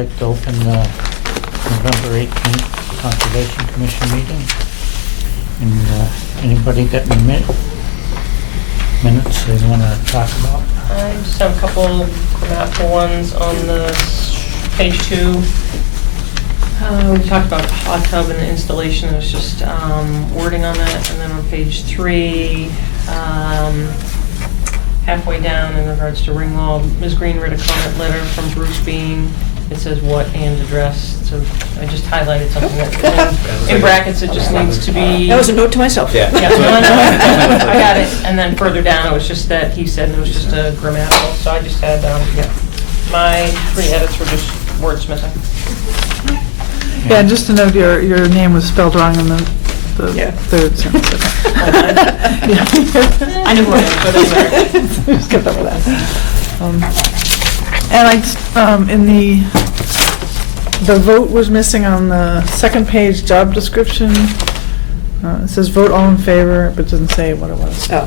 like to open the November 18th Conservation Commission meeting. And anybody got any minutes they want to talk about? I just have a couple grammatical ones on the page 2. We talked about the hot tub and the installation. There's just wording on that. And then on page 3, halfway down in regards to Ringwald, Ms. Green read a comment letter from Bruce Bean. It says what and address. So I just highlighted something that in brackets it just needs to be. That was a note to myself. Yeah, no, I got it. And then further down it was just that he said it was just a grammatical. So I just had my 3 edits were just wordsmithing. Yeah, and just to note, your name was spelled wrong in the third sentence. I knew what it was. Skip over that. And I just, in the vote was missing on the second page job description. It says vote all in favor, but it doesn't say what it was. Oh.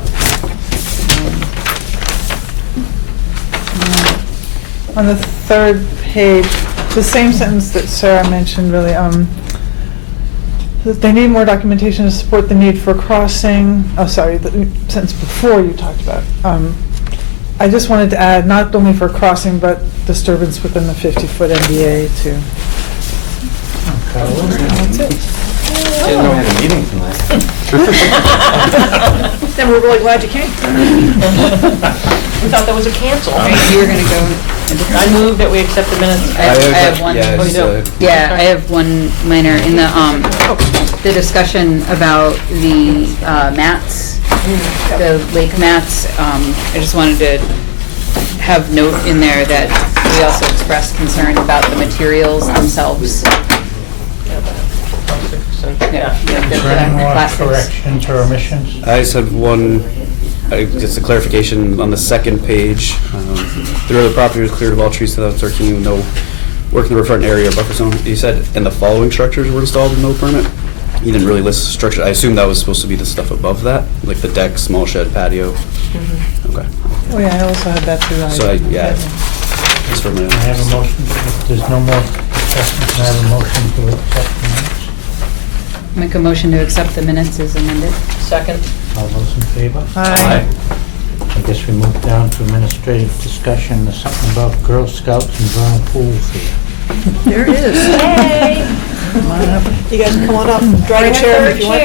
On the third page, the same sentence that Sarah mentioned, really, that they need more documentation to support the need for crossing. Oh, sorry, the sentence before you talked about. I just wanted to add, not only for crossing, but disturbance within the 50-foot MBA too. That's it. Didn't know we had a meeting tonight. Then we're really glad you came. We thought that was a cancel. You were going to go. I moved that we accept the minutes. I have one. Yeah, Oh, you do? Yeah, I have one minor in the discussion about the mats, the lake mats. I just wanted to have note in there that we also expressed concern about the materials themselves. Yeah. Is there any more corrections or omissions? I just had one, just a clarification on the second page. The road property was cleared of all trees without obstructing no work in the riverfront area or buffer zone. You said, and the following structures were installed with no permit. You didn't really list structure. I assume that was supposed to be the stuff above that, like the deck, small shed, patio. Okay. Oh yeah, I also had that too. So just for a minute. I have a motion. If there's no more discussion, can I have a motion to accept the minutes? Make a motion to accept the minutes as amended. Second. All those in favor? Aye. I guess we move down to administrative discussion. There's something about Girl Scouts and drawing pools here. There it is. Hey. Come on up. You guys come on up, drag a chair if you want.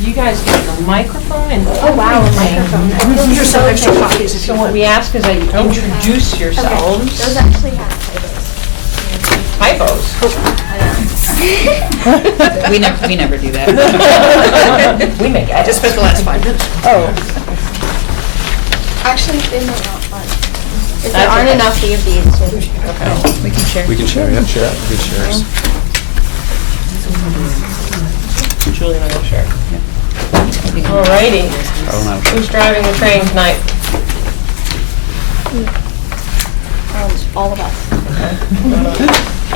You guys get a microphone and Oh wow, a microphone. Here's some extra copies if So you what want. we ask is that you introduce Those yourselves. actually have titles. Typos. We never do that. We make I just spent the last 5 minutes. Oh, Actually, they might not fun. If there That's aren't okay. enough, we have these too. We can share. We can share, yeah. Share. Good shares. Julie and I will share. Alrighty. I don't know. Who's driving the train tonight? All of us.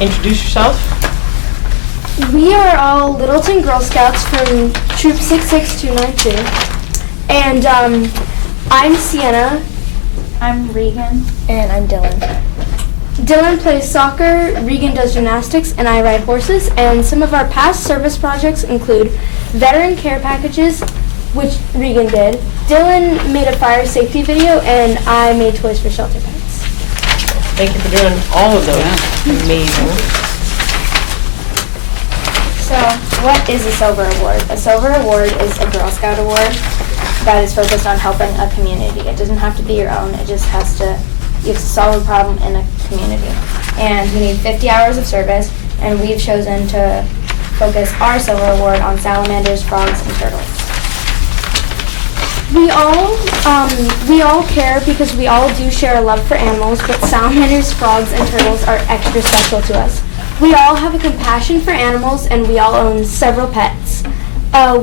Introduce yourself. We are all Littleton Girl Scouts from Troop 66292. And I'm Sienna. I'm Regan. And I'm Dylan. Dylan plays soccer, Regan does gymnastics, and I ride horses. And some of our past service projects include veteran care packages, which Regan did. Dylan made a fire safety video, and I made toys for shelter pets. Thank you for doing all of those. Amazing. So, what is a Silver Award? A Silver Award is a Girl Scout award that is focused on helping a community. It doesn't have to be your own. It just has to, you have to solve a problem in a community. And we need 50 hours of service, and we've chosen to focus our Silver Award on salamanders, frogs, and turtles. We all care because we all do share a love for animals, but salamanders, frogs, and turtles are extra special to us. We all have a compassion for animals, and we all own several pets.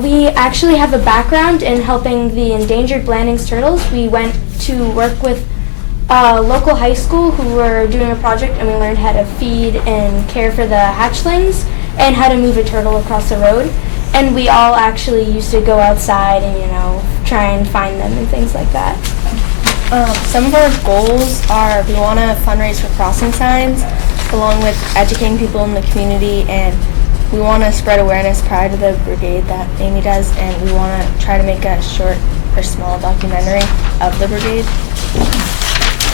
We actually have a background in helping the endangered Blandings turtles. We went to work with a local high school who were doing a project, and we learned how to feed and care for the hatchlings and how to move a turtle across the road. And we all actually used to go outside and, try and find them and things like that. Some of our goals are we want to fundraise for crossing signs, along with educating people in the community, and we want to spread awareness prior to the brigade that Amy does, and we want to try to make a short or small documentary of the brigade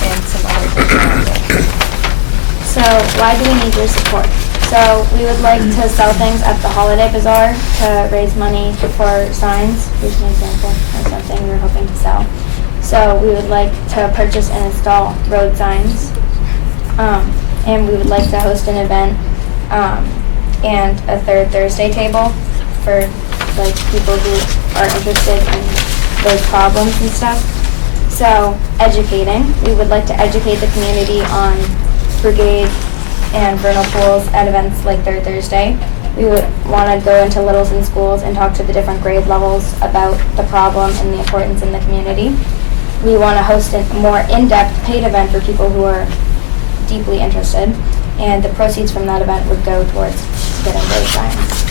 and some other things. So why do we need your support? So we would like to sell things at the holiday bazaar to raise money for signs. Here's an example of something we were hoping to sell. So we would like to purchase and install road signs. And we would like to host an event and a third Thursday table for like people who are interested in those problems and stuff. So educating, we would like to educate the community on brigade and vernal pools at events like Third Thursday. We would want to go into littles and schools and talk to the different grade levels about the problem and the importance in the community. We want to host a more in-depth paid event for people who are deeply interested, and the proceeds from that event would go towards getting road signs.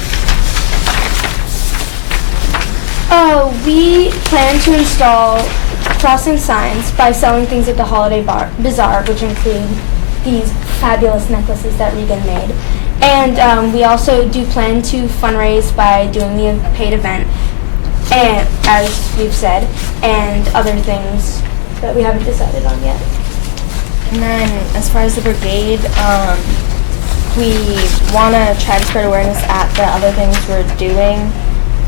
We plan to install crossing signs by selling things at the holiday bazaar, which include these fabulous necklaces that Regan made. And we also do plan to fundraise by doing the paid event, and as we've said, and other things that we haven't decided on yet. And then as far as the brigade, we want to try to spread awareness at the other things we're doing,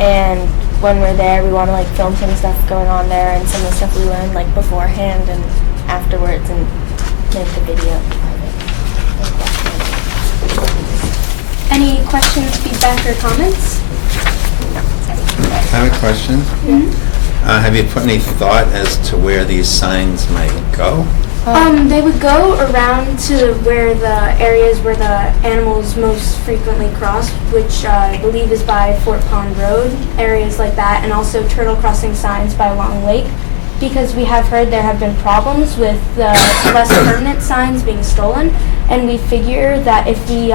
and when we're there we want to like film some stuff going on there and some of the stuff we learned like beforehand and afterwards and make the video of it. Any questions, feedback, or comments? I have a question. Have you put any thought as to where these signs might go? They would go around to where the areas where the animals most frequently cross, which I believe is by Fort Pond Road, areas like that, and also turtle crossing signs by Long Lake, because we have heard there have been problems with the less permanent signs being stolen, and we figure that if we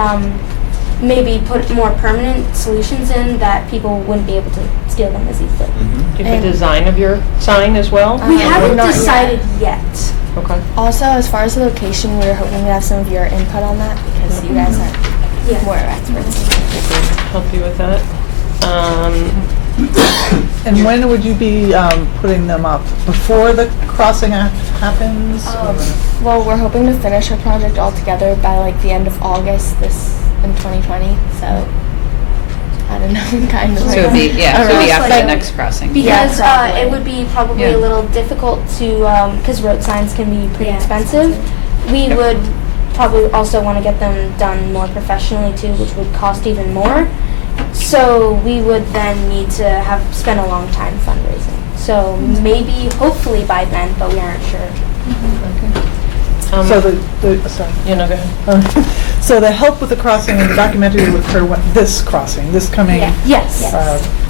maybe put more permanent solutions in, that people wouldn't be able to steal them as easily. Do you have the design of your sign as well? We haven't not decided yet. Okay. Also, as far as the location, we were hoping to have some of your input on that because you guys are more experts. Help you with that. And when would you be putting them up? Before the crossing happens? Well, we're hoping to finish our project all together by like the end of August in 2020. So I don't know, kind of. So it'd be, after the like- next crossing. Because probably. it would be probably Yeah. a little difficult to, because road signs can be pretty expensive. We would probably also want to get them done more professionally too, which would cost even more. So we would then need to have spent a long time fundraising. So maybe, hopefully by then, but we aren't sure. So sorry. Yeah, no, go ahead. So the help with the crossing and the documentary would occur when this crossing, this coming Yes.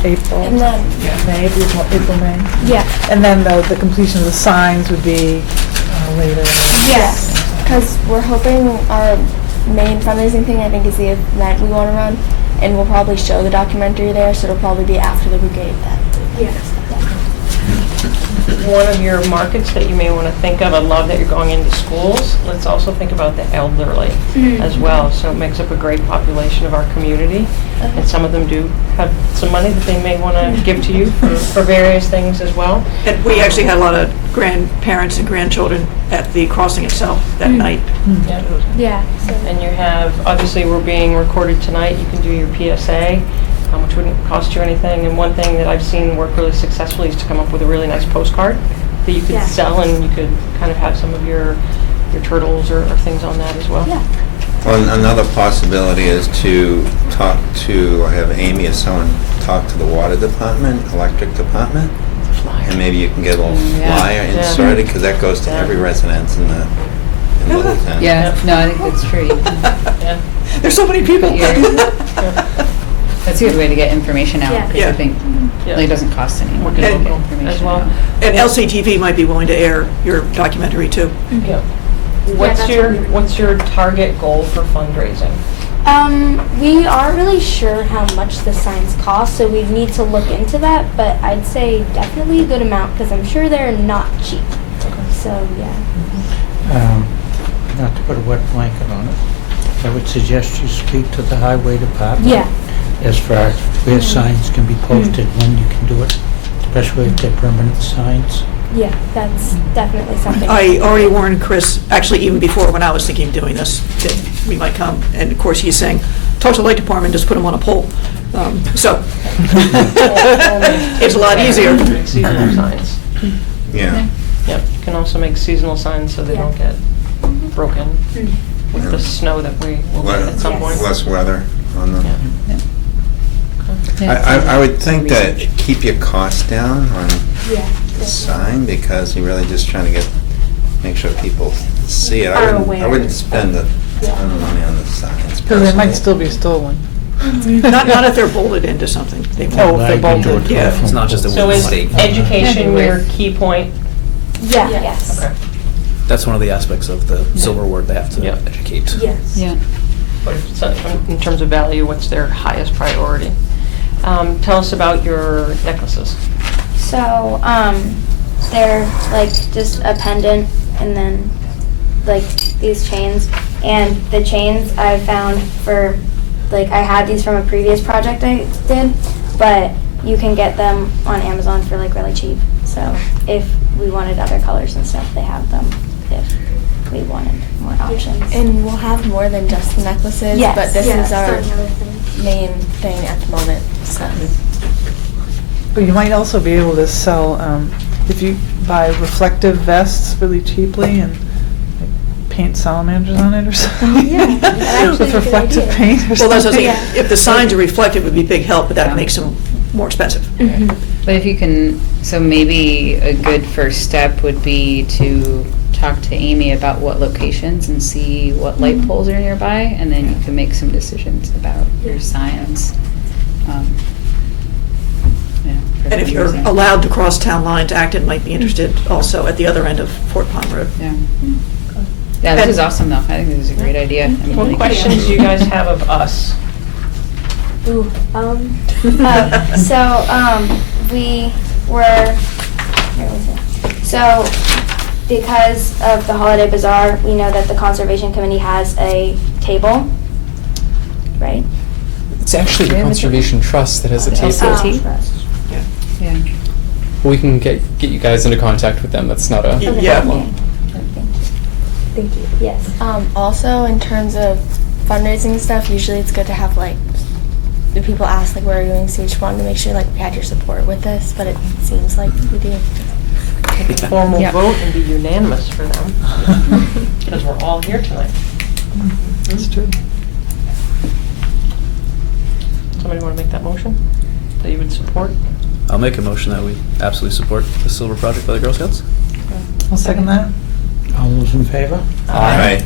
April, And then May, April, May. Yeah. And then the completion of the signs would be later. Yes. because we're hoping our main fundraising thing, I think, is the event we want to run, and we'll probably show the documentary there, so it'll probably be after the brigade that. One of your markets that you may want to think of, I love that you're going into schools. Let's also think about the elderly as well. So it makes up a great population of our community. And some of them do have some money that they may want to give to you for various things as well. And we actually had a lot of grandparents and grandchildren at the crossing itself that night. Yeah. And you have, obviously we're being recorded tonight. You can do your PSA. Which wouldn't cost you anything. And one thing that I've seen work really successfully is to come up with a really nice postcard that you could sell, and you could kind of have some of your turtles or things on that as well. Yeah. Well, another possibility is to talk to, have Amy or someone talk to the water department, electric department, and maybe you can get a little flyer inserted, because that goes to every residence in Littleton. Yeah, no, I think that's true. Yeah. There's so many people. That's a good way to get information out, because Yeah. I think it doesn't cost anyone to Yeah. get information As well. out. And LCTV might be willing to air your documentary too. Yeah. that's What's your target goal for fundraising? We aren't really sure how much the signs cost, so we need to look into that, but I'd say definitely a good amount, because I'm sure they're not cheap. So, yeah. Not to put a wet blanket on it, I would suggest you speak to the highway department. Yeah. As far as where signs can be posted, when you can do it, especially if they're permanent signs. Yeah, that's definitely something. I already warned Chris, actually even before when I was thinking of doing this, that we might come. And of course, he's saying, talk to the light department, just put them on a pole. So it's a lot easier. Seasonal signs. Yeah. Yep, you can also make seasonal signs so they don't get broken with the snow that we will get at some point. Less weather on them. Yeah. I would think that keep your costs down on Yeah. the sign, because you're really just trying to make sure people see it. Are I aware. wouldn't spend a ton of money on the signs. Because they might personally. still be stolen. Not if they're bolted into something. They Oh, won't. if they're bolted. Yeah. It's not just a So wooden is stake. education your key point? Yeah, yes. Okay. That's one of the aspects of the silver award, they have to Yeah. educate. Yes. Yeah. But in terms of value, what's their highest priority? Tell us about your necklaces. So, they're like just a pendant and then like these chains. And the chains I found for, like, I had these from a previous project I did, but you can get them on Amazon for like really cheap. So if we wanted other colors and stuff, they have them if we wanted more options. And we'll have more than just the necklaces, Yes, but this yes, is our so another thing. main thing at the moment. So. But you might also be able to sell, if you buy reflective vests really cheaply and like, paint salamanders on it or something. yeah, that actually is With a good reflective idea. paint or Well, that's what I something. was saying. If the signs are reflective, it would be a big help, but that makes them more expensive. But if you can, so maybe a good first step would be to talk to Amy about what locations and see what light poles are nearby, and then you can make some decisions about your signs. And if you're allowed to cross town lines, Acton might be interested also at the other end of Fort Pond Road. Yeah. Yeah, this is awesome though. I think this is a great idea. What questions do you guys have of us? Ooh, we were, where was it? So, because of the Holiday Bazaar, we know that the Conservation Committee has a table, right? It's actually the Conservation Trust that has a table. LCT? Trust. Yeah. We can get you guys into contact with them. That's not a Okay, Yeah. problem. Thank you, yes. Also, in terms of fundraising stuff, usually it's good to have like, do people ask like where are you going, so we just wanted to make sure like we had your support with this, but it seems like we do. Take a formal Yeah. vote and be unanimous for them, because we're all here tonight. That's true. Somebody want to make that motion that you would support? I'll make a motion that we absolutely support the Silver Project by the Girl Scouts. I'll second that. All those in favor? Right.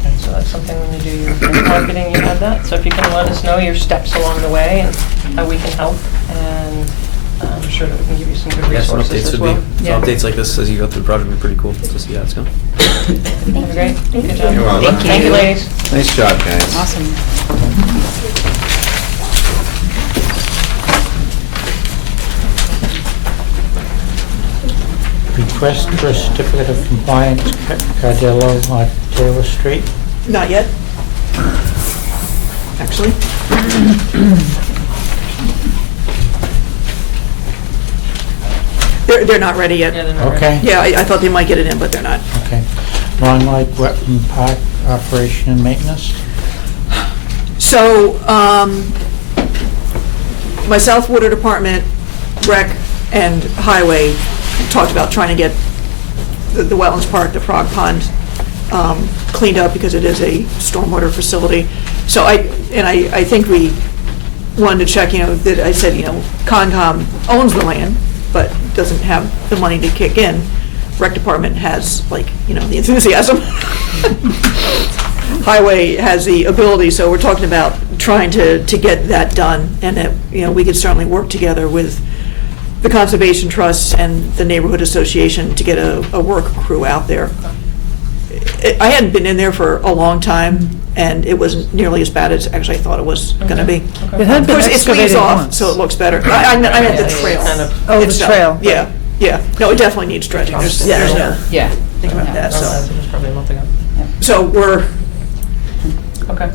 Okay, so that's something when you do your marketing, you have that. So if you can let us know your steps along the way and how we can help, and I'm sure that we can give you some good Yeah, some resources updates as would well. be, some updates like this as you go through the project would be pretty cool to see how it's going. Have a great, good job. You're welcome. Thank Thank you, you. ladies. Nice job, guys. Awesome. Request for a certificate of compliance, Cardillo on Taylor Street. Not yet. Actually. They're not ready Yeah, yet. they're not ready. Okay, Yeah, I thought they might get it in, but they're not. okay. Long Lake Wetland Park operation and maintenance. So, my South Water Department, Rec, and Highway talked about trying to get the Wetlands Park, the Frog Pond, cleaned up because it is a stormwater facility. So I think we wanted to check, that I said, Conscom owns the land, but doesn't have the money to kick in. Rec Department has, the enthusiasm. Highway has the ability, so we're talking about trying to get that done, and that, we could certainly work together with the Conservation Trust and the Neighborhood Association to get a work crew out there. I hadn't been in there for a long time, and it wasn't nearly as bad as actually I thought it was gonna be. It had Of been course, it squeezed excavated off, once. so it looks better. I meant the Yeah, trail. kind of. Oh, the itself. trail. Yeah, Yeah, no, it definitely needs dredging. There's no Yeah. thing about that, No, so. it was probably a month ago. So we're, Okay.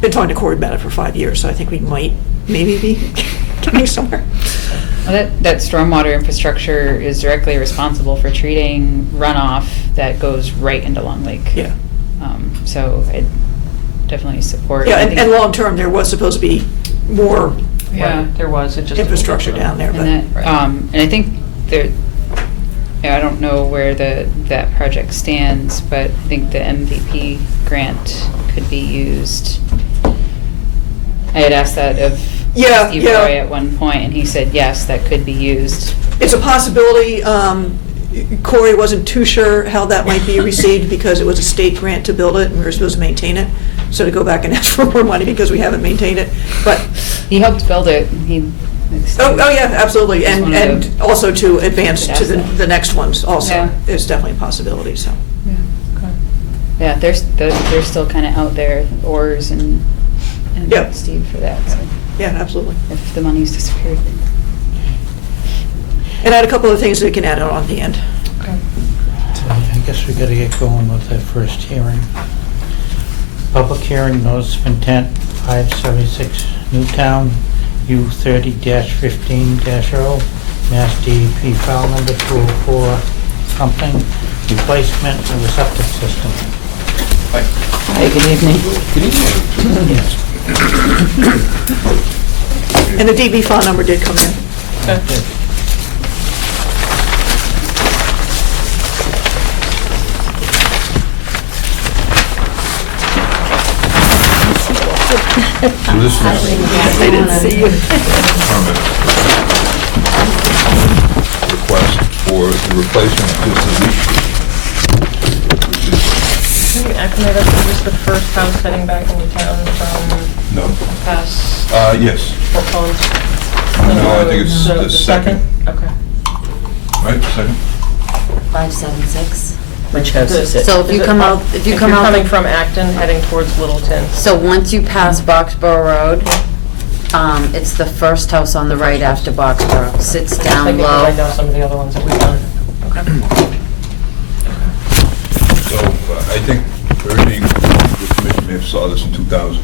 been talking to Corey about it for 5 years, so I think we might maybe be getting somewhere. Well, that stormwater infrastructure is directly responsible for treating runoff that goes right into Long Lake. Yeah. So I definitely support. Yeah, I and think- long-term, there was supposed to be more Yeah. Right, there was, it just. didn't infrastructure go down there, And but. that, and I think there, yeah, I don't know where that project stands, but I think the MVP grant could be used. I had asked that of Yeah, Steve yeah. Roy at one point, and he said, yes, that could be used. It's a possibility. Corey wasn't too sure how that might be received because it was a state grant to build it and we were supposed to maintain it. So to go back and ask for more money because we haven't maintained it, but, He helped build it. oh, yeah, absolutely. Just And, wanted and to- also to advance to Ask that. the next ones also Yeah. is definitely a possibility, so. Yeah, they're still kind of out there, oars and Yep. Steve for that, so Yeah, absolutely. if the money's disappeared. And I had a couple of things that we can add on at the end. So I guess we gotta get going with that first hearing. Public hearing, notice of intent, 576 Newtown, U30-15-0, Mass DEP file number 204, something, replacement of the septic system. Hi, good evening. Yes. And the DB file number did come in. Okay. So this is I didn't see you. permit request for the replacement of just the leach field. Can we acclimate us to just the first house heading back into town from No. past Yes, Fort Collins? No, I think it's the second. Okay. right, second? 576. Which house is it? So if you come out, If you're coming from Acton, heading towards Littleton. So once you pass Boxborough Road, it's the first house on the right after Boxborough. Sits down Thinking because I low. know some of the other ones that we've done. Okay. So I think everybody, the commission may have saw this in 2000.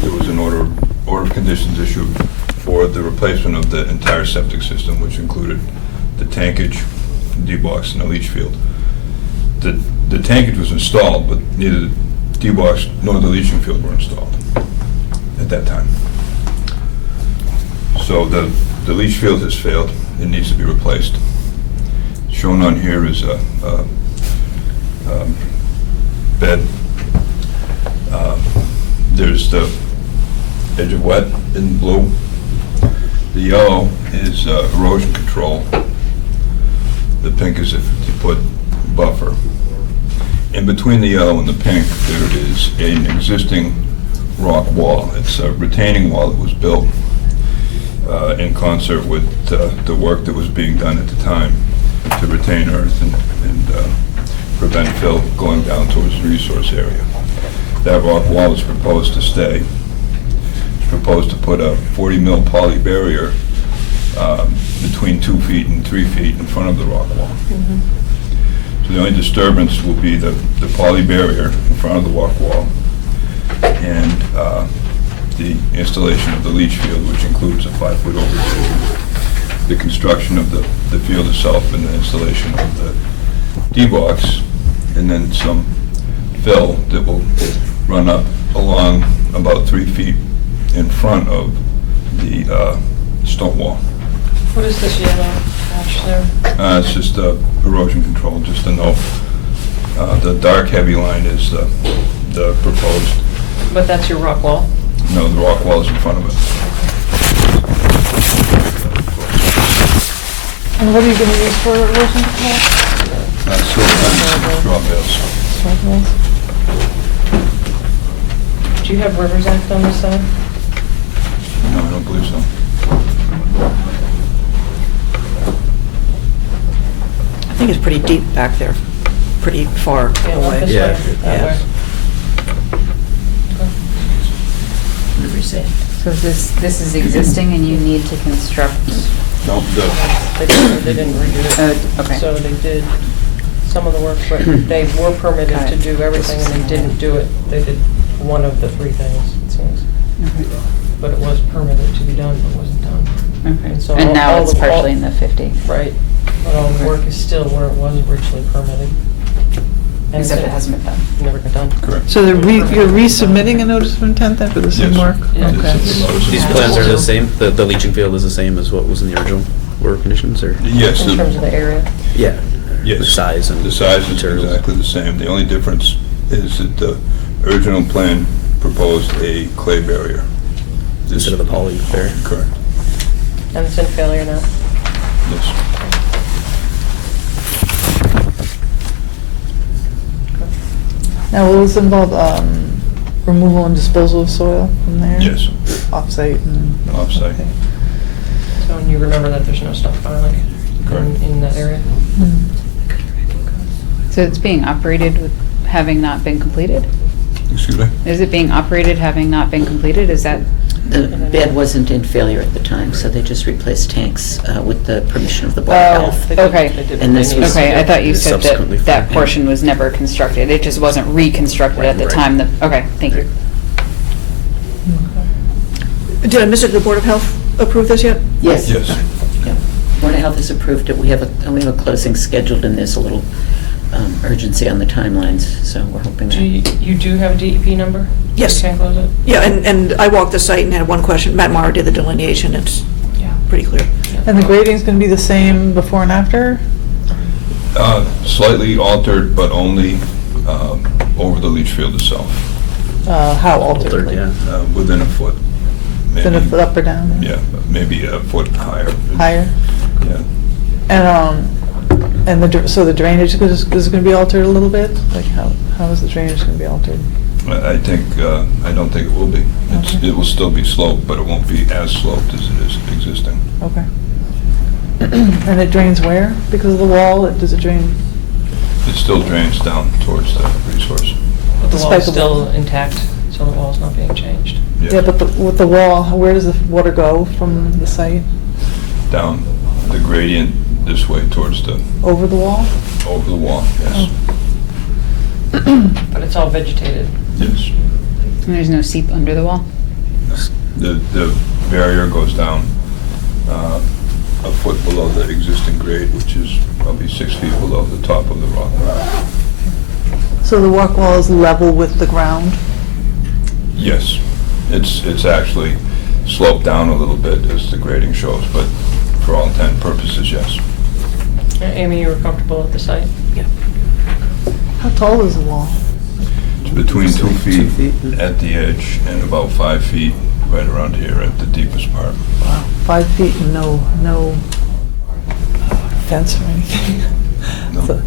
There was an order of conditions issued for the replacement of the entire septic system, which included the tankage, D-box, and the leach field. The tankage was installed, but neither the D-box nor the leaching field were installed at that time. So the leach field has failed. It needs to be replaced. Shown on here is a bed. There's the edge of wet in blue. The yellow is erosion control. The pink is if you put buffer. In between the yellow and the pink, there is an existing rock wall. It's a retaining wall that was built in concert with the work that was being done at the time to retain earth and prevent fill going down towards the resource area. That rock wall is proposed to stay. It's proposed to put a 40 mil poly barrier between 2 feet and 3 feet in front of the rock wall. So the only disturbance will be the poly barrier in front of the rock wall and the installation of the leach field, which includes a 5-foot overseas, the construction of the field itself and the installation of the D-box, and then some fill that will run up along about 3 feet in front of the stone wall. What is this yellow patch there? It's just erosion control, just a note. The dark heavy line is the proposed. But that's your rock wall? No, the rock wall is in front of it. And what are you going to use for erosion control? Silt fence, straw bales. Straw bales? Do you have Rivers Act on this side? No, I don't believe so. I think it's pretty deep back there, pretty far Yeah, not away. this Yeah. way, that Yeah. way. So this is existing and you need to construct No, They didn't redo it. Okay. So they did some of the work, but they were permitted Got to it. do everything, and they didn't do it. They did one of the three things, it seems. But it was permitted to be done, but wasn't done. Okay. And so And now all it's the- partially in the 50. Right. But all the work is still where it was originally permitted. And Except it hasn't been done. Never been done. correct. So you're resubmitting a notice of intent then for the same Yes. work? Yeah. Okay. These plans are the same, the leaching field is the same as what was in the original order of conditions, or? Yes, In terms of the area. Yeah. yes. The size and. The size is materials. exactly the same. The only difference is that the original plan proposed a clay barrier. Instead of the poly there. Correct. And it's in failure now. Yes. Now, will this involve removal and disposal of soil from there? Yes. Off-site and? Off-site. Okay. So, and you remember that there's no stockpiling in that area? Hmm. So it's being operated with having not been completed? Excuse me? Is it being operated having not been completed? Is that, The bed wasn't in failure at the time, so they just replaced tanks with the permission of the Board of Health. They did- okay. they did And what this they was- needed to okay, I do. thought you It's said subsequently that that fine. portion was never constructed. It just wasn't reconstructed at the Right. time that, okay, thank you. Did I miss it? Did the Board of Health approve this yet? Yes. Yes. Yeah. Board of Health has approved it. We have a closing scheduled, and there's a little urgency on the timelines, so we're hoping that. You do have a DEP number? Yes. You can close it? Yeah, and I walked the site and had one question. Matt Mara did the delineation. It's Yeah. pretty clear. And the grading's going to be the same before and after? Slightly altered, but only over the leach field itself, How altered? Altered, yeah. within a foot. Then a Maybe- foot up or down? Yeah, maybe a foot higher. Higher? Yeah. And so the drainage is going to be altered a little bit? Like how is the drainage going to be altered? I think, I don't think it will be. Okay. It will still be sloped, but it won't be as sloped as it is existing. Okay. And it drains where? Because of the wall, does it drain? It still drains down towards the resource. But the wall Despite is the still wall. intact, so the wall's not being changed. Yeah, but with the wall, where does the water go from the site? Down the gradient this way towards the, Over the wall? over the wall, yes. But it's all vegetated. Yes. And there's no seep under the wall? The barrier goes down a foot below the existing grade, which is probably 6 feet below the top of the rock. So the walk wall is level with the ground? Yes, it's actually sloped down a little bit as the grading shows, but for all intent and purposes, yes. Amy, you were comfortable at the site? How tall is the wall? It's between 2 feet feet. at the edge and about 5 feet right around here at the deepest part. Wow, 5 feet and no fence or anything? No. So-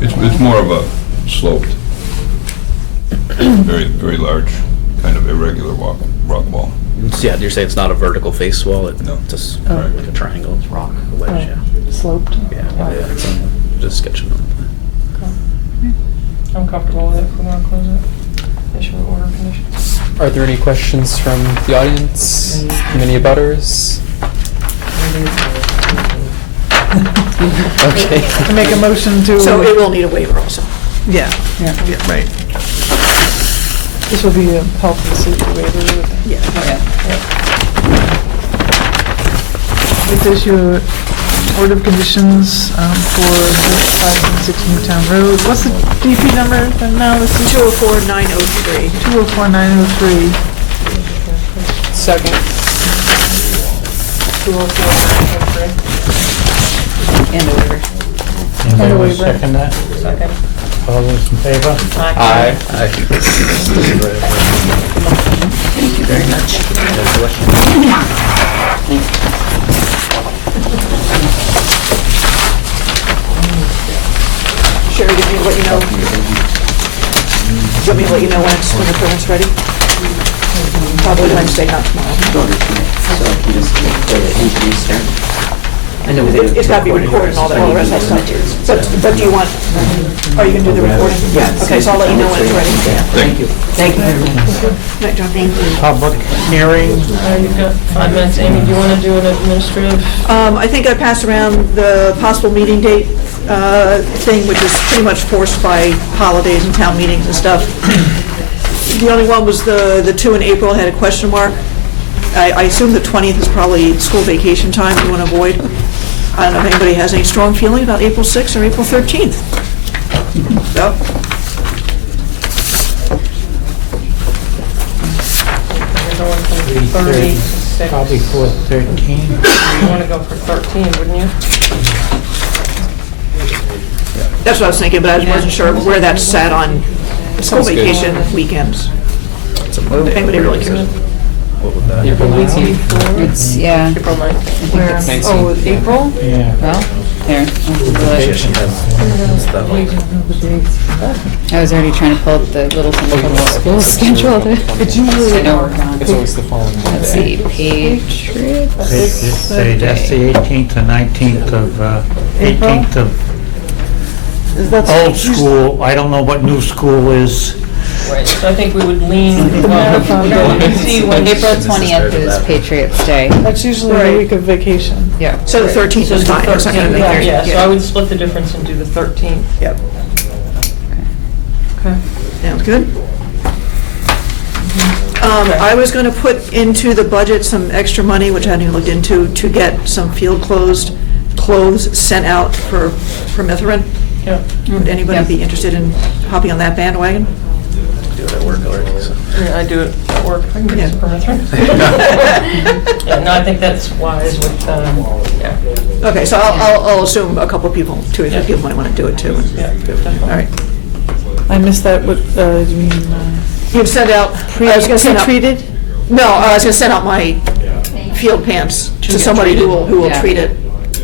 It's more of a sloped, very, very large, kind of irregular rock wall. Yeah, you're saying it's not a vertical face wall, it's No. just Oh. like a triangle, it's rock, a wedge, Oh, yeah. Sloped? Yeah, it's just sketching on the plan. I'm comfortable with it. If we want to close it. Issue of order of conditions. Are there any questions from the audience? From any abutters? Okay. I make a motion to... So it will need a waiver also. Yeah, right. This will be a health and safety waiver. Yeah. This is your order of conditions for 516 Newtown Road. What's the DP number now? This is 204903. 204903. Second. 204-903. And a waiver. Anybody want to waiver. second that? Second. All those in favor? Aye. Thank you very much. Thank you. Sherry, do you want me to let you know? Do you want me to let you know when the permit's ready? Probably Wednesday, not tomorrow. So you just get the interview started. I know they It's got to be recorded and all the rest of that stuff. But do you want, are you going to do the recording? Yeah. Okay, so I'll let you know when it's ready. Thank you. Thank you very much. Night, John. Thank you. Public hearing, You've got 5 minutes. Amy, do you want to do an administrative? I think I passed around the possible meeting date thing, which is pretty much forced by holidays and town meetings and stuff. The only one was the 2 in April had a question mark. I assume the 20th is probably school vacation time you want to avoid. I don't know if anybody has any strong feeling about April 6th or April 13th. So, We're going from 30 to 6. probably for 13. You want to go for 13, wouldn't you? that's what I was thinking, but I wasn't sure where that sat on school Sounds good. vacation weekends. It's a Monday. If anybody really cares. What would that? April 19th. It's, yeah, April 9th. where, Oh, April? Yeah. well, there. She has stuff. I was already trying to pull up the little thing from the school schedule. It's I know we're gone. It's always the following Let's Monday. see, Patriots. That's the 18th and 19th of, 18th of old school. I don't know what new school is. Right, so I think we would lean, well, we don't see when April 20th is Patriots Day. That's usually a week of vacation. Yeah. So the 13th is fine. It's not gonna make Yeah, any- yeah, so I would split the difference and do the 13th. Yep. Okay. Sounds good. I was going to put into the budget some extra money, which I hadn't even looked into, to get some field clothes sent out for Mithrin. Yeah. Would anybody be interested in hopping on that bandwagon? Do it at work already, so. Yeah, I do it at work. I can get Yeah. some permits, right? Yeah, no, I think that's wise with, yeah. Okay, so I'll assume a couple of people, 2 or 3 people might want to do it too. Yeah, All definitely. right. I missed that, what, do you mean, You've sent out, I was going to send out, pre-treated? no, I was going to send out my field pants to somebody who will Yeah. treat it.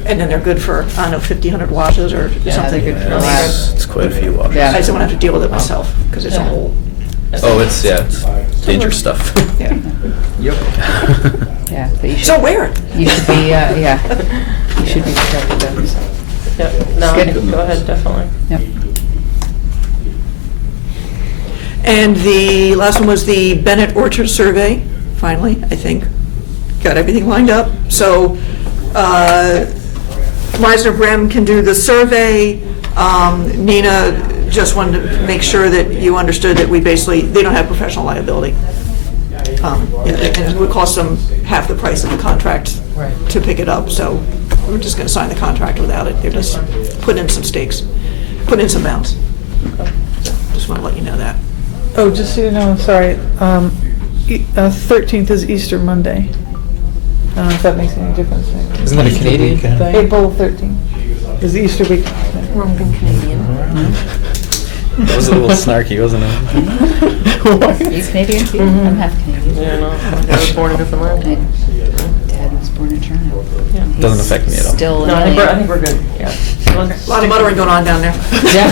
And then they're good for, I don't know, 1,500 washes or Yeah, they're something. good for a while. It's quite a few washes. Yeah. I just don't have to deal with it myself, because it's a whole, Oh, it's dangerous stuff. yeah. Yeah, but you So should, wear it. you should be, yeah, you should be protected though, so. Yeah, no, I Good. think go ahead, definitely. Yep. And the last one was the Bennett Orchard Survey, finally, I think. Got everything lined up. So Meisner Brem can do the survey. Nina just wanted to make sure that you understood that we basically, they don't have professional liability. And it would cost them half the price of the contract Right. to pick it up, so we're just going to sign the contract without it. They're just putting in some stakes, putting in some bounds. Just want to let you know that. Oh, just so you know, sorry, 13th is Easter Monday. I don't know if that makes any difference. Isn't that a Canadian Weekend. thing? April 13th is Easter week. That was a little snarky, wasn't it? You Canadian too? I'm half Canadian. Yeah, no, I was born in Newfoundland. My dad was born in Toronto. Yeah. Doesn't affect me at all. Still No, I think an we're good, yeah. A lot of muttering going on down there. Yeah.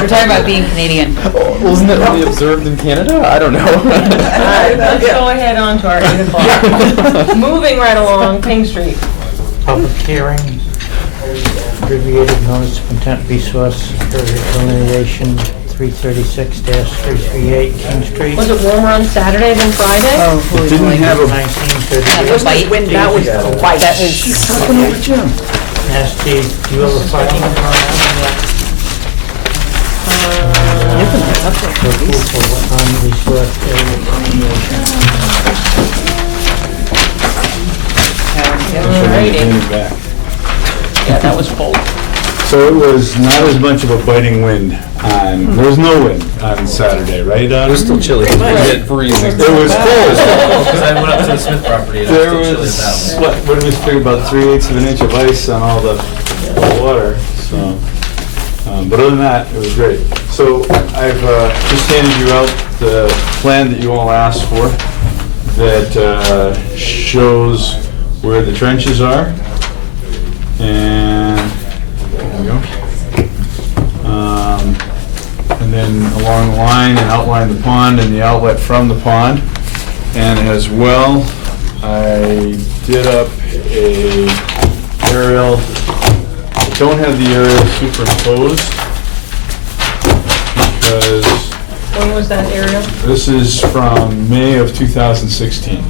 We're talking about being Canadian. Wasn't that only observed in Canada? I don't know. All right, let's go ahead on to our 8 o'clock. Moving right along, King Street. Public hearing, abbreviated notice of intent resource for delineation 336-338 King Street. Was it warmer on Saturday than Friday? Oh, holy moly. 1938. That was bite. That was a bite. That was, Nasty, do you have a fighting on that? Approval for resource area delineation. Alrighty. Yeah, that was cold. So it was not as much of a biting wind on, there was no wind on Saturday, right? It was still chilly. It Freezing. was cold. Because I went up to the Smith property and it There was still chilly was, as that. what did we figure, about 3/8 of an inch of ice on all the water, so. But other than that, it was great. So I've just handed you out the plan that you all asked for that shows where the trenches are. And there we go. And then along the line and outline the pond and the outlet from the pond. And as well, I did up a aerial, I don't have the aerial superimposed because When was that aerial? this is from May of 2016.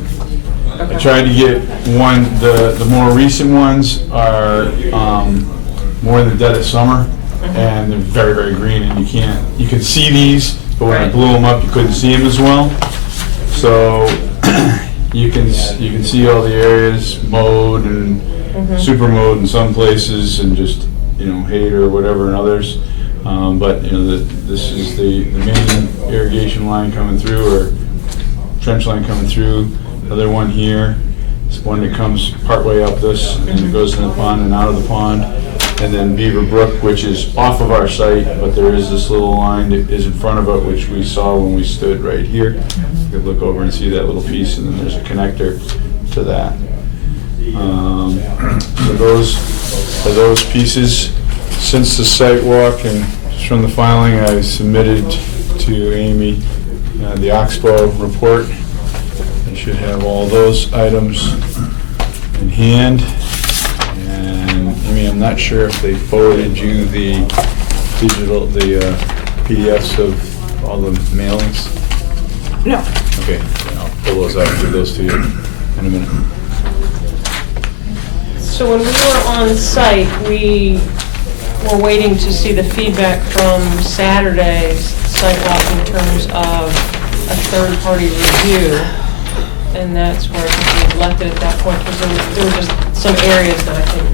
I Okay. tried to get one, the more recent ones are more in the dead of summer, and they're very, very green, and you can see these, but when I Right. blew them up, you couldn't see them as well. So you can see all the areas mowed and super mowed in some places, and just, hay or whatever in others. But, this is the main irrigation line coming through, or trench line coming through. Another one here, it's one that comes partway up this, and then it goes in the pond and out of the pond. And then Beaver Brook, which is off of our site, but there is this little line that is in front of it, which we saw when we stood right here. You could look over and see that little piece, and then there's a connector to that. So those are those pieces. Since the site walk and just from the filing, I submitted to Amy the Oxbow report. I should have all those items in hand. And Amy, I'm not sure if they forwarded you the PDFs of all the mailings. No. Okay, I'll pull those out and give those to you in a minute. So when we were on site, we were waiting to see the feedback from Saturday's site walk in terms of a third-party review. And that's where I think we left it at that point, because there were just some areas that I think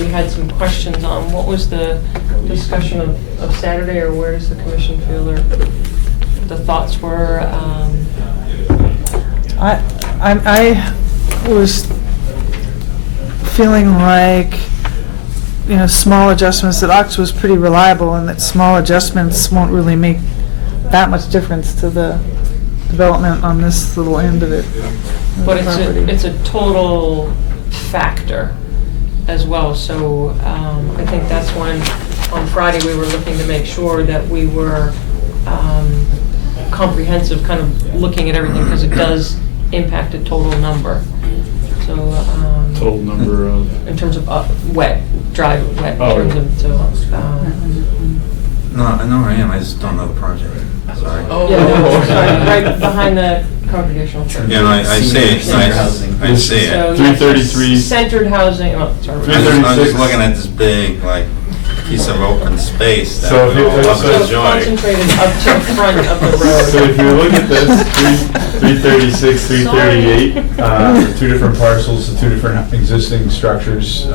we had some questions on. What was the discussion of Saturday, or where does the commission feel, or the thoughts were? I was feeling like, small adjustments, that Ox was pretty reliable, and that small adjustments won't really make that much difference to the development on this little end of it. But it's a total factor as well, so I think that's when, on Friday, we were looking to make sure that we were comprehensive, kind of looking at everything, because it does impact a total number. So, Total number of? in terms of wet, dry, wet, Oh. in terms of, No, I know where I am, I just don't know the project. Sorry. yeah, no, sorry, right behind the congregational church. Yeah, no, I see it, I see it. So, 333. Centered housing, oh, sorry. I'm just looking at this big, piece of open space that So we all love So to it's enjoy. concentrated up to the front of the So road. if you look at this, 336, 338, the two different parcels, the two different existing structures,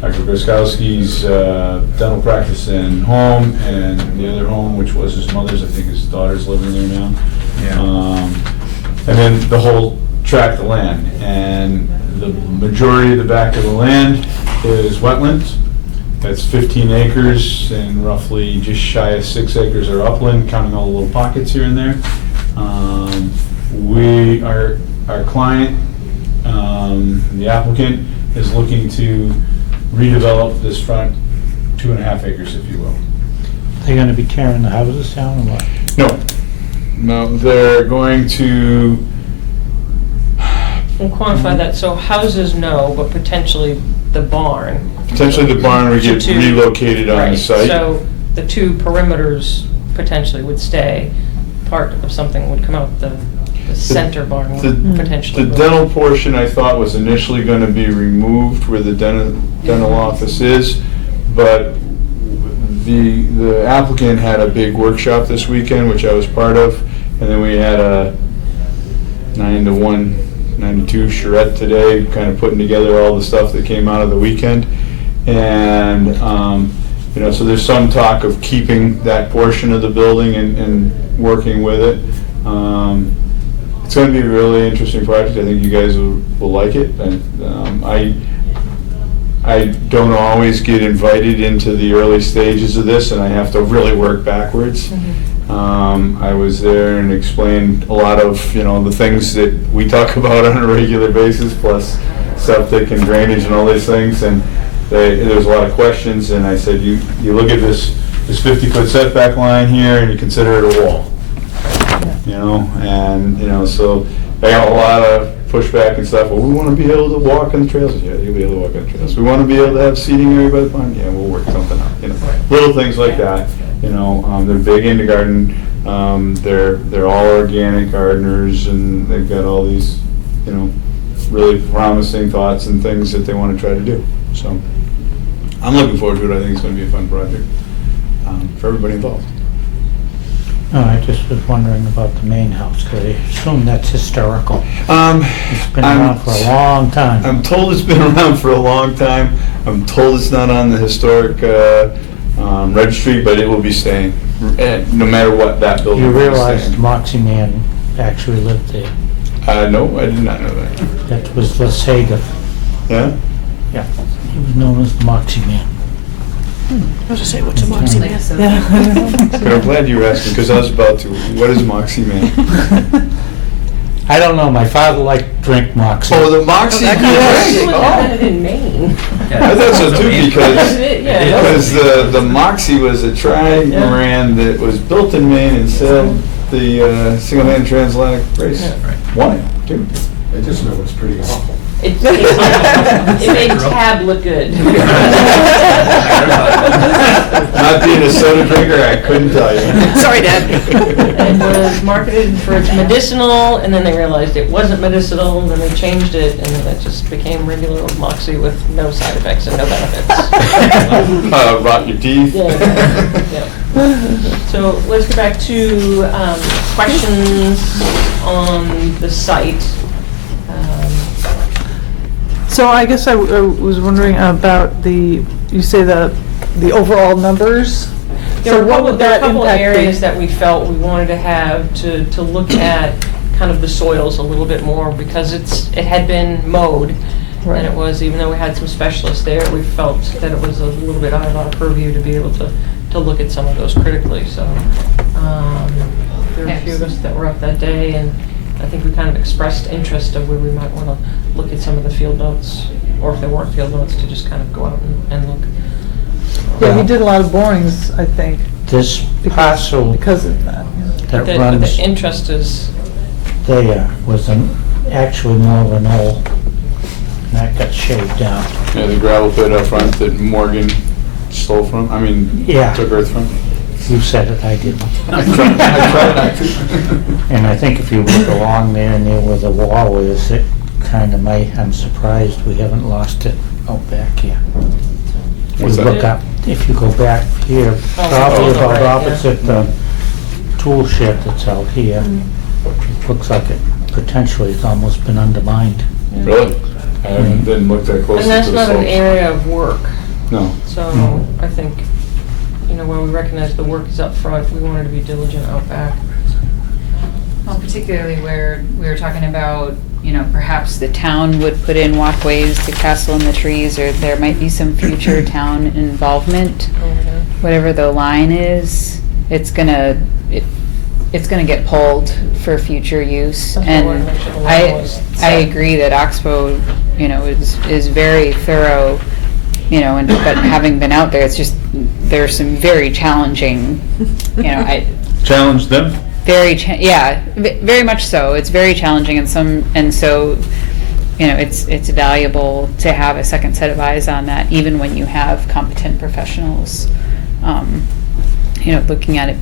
Dr. Goskowski's dental practice and home, and the other home, which was his mother's, I think his daughter's living there now. Yeah. And then the whole tract of land. And the majority of the back of the land is wetlands. That's 15 acres, and roughly just shy of 6 acres are upland, counting all the little pockets here and there. Our client, the applicant, is looking to redevelop this front 2.5 acres, if you will. They're gonna be tearing the houses down or what? No, they're going to, We'll quantify that, so houses, no, but potentially the barn. potentially the barn would get To- relocated on the Right, site. so the two perimeters potentially would stay, part of something would come out, the center barn The would potentially. the dental portion, I thought, was initially going to be removed where the dental office is, but the applicant had a big workshop this weekend, which I was part of, and then we had a 9 to 1, 92 charrette today, kind of putting together all the stuff that came out of the weekend. And, so there's some talk of keeping that portion of the building and working with it. It's going to be a really interesting project. I think you guys will like it. And, I don't always get invited into the early stages of this, and I have to really work backwards. I was there and explained a lot of, the things that we talk about on a regular basis, plus septic and drainage and all these things. And there's a lot of questions, and I said, you look at this 50-foot setback line here, and you consider it a wall. So I got a lot of pushback and stuff. Well, we want to be able to walk on the trails. Yeah, you'll be able to walk on the trails. We want to be able to have seating area by the pond. Yeah, we'll work something out. You know, little things like that. You know, they're big into garden. They're all organic gardeners, and they've got all these, you know, really promising thoughts and things that they want to try to do. So I'm looking forward to it. I think it's going to be a fun project for everybody involved. No, I just was wondering about the main house, because I assume that's historical. It's been around for a long time. I'm told it's been around for a long time. I'm told it's not on the historic registry, but it will be staying, no matter what that building You is realize staying. Moxie Man actually lived there. No, I did not know that. That was Lasaga. Yeah? Yeah, he was known as the Moxie Man. I was to say, what's a Moxie Man? But I'm glad you were asking, because I was about to. What is Moxie Man? I don't know, my father liked to drink Moxie. Oh, the Moxie Man. Invented in Maine. I thought so too, because Yeah. the Moxie was a trimaran that was built in Maine and sailed the single-handed transatlantic race. Won it, too. I just know it's pretty awful. It made Tab look good. Not being a soda drinker, I couldn't tell you. Sorry, Dad. It was marketed for its medicinal, and then they realized it wasn't medicinal, and then they changed it, and then it just became regular old Moxie with no side effects and no benefits. Rot your teeth. Yeah. So let's get back to questions on the site. So I guess I was wondering about you say the overall numbers? There So were what would there were a that couple of impact be? areas that we felt we wanted to have to look at kind of the soils a little bit more, because it had been mowed. Right. And it was, even though we had some specialists there, we felt that it was a little bit out of our purview to be able to look at some of those critically. So there were a few of us that were up that day, and I think we kind of expressed interest of where we might want to look at some of the field notes, or if there weren't field notes, to just kind of go out and look. Yeah, he did a lot of borings, I think, This parcel because of that. that But runs the interest is, there was actually more of an knoll, and that got shaved down. Yeah, the gravel pit up front that Morgan stole from, Yeah. took earth from. You said it, I didn't. I tried not to. And I think if you look along there near where the wall is, it kind of I'm surprised we haven't lost it out back here. What's You that? look up, if you go back here, probably oh, about right, yeah. opposite the tool shed that's out here, it looks like it potentially has almost been undermined. Really? I didn't look that close. and that's to the not an slopes. area of work. No. So No. I think, where we recognize the work is up front, we wanted to be diligent out back. Well, particularly where we were talking about, perhaps the town would put in walkways to castle in the trees, or there might be some future town involvement. Over there. Whatever the line is, it's gonna get pulled for future use. That's what we're And gonna make sure the line was I set. agree that Oxbow, is very thorough, but having been out there, it's just, there's some very challenging, Challenge them? very much so. It's very challenging, and so, it's valuable to have a second set of eyes on that, even when you have competent professionals, looking at it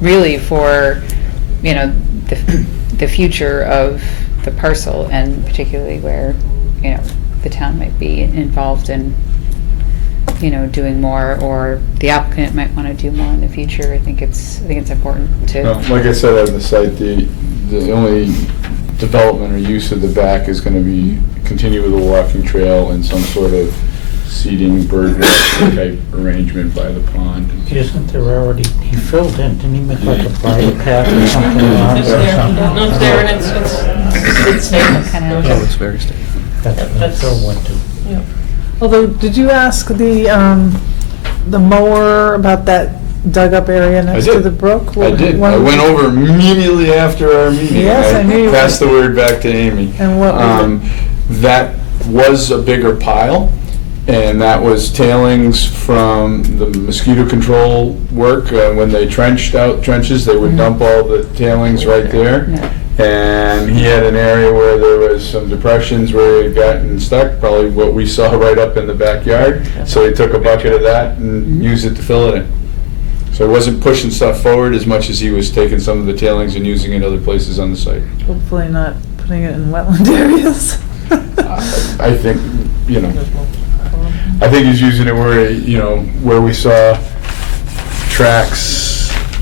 really for, the future of the parcel, and particularly where, the town might be involved in, doing more, or the applicant might want to do more in the future. I think it's important to. No, like I said on the site, the only development or use of the back is going to be continue with a walking trail and some sort of seating, bird watching type arrangement by the pond. Isn't there already, he filled in, didn't he make like a bridle path or something around It's it or there, something? no, it's there, and it's stable. Kind of. Oh, it's very stable. That's what Phil went to. Yeah. Although, did you ask the mower about that dug up area next to did. the brook? I did. I went over immediately after our meeting. Yes, I knew you passed would. the word back to Amy. And what was That was a bigger pile, and that was tailings from the mosquito control work. When they trenched out trenches, they would dump all the tailings right there. Yeah. And he had an area where there was some depressions where he had gotten stuck, probably what we saw right up in the backyard. So he took a bucket of that and used it to fill it in. So he wasn't pushing stuff forward as much as he was taking some of the tailings and using it other places on the site. Hopefully not putting it in wetland areas. I think, you know, I think he's using it where, you know, where we saw tracks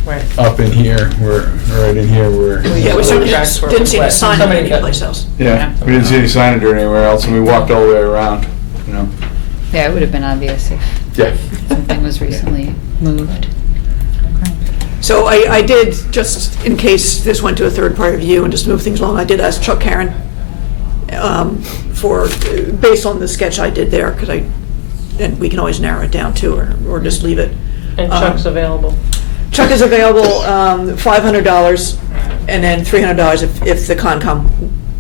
Right. up in here, where, right in here, where. Yeah, we certainly Tracks were didn't see any wet. sign of Somebody any got- place else. Yeah, we didn't see any signage or anywhere else, and we walked all the way around, you know. Yeah, it would have been obvious if Yeah. something was recently moved. So I did, just in case this went to a third-party review and just move things along, I did ask Chuck Karen for, based on the sketch I did there, because and we can always narrow it down too, or just leave it. And Chuck's available. Chuck is available, $500, and then $300 if the Conscom,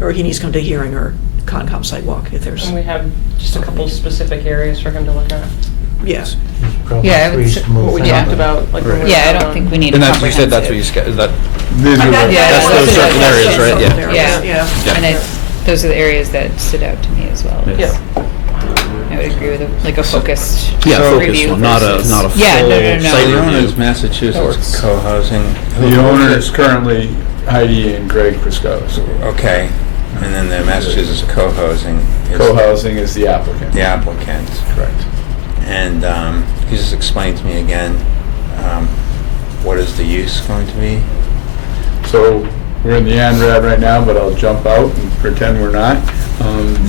or he needs to come to hearing, or Conscom sidewalk, if there's, And we have just a couple specific areas for him to look at. yes. Yeah, I would Trees say- to move What we down. talked about, like. when we Yeah, I were don't on- think we need a And that's, you said that's comprehensive. what you, is that, These are the- Yeah, that's those certain areas, right? Yeah. Yeah. Yeah. And those are the areas that stood out to me as well. Yeah. I would agree with like a focused yeah, focus review one, not a, versus- not a full Yeah, no, no, site no. So the review. owner is Massachusetts Co-Housing. The owner is currently Heidi and Greg Priscos. Okay, and then the Massachusetts Co-Housing is Co-housing is the applicant. the applicant. Correct. And can you just explain to me again, what is the use going to be? So we're in the ANRAD right now, but I'll jump out and pretend we're not.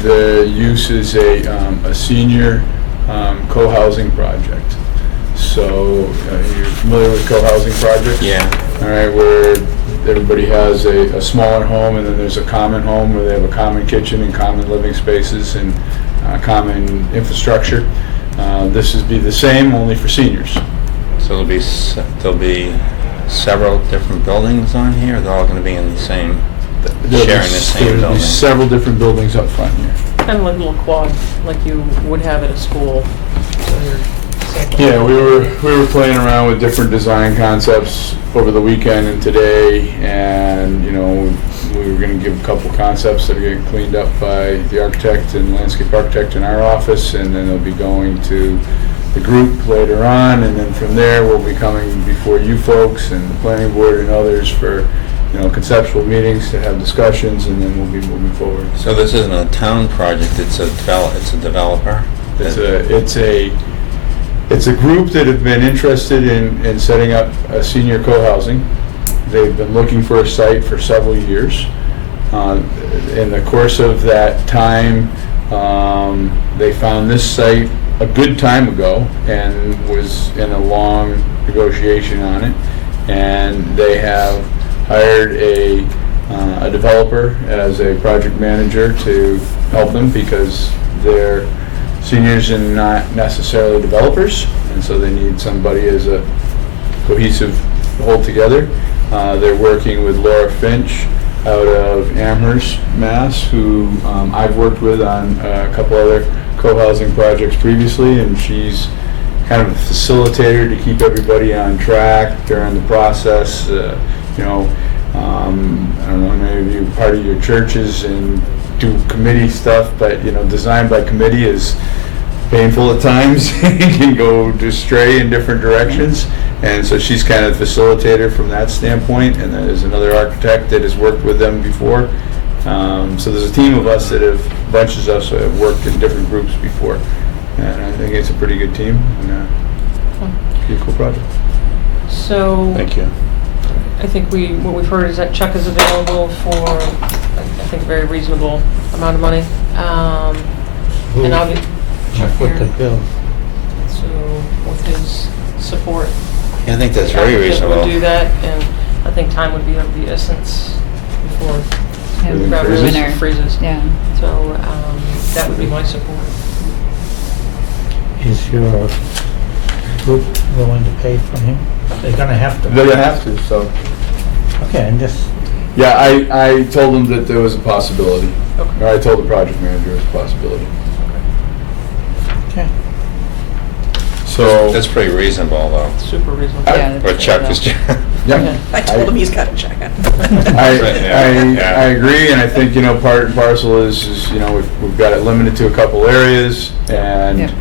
The use is a senior co-housing project. So you're familiar with co-housing projects? Yeah. All right, where everybody has a smaller home, and then there's a common home where they have a common kitchen and common living spaces and common infrastructure. This would be the same, only for seniors. So there'll be several different buildings on here, or they're all going to be in the same, sharing the same There'll be building? several different buildings up front here. Kind of like a little quad, like you would have at a school. So you're sampling. Yeah, we were playing around with different design concepts over the weekend and today, and, you know, we were gonna give a couple concepts that are getting cleaned up by the architect and landscape architect in our office, and then they'll be going to the group later on, and then from there, we'll be coming before you folks and the planning board and others for, you know, conceptual meetings to have discussions, and then we'll be moving forward. So this isn't a town project, it's a developer? It's a group that have been interested in setting up a senior co-housing. They've been looking for a site for several years. In the course of that time, they found this site a good time ago and was in a long negotiation on it. And they have hired a developer as a project manager to help them because they're seniors and not necessarily developers, and so they need somebody as a cohesive whole together. They're working with Laura Finch out of Amherst, Mass, who I've worked with on a couple other co-housing projects previously, and she's kind of a facilitator to keep everybody on track during the process. You know, I don't know, maybe you're part of your churches and do committee stuff, but, you know, design by committee is painful at times. It can go astray in different directions. And so she's kind of the facilitator from that standpoint. And then there's another architect that has worked with them before. So there's a team of us that have, bunches of us that have worked in different groups before. And I think it's a pretty good team and pretty cool project. So. Thank you. I think what we've heard is that Chuck is available for, I think, a very reasonable amount of money. And I'll be, Chuck With the here, bill. so with his support. Yeah, I think that's very the applicant reasonable. would do that, and I think time would be of the essence before Yeah, the ground freezes? really freezes. Yeah. So that would be my support. Is your group willing to pay for him? They're gonna have to. They're gonna have to, so. Okay, and just, Yeah, I told them that there was a possibility. Okay. Or I told the project manager it was a possibility. okay. So. That's pretty reasonable, though. Super reasonable. Yeah, For Chuck is, Yeah. I told him he's got to check it. I agree, and I think, part and parcel is, we've got it limited to a couple areas, and,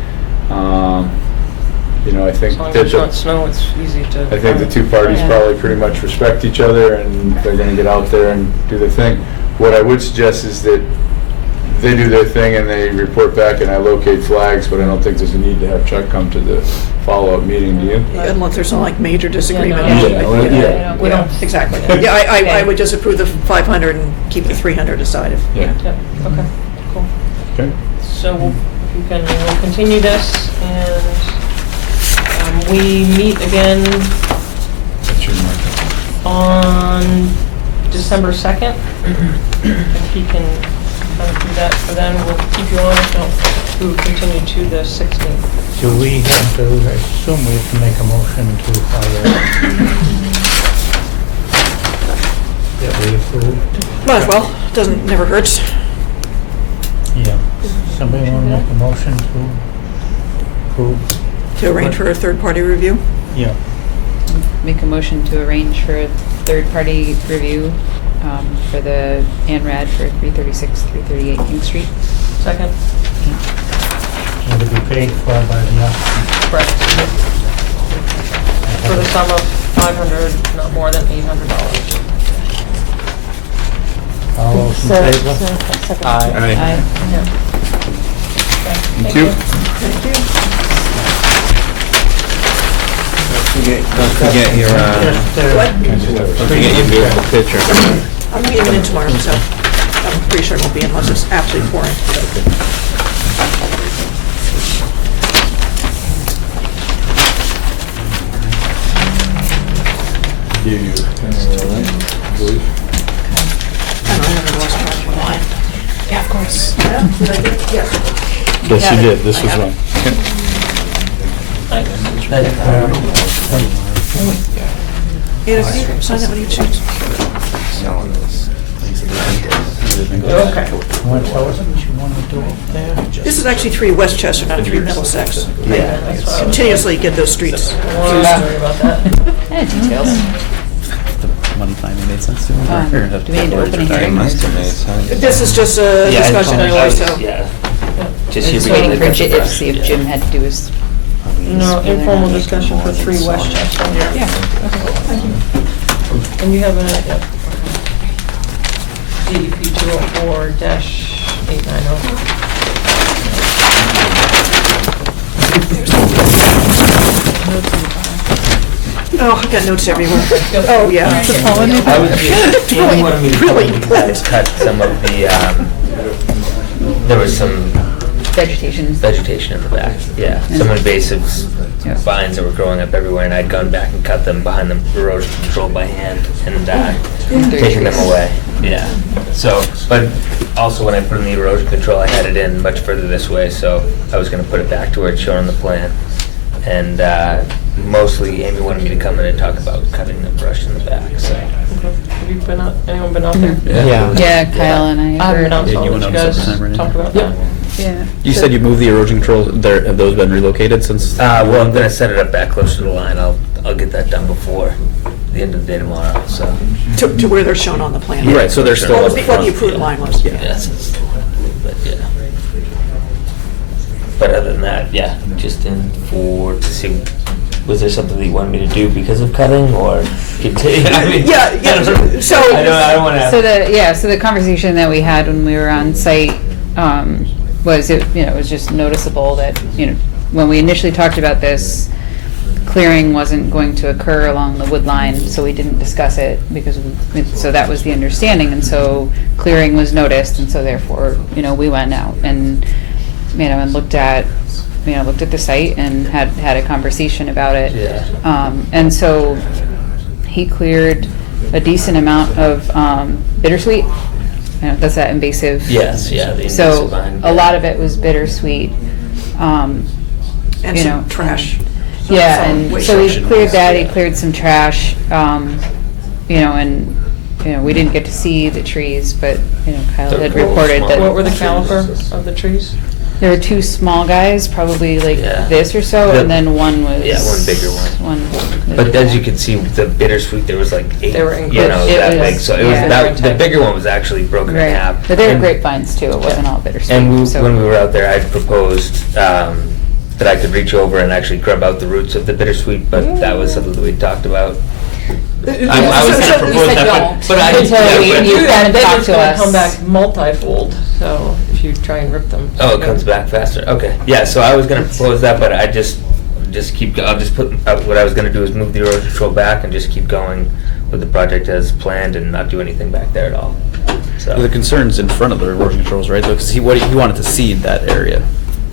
I think As long as that it's not snow, it's easy to. I think the two parties probably pretty much respect each other, and they're gonna get out there and do their thing. What I would suggest is that they do their thing and they report back and I locate flags, but I don't think there's a need to have Chuck come to the follow-up meeting, do you? Unless there's some like major disagreement. We don't. Exactly. Yeah, I would just approve the 500 and keep the 300 aside if. Yeah. Yeah, okay, cool. Okay. So we'll continue this, and we meet again That's your markup. on December 2nd. If he can kind of do that for then, we'll keep you on, if not, we will continue to the 16th. Do we have to, I assume we have to make a motion to hire that we approved? Might as well, never hurts. Yeah. Somebody want to make a motion to approve? To arrange for a third-party review. Yeah. Make a motion to arrange for a third-party review for the ANRAD for 336, 338 King Street. Second? And to be paid for by the applicant. Correct. For the sum of $500, not more than $800. All those in favor? Aye. Aye. Yeah. Thank you. Thank you. Don't forget your, What? don't forget your beautiful picture. I'm leaving in tomorrow, so I'm pretty sure it won't be unless it's absolutely pouring. You, I believe. I don't know, I haven't lost track of mine. Yeah, of course. Yeah, did I do? Yes. Yes, you did, this I was have one. And if you sign that when you choose. Okay. Want to tell us what you want to do up there? This is actually 3 Westchester, not 3 Middlesex. Yeah, that's what I was. Continuously get those streets. Sorry about that. Details. The money finally made sense to me. Do we need to open a It hearing? must have made sense. This is just a discussion really, so. Yeah. Just waiting for Jim, to see if Jim had to do his. No, informal discussion for 3 Westchester. Yeah. And you have a, yep. DEP 204-890. Oh, I got notes everywhere. Oh, yeah. I was just, Amy wanted me to come Really in good. and cut some of the, there was some Vegetation. vegetation in the back, yeah. Some invasive vines that were growing up everywhere, and I'd gone back and cut them behind the erosion control by hand and taken them away, yeah. So, but also when I put in the erosion control, I had it in much further this way, so I was gonna put it back to where it's shown on the plan. And mostly Amy wanted me to come in and talk about cutting the brush in the back, so. Have you been out, anyone been out there? Yeah, Kyle and I. I haven't been out, Yeah, so you I'll went let you out guys sometime, right? talk about that. Yeah. You said you moved the erosion control, have those been relocated since? Well, I'm gonna set it up back closer to the line, I'll get that done before the end of the day tomorrow, so. To where they're shown on the plan. Right, so they're still What up the front. approved line was. Yes, it's, but yeah. But other than that, yeah, just in to see, was there something that you wanted me to do because of cutting, or continue? I mean, Yeah, so. I don't wanna. So the conversation that we had when we were on site, was it was just noticeable that, when we initially talked about this, clearing wasn't going to occur along the wood line, so we didn't discuss it because, so that was the understanding, and so clearing was noticed, and so therefore, we went out and, and looked at the site and had a conversation about it. Yeah. And so he cleared a decent amount of bittersweet. That's that invasive. Yes, yeah, the So invasive vine, a lot of it was bittersweet. And some trash. Yeah, Some and waste so he section. cleared that, he cleared some trash, and, we didn't get to see the trees, but, Kyle They're had cool, reported small. that. What were the caliber of the trees? There were two small guys, probably like Yeah. this or so, and then one was. Yeah, one bigger one. One. But as you can see, the bittersweet, there was like 8, They were you enclosed. know, It that was- big. So it was yeah. that, the bigger one was actually broken in Right, half. but they were And- grapevines too, it wasn't all bittersweet. And so- when we were out there, I proposed that I could reach over and actually grub out the roots of the bittersweet, but that was something that we talked about. I was So- going to so- propose You said that, don't. but I Until yeah, we- but- you kind of Then talked it's to gonna us. come back multifold, so if you try and rip them. Oh, it comes back faster. Okay. Yeah. So I was going to propose that, but I just keep. I'll just put. What I was going to do is move the erosion control back and just keep going with the project as planned and not do anything back there at all. So The concern's in front of the erosion controls, right? Because he wanted to seed that area.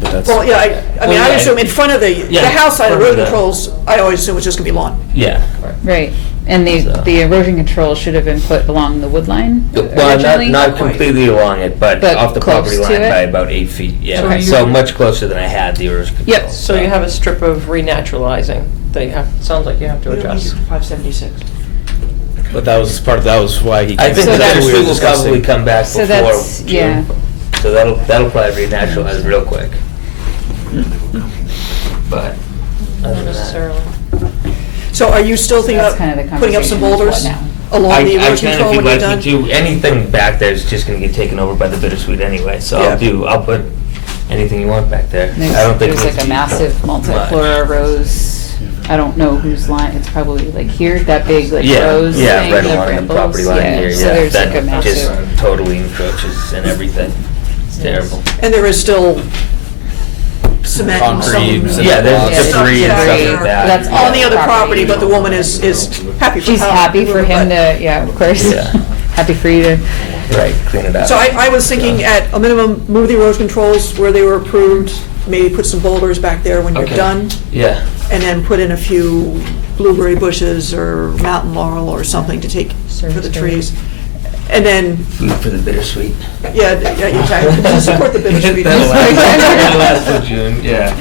But that's. Well, yeah, I mean, Well, I yeah. assume in front of the Yeah, house side of front road of the- controls, I always assume it's just gonna be lawn. yeah. Right, and So- the erosion control should have been put along the wood line Well, not originally. completely along it, but But off the close property to line it? by about 8 feet. Yeah. So So you- much closer than I had the erosion control. Yep. So you have a strip of renaturalizing that you have, sounds like you have to adjust. 576. But that was why he. I think So the that's- bittersweet will probably come back So before that's- yeah. June. So that'll probably renaturalize real quick. But Not other than that, necessarily. So are you still thinking That's kind of about the putting up some conversation is boulders what now? along the I erosion can control if when you'd you're like done? me to. Anything back there is just going to get taken over by the bittersweet anyway. So Yeah. I'll put anything you want back there. I don't think There's it like needs a to be massive much. multiflora rose. I don't know whose line, it's probably like here, that big like Yeah, rose yeah, thing, right the along the brambles. property line here. So Yeah, there's like a that just massive. totally encroaches and everything. It's terrible. And there is still cement and Concrete, some. Yeah, there's Yeah, debris and stuff debris. like that. That's On the other property, property. but the woman is happy for She's happy for him but- to, yeah, of course. Yeah. Happy for you to, Right, clean it up. So I was thinking at a minimum, move the erosion controls where they were approved, maybe put some boulders back there when you're Okay. done, Yeah. and then put in a few blueberry bushes or mountain laurel or something to take for the trees. And then, Food for the bittersweet. yeah, exactly, just support the bittersweet. That'll last till June, yeah.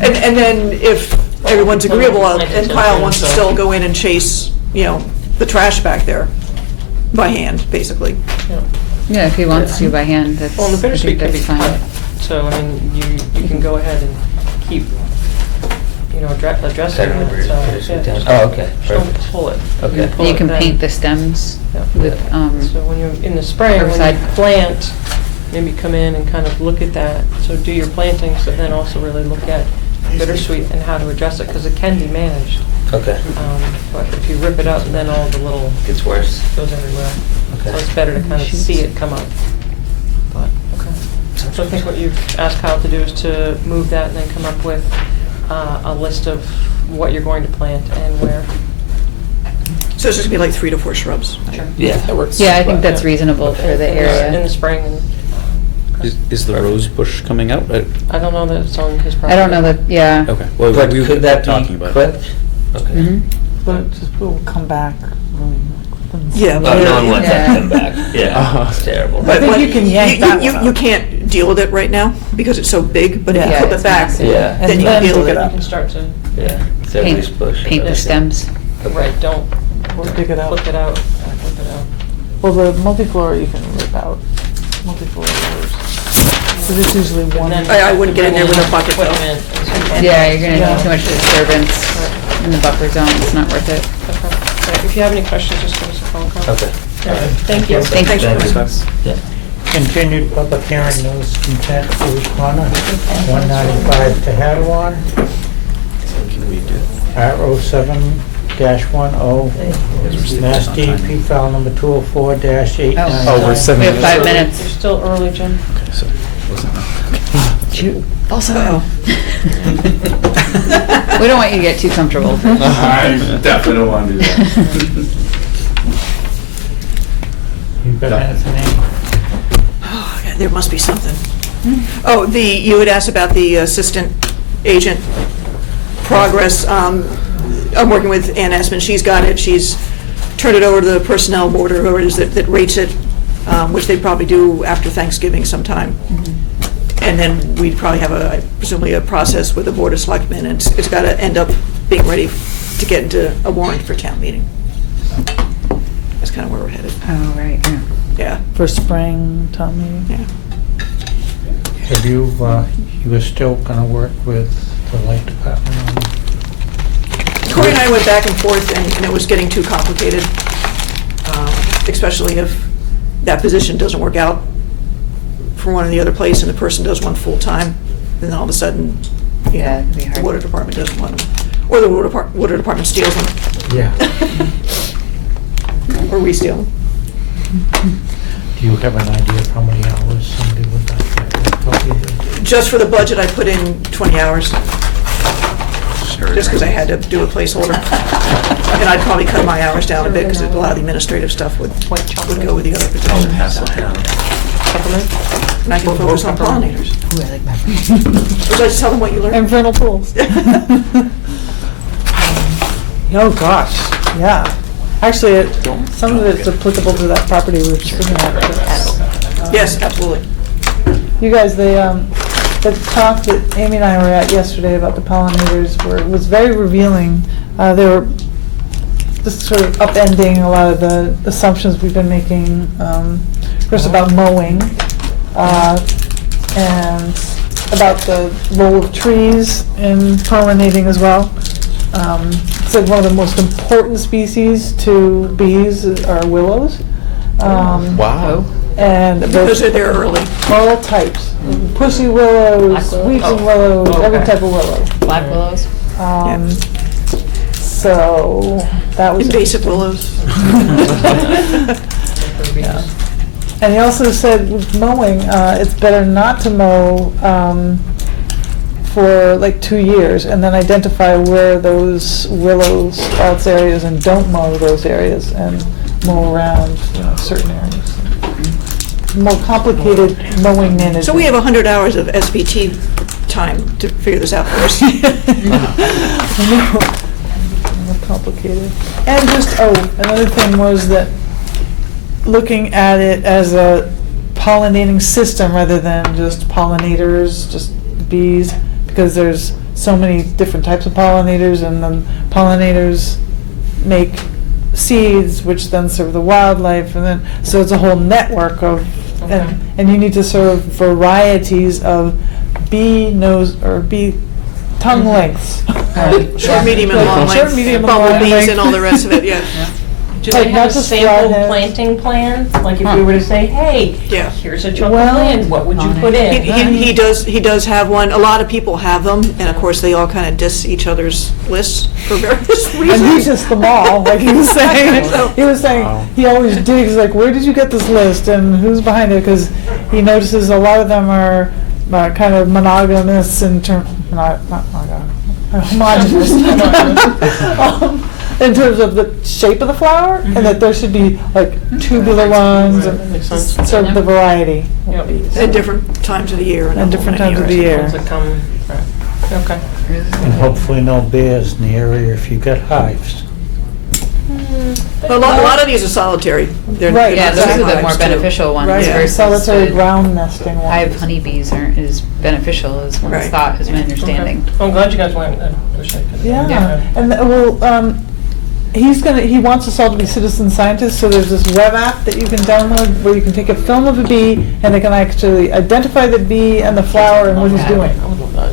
And then if everyone's agreeable, and Kyle wants to still go in and chase, the trash back there by hand, basically. yeah, if he wants to by hand, that's, Well, the I bittersweet think can be that's fine. cut, so, I mean, you can go ahead and keep, addressing Cutting the it, so, bittersweet yeah, down. just Oh, okay. Don't Perfect. pull it. Okay. pull You it can then. paint the stems Yeah. with, So when you're in the spring, when Herbicide. you plant, maybe come in and kind of look at that. So do your plantings, but then also really look at bittersweet and how to adjust it, because it can be managed. Okay. But if you rip it up, then all the little Gets worse. goes everywhere. So Okay. it's better to kind of see it come up. But, okay. So I think what you've asked Kyle to do is to move that and then come up with a list of what you're going to plant and where. So it's just gonna be like 3 to 4 shrubs. Yeah, that works. yeah, I think that's reasonable for the In area. the spring. And Is the rose bush coming out? I don't know that it's on his property. I don't know that, yeah. Okay. Well, But we could were that talking be about clipped? Okay. Mhm. But just will come back. Yeah. Oh, no one wants that to Yeah. come back. Yeah, it's terrible. I think you can yank that one You up. can't deal with it right now because it's so big, but if you Yeah, clip it's it back, massive. Yeah, then you can deal with dig it it. You up. can start to, yeah. It's everybody's bush. Paint the stems. right, don't Or dig it out. flip it out. Flip it out. Well, the multiflora you can rip out. Multiflora rose. So there's usually one. And then I wouldn't get in there with a bucket, though. equipment and so- Yeah, you're gonna Yeah. do too much disturbance in the buffer zone, it's not worth it. Okay. Right, if you have any questions, just give us a phone call. Okay. All right, thank you. Thank you. Yeah. Continued public hearing notice intent to respond 195 Tehadawon, R07-10, Mass DEP file number 204-899. Oh, we're 7 We have 5 You're minutes. still early, Jim. Okay, so Also, We don't want you to get too comfortable. I definitely don't want to do that. You got Anthony? oh, God, there must be something. Oh, you had asked about the assistant agent progress. I'm working with Ann Esmond. She's got it. She's turned it over to the personnel board or whoever it is that rates it, which they probably do after Thanksgiving sometime. And then we'd probably have presumably a process with the Board of Selectmen, and it's got to end up being ready to get into a warrant for town meeting. That's kind of where we're headed. Oh, right, yeah. Yeah, For spring, Tommy. yeah. Have you, you were still gonna work with the light department on? Corey and I went back and forth, and it was getting too complicated, especially if that position doesn't work out for one or the other place, and the person does one full-time, and then all of a sudden, you Yeah, know, it'd be the hard. water department doesn't want them, or the water department steals them, Yeah. or we steal them. Do you have an idea of how many hours somebody would like that? Just for the budget, I put in 20 hours, just because I had to do a placeholder. And I'd probably cut my hours down a bit, because a lot of the administrative stuff would go with the other position. And I can focus on pollinators. Ooh, I like that. Would you like to tell them what you learned? And vernal pools. Oh, gosh, yeah. Actually, some of it's applicable to that property we were just looking at. Yes, absolutely. You guys, the talk that Amy and I were at yesterday about the pollinators was very revealing. They were just sort of upending a lot of the assumptions we've been making, first about mowing, and about the role of trees in pollinating as well. Said one of the most important species to bees are willows. Wow. And Because they're there early. all types, pussy willows, weeping willows, every type of willow. Black willows? So that was Invasive willows. Yeah. And he also said with mowing, it's better not to mow for like 2 years, and then identify where those willows are, its areas, and don't mow those areas, and mow around, certain areas. More complicated mowing management. So we have 100 hours of SVT time to figure this out for us. More complicated. And just, another thing was that looking at it as a pollinating system rather than just pollinators, just bees, because there's so many different types of pollinators, and the pollinators make seeds, which then serve the wildlife, and then, so it's a whole network of, and you need to serve varieties of bee nose, or bee tongue lengths. Short, medium, and long Short, length. medium, and long Bumblebees length. and all the rest of it, yeah. Do Like, they not have a just sample flatheads. planting plan? Like if we were to say, hey, Yeah. here's a chunk Well, of land, what would you put in? He does have one. A lot of people have them, and of course, they all kind of diss each other's lists for various And he reasons. just them all, like he was saying. He was saying, he always digs, like, where did you get this list, and who's behind it? Because he notices a lot of them are kind of monogamous in terms, not monogamous, homogenous. In terms of the shape of the flower, and that there should be like tubular ones, and Makes sense. sort of the variety. Yep. At different times of the year. And different times of the year. Ones that come, right. Okay. And hopefully no bears in the area if you got hives. A lot of these are solitary. They're Right, Yeah, not those are the hives, more too. beneficial ones Right, versus solitary the ground nesting ones. hive honeybees aren't as beneficial as one's Right. thought, is my understanding. I'm glad you guys went. I wish I could. Yeah, and he wants us all to be citizen scientists, so there's this web app that you can download where you can take a film of a bee, and they can actually identify the bee and the flower and what he's doing. I would love that.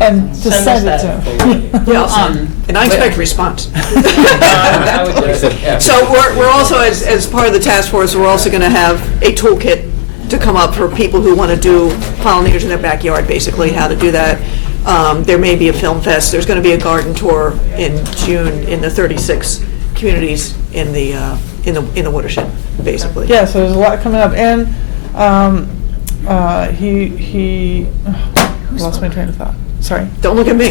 And just send it to him. Yeah, I'll send. And I expect a response. I would do it. Yeah. So we're also, as part of the task force, we're also going to have a toolkit to come up for people who want to do pollinators in their backyard, basically, how to do that. There may be a film fest. There's going to be a garden tour in June in the 36 communities in the watershed, basically. Yeah, so there's a lot coming up, and he lost my train of thought. Sorry. Don't look at me.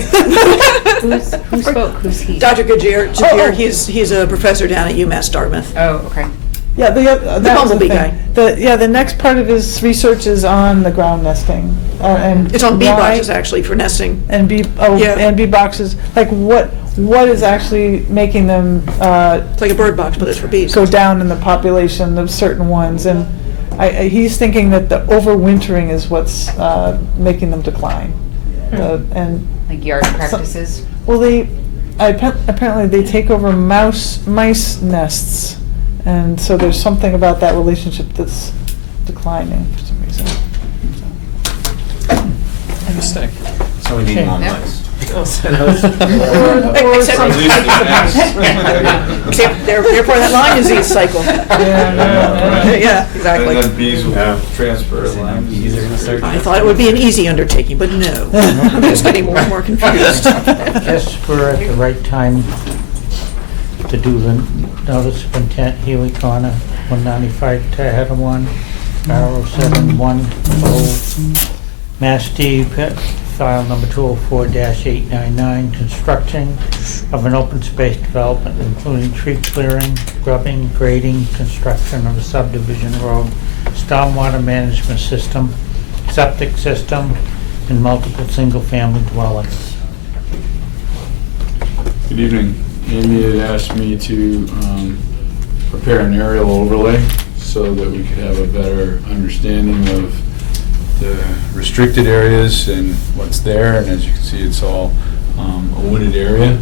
Who spoke? Who's he? Dr. Gajir, Oh. he's a professor down at UMass Dartmouth. Oh, okay. Yeah, that was bumblebee thing. The next part of his research is on the ground nesting, and It's on bee why- boxes, actually, for nesting. and bee Yeah. and bee boxes. Like what is actually making them It's like a bird box, but it's for bees. go down in the population of certain ones, and he's thinking that the overwintering is what's making them decline. And Like yard practices? well, apparently they take over mice nests, and so there's something about that relationship that's declining for some reason. So. Fantastic. So we need more Yeah. mice. Except they're part of that Lyme disease cycle. Yeah, exactly. And then bees will transfer lines. I thought it would be an easy undertaking, but no. I'm just getting more and more confused. Guess we're at the right time to do the notice of intent, Healy Corner, 195 Tehadawon, Barrow 710, Mass DEP, file number 204-899, construction of an open space development including tree clearing, grubbing, grading, construction of a subdivision road, stormwater management system, septic system, and multiple single-family dwellings. Good evening. Amy had asked me to prepare an aerial overlay so that we could have a better understanding of the restricted areas and what's there. And as you can see, it's all a wooded area.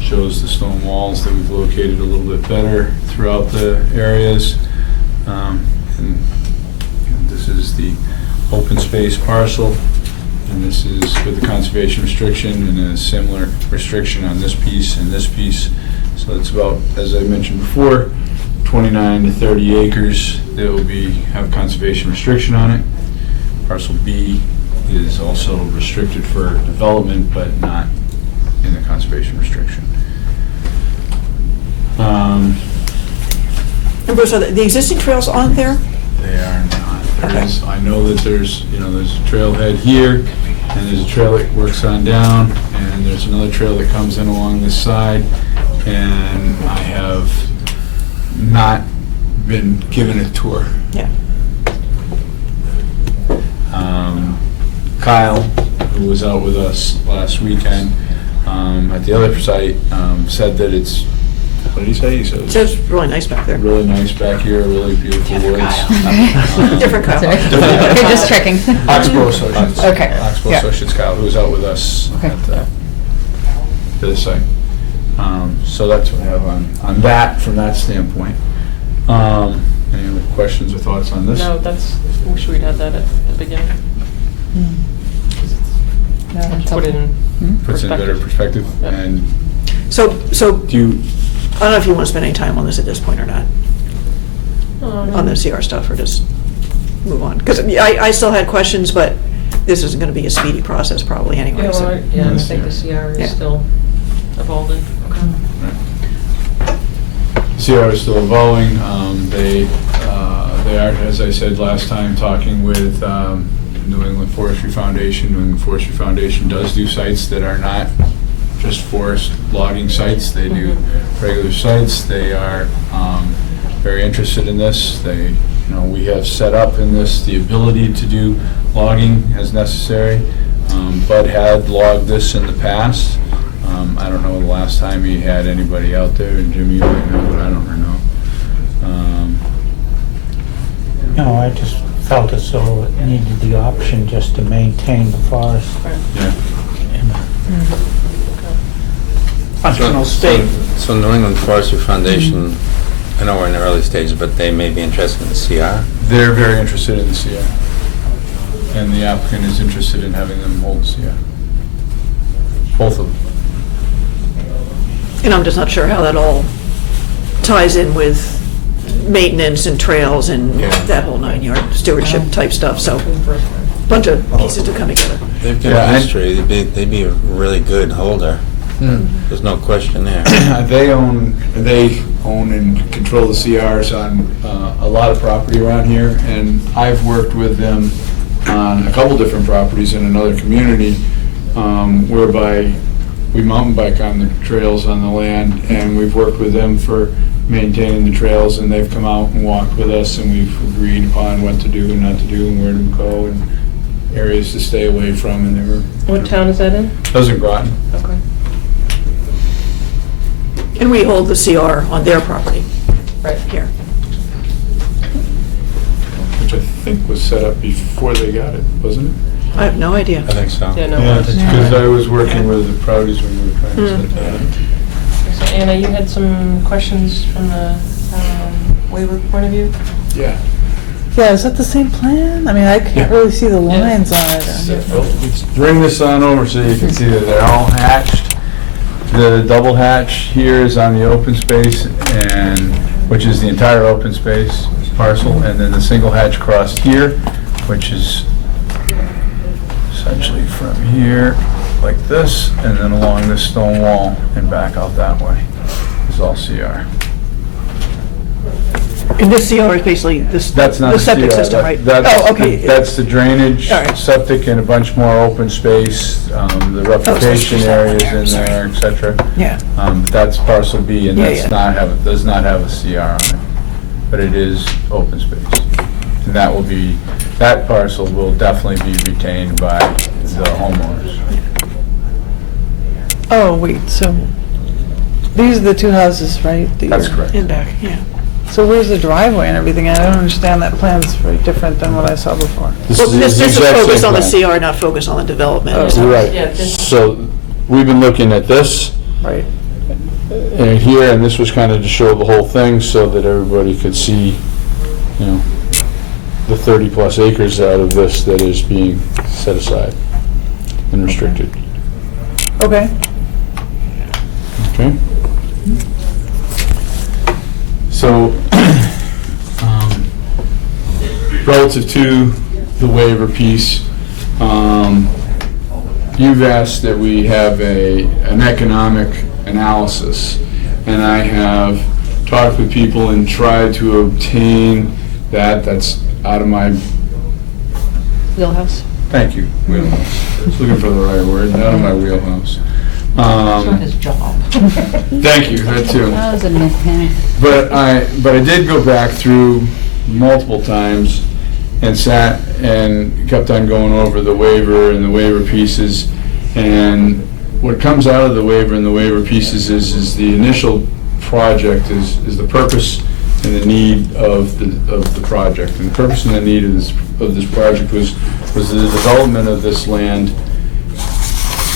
Shows the stone walls that we've located a little bit better throughout the areas. And this is the open space parcel. And this is with the conservation restriction and a similar restriction on this piece and this piece. So it's about, as I mentioned before, 29 to 30 acres that will have conservation restriction on it. Parcel B is also restricted for development, but not in the conservation restriction. And Bruce, are the existing trails on there? They are not. I know that there's a trailhead here, and there's a trail that works on down, and there's another trail that comes in along this side, and I have not been given a tour. Yeah. Kyle, who was out with us last weekend at the other site, said that it's, what did he say? He said It says really nice back there. really nice back here, really beautiful woods. Different Kyle. Okay, just checking. Oxbow Associates. Okay, Oxbow yeah. Associates Kyle, who was out with us Okay. at the site. So that's what I have on that, from that standpoint. Any other questions or thoughts on this? No, wish we'd had that at the beginning. Put it in Puts in better perspective. Yep. And So, do you, I don't know if you want to spend any time on this at this point or not, on the CR stuff, or just move on. Because I still had questions, but this isn't going to be a speedy process probably anyway. Yeah, so. well, yeah, I think the CR Yeah. is still evolving. CR is still evolving. They are, as I said last time, talking with New England Forestry Foundation. New England Forestry Foundation does do sites that are not just forest logging sites. They do regular sites. They are very interested in this. We have set up in this the ability to do logging as necessary. Bud had logged this in the past. I don't know the last time he had anybody out there, and Jimmy, you might know, but I don't know. No, I just felt as though it needed the option just to maintain the forest Yeah. in a functional state. So New England Forestry Foundation, I know we're in the early stages, but they may be interested in the CR. They're very interested in the CR. And the applicant is interested in having them hold CR. Both of them. And I'm just not sure how that all ties in with maintenance and trails and that whole 9-yard stewardship type stuff, so bunch of pieces to come together. They've got a history, they'd be a really good holder. There's no question there. They own and control the CRs on a lot of property around here, and I've worked with them on a couple different properties in another community, whereby we mountain bike on the trails on the land, and we've worked with them for maintaining the trails, and they've come out and walked with us, and we've agreed upon what to do and not to do, and where to go, and areas to stay away from, and they were... What town is that in? Those in Groton. Okay. And we hold the CR on their property. Right. Here. Which I think was set up before they got it, wasn't it? I have no idea. I think so. Yeah, no. Yeah, because I was working with the Proudies when we were trying to set that up. So Anna, you had some questions from the waiver point of view? Yeah. Yeah, is that the same plan? I mean, I can't really see the lines on it. Let's bring this on over so you can see that they're all hatched. The double hatch here is on the open space, and which is the entire open space parcel, and then the single hatch across here, which is essentially from here like this, and then along this stone wall and back out that way. Is all CR. And this CR is basically this, That's not the septic CR, system, right? that's- Oh, okay. That's the drainage, All right. septic, and a bunch more open space, the replication areas in there, et cetera. Yeah. But that's parcel B, and Yeah, that's yeah. does not have a CR on it, but it is open space. And that parcel will definitely be retained by the homeowners. Oh, wait, so these are the two houses, right? That's correct. In back, yeah. So where's the driveway and everything? I don't understand, that plan's very different than what I saw before. Well, this is focused on the CR, not focused on the development. Right. So we've been looking at this. Right. And here, and this was kind of to show the whole thing so that everybody could see, you know, the 30-plus acres out of this that is being set aside and restricted. Okay. Okay. So, relative to the waiver piece, you've asked that we have an economic analysis, and I have talked with people and tried to obtain that. That's out of my, Wheelhouse. thank you, wheelhouse. I was looking for the right word, out of my wheelhouse. His job. Thank you, that too. That was a nitpick. But I did go back through multiple times and sat and kept on going over the waiver and the waiver pieces. And what comes out of the waiver and the waiver pieces is the initial project is the purpose and the need of the project. And the purpose and the need of this project was the development of this land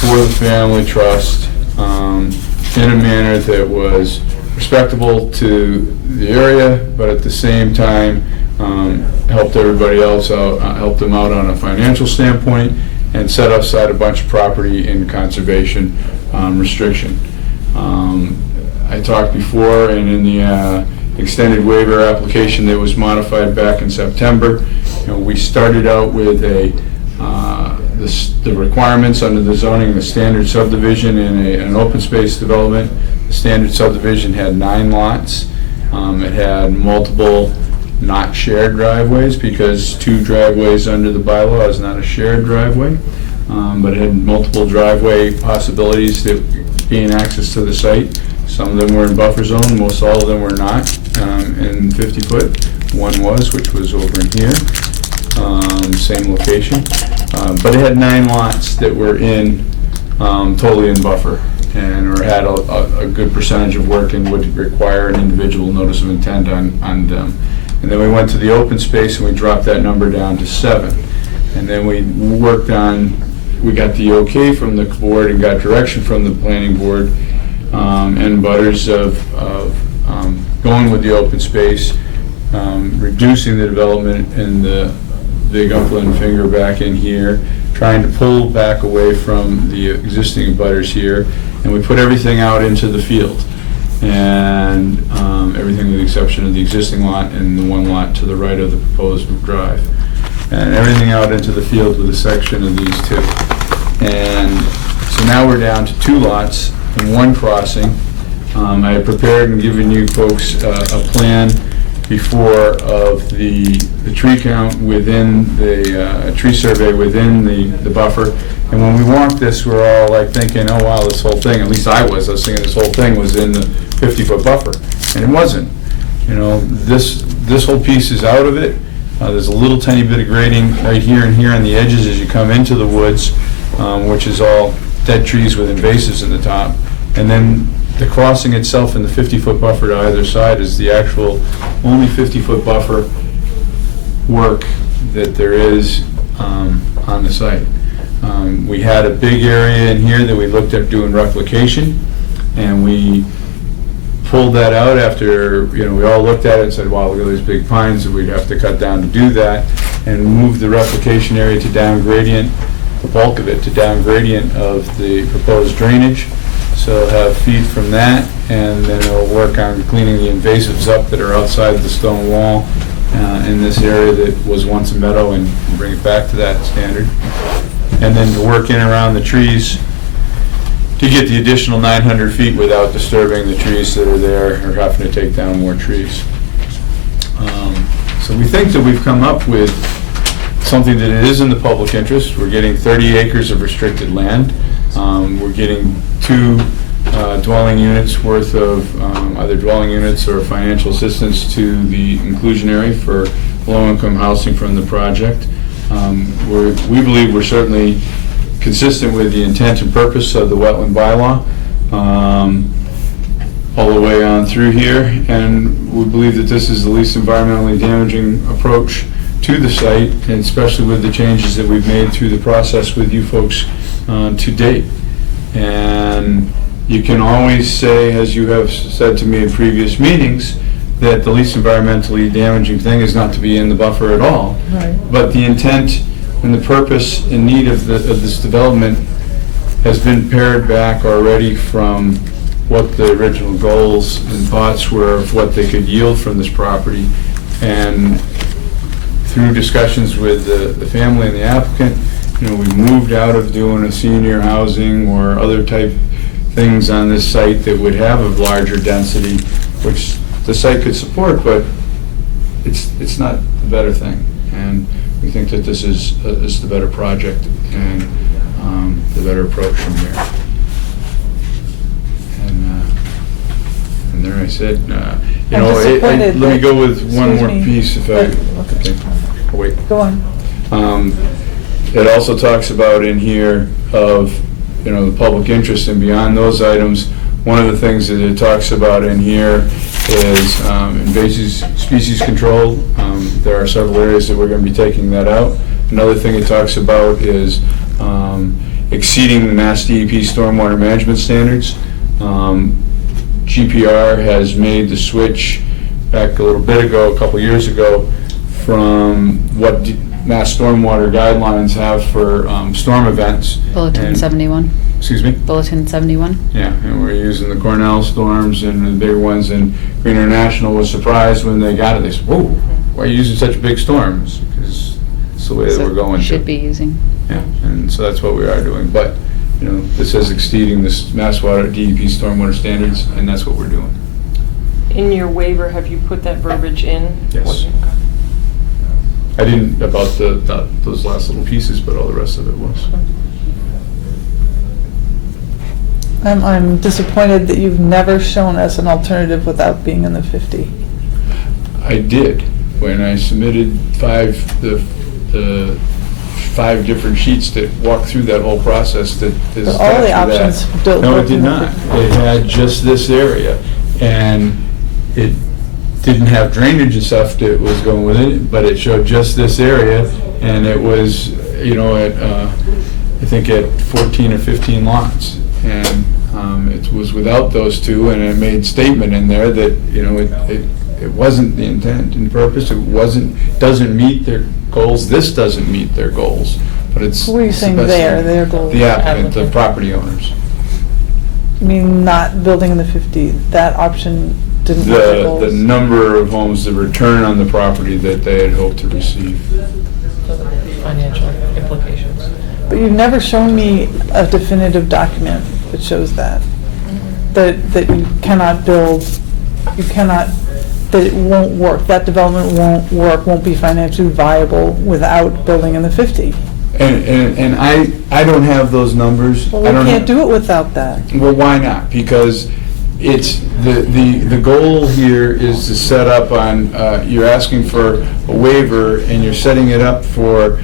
for the family trust in a manner that was respectable to the area, but at the same time helped everybody else out, helped them out on a financial standpoint, and set aside a bunch of property in conservation restriction. I talked before, and in the extended waiver application that was modified back in September, we started out with the requirements under the zoning, the standard subdivision in an open space development. The standard subdivision had 9 lots. It had multiple not shared driveways, because 2 driveways under the bylaw is not a shared driveway, but it had multiple driveway possibilities that gain access to the site. Some of them were in buffer zone, most all of them were not in 50 foot. One was, which was over in here, same location. But it had 9 lots that were in, totally in buffer, or had a good percentage of work and would require an individual notice of intent on them. And then we went to the open space and we dropped that number down to 7. And then we worked on, we got the okay from the board and got direction from the planning board and butters of going with the open space, reducing the development in the big upland finger back in here, trying to pull back away from the existing butters here, and we put everything out into the field. And everything with the exception of the existing lot and the 1 lot to the right of the proposed drive. And everything out into the field with a section of these 2. And so now we're down to 2 lots and 1 crossing. I had prepared and given you folks a plan before of the tree count within the tree survey within the buffer. And when we walked this, we're all like thinking, oh wow, this whole thing, at least I was thinking this whole thing was in the 50-foot buffer. And it wasn't. You know, this whole piece is out of it. There's a little tiny bit of grading right here and here on the edges as you come into the woods, which is all dead trees with invasives in the top. And then the crossing itself in the 50-foot buffer to either side is the actual only 50-foot buffer work that there is on the site. We had a big area in here that we looked at doing replication, and we pulled that out after, we all looked at it and said, wow, look at these big pines that we'd have to cut down to do that, and moved the replication area to down gradient, the bulk of it to down gradient of the proposed drainage. So have feed from that, and then it'll work on cleaning the invasives up that are outside the stone wall in this area that was once a meadow, and bring it back to that standard. And then to work in around the trees to get the additional 900 feet without disturbing the trees that are there or having to take down more trees. So we think that we've come up with something that is in the public interest. We're getting 30 acres of restricted land. We're getting 2 dwelling units worth of either dwelling units or financial assistance to the inclusionary for low-income housing from the project. We believe we're certainly consistent with the intent and purpose of the wetland bylaw all the way on through here, and we believe that this is the least environmentally damaging approach to the site, and especially with the changes that we've made through the process with you folks to date. And you can always say, as you have said to me in previous meetings, that the least environmentally damaging thing is not to be in the buffer at all. Right. But the intent and the purpose and need of this development has been pared back already from what the original goals and thoughts were of what they could yield from this property. And through discussions with the family and the applicant, we moved out of doing a senior housing or other type things on this site that would have a larger density, which the site could support, but it's not the better thing. And we think that this is the better project and the better approach from here. And there I said, let me go with one more piece if I. Okay. Oh, wait. Go on. It also talks about in here of the public interest, and beyond those items, one of the things that it talks about in here is invasive species control. There are several areas that we're going to be taking that out. Another thing it talks about is exceeding the Mass DEP stormwater management standards. GPR has made the switch back a little bit ago, a couple years ago, from what Mass stormwater guidelines have for storm events. Bulletin 71. Excuse me? Bulletin 71. Yeah, and we're using the Cornell storms and the big ones, and Green International was surprised when they got it. They said, whoa, why are you using such big storms? Because it's the way that we're going to. Should be using. Yeah, and so that's what we are doing. But, this is exceeding this Mass Water DEP stormwater standards, and that's what we're doing. In your waiver, have you put that verbiage in? Yes. I didn't about those last little pieces, but all the rest of it was. I'm disappointed that you've never shown us an alternative without being in the 50. I did when I submitted the 5 different sheets that walk through that whole process. That is but all the options don't. No, it did not. It had just this area, and it didn't have drainage and stuff that was going with it, but it showed just this area, and it was, at I think at 14 or 15 lots, and it was without those 2, and it made statement in there that it wasn't the intent and purpose. It doesn't meet their goals. This doesn't meet their goals, but it's. Who are you saying their goals? The applicant, the property owners. You mean not building in the 50? That option didn't meet their goals? The number of homes, the return on the property that they had hoped to receive. Financial implications. But you've never shown me a definitive document that shows that. That you cannot build, that it won't work, that development won't work, won't be financially viable without building in the 50. And I don't have those numbers. Well, we can't do it without that. Well, why not? Because it's, the goal here is to set up on, you're asking for a waiver and you're setting it up for,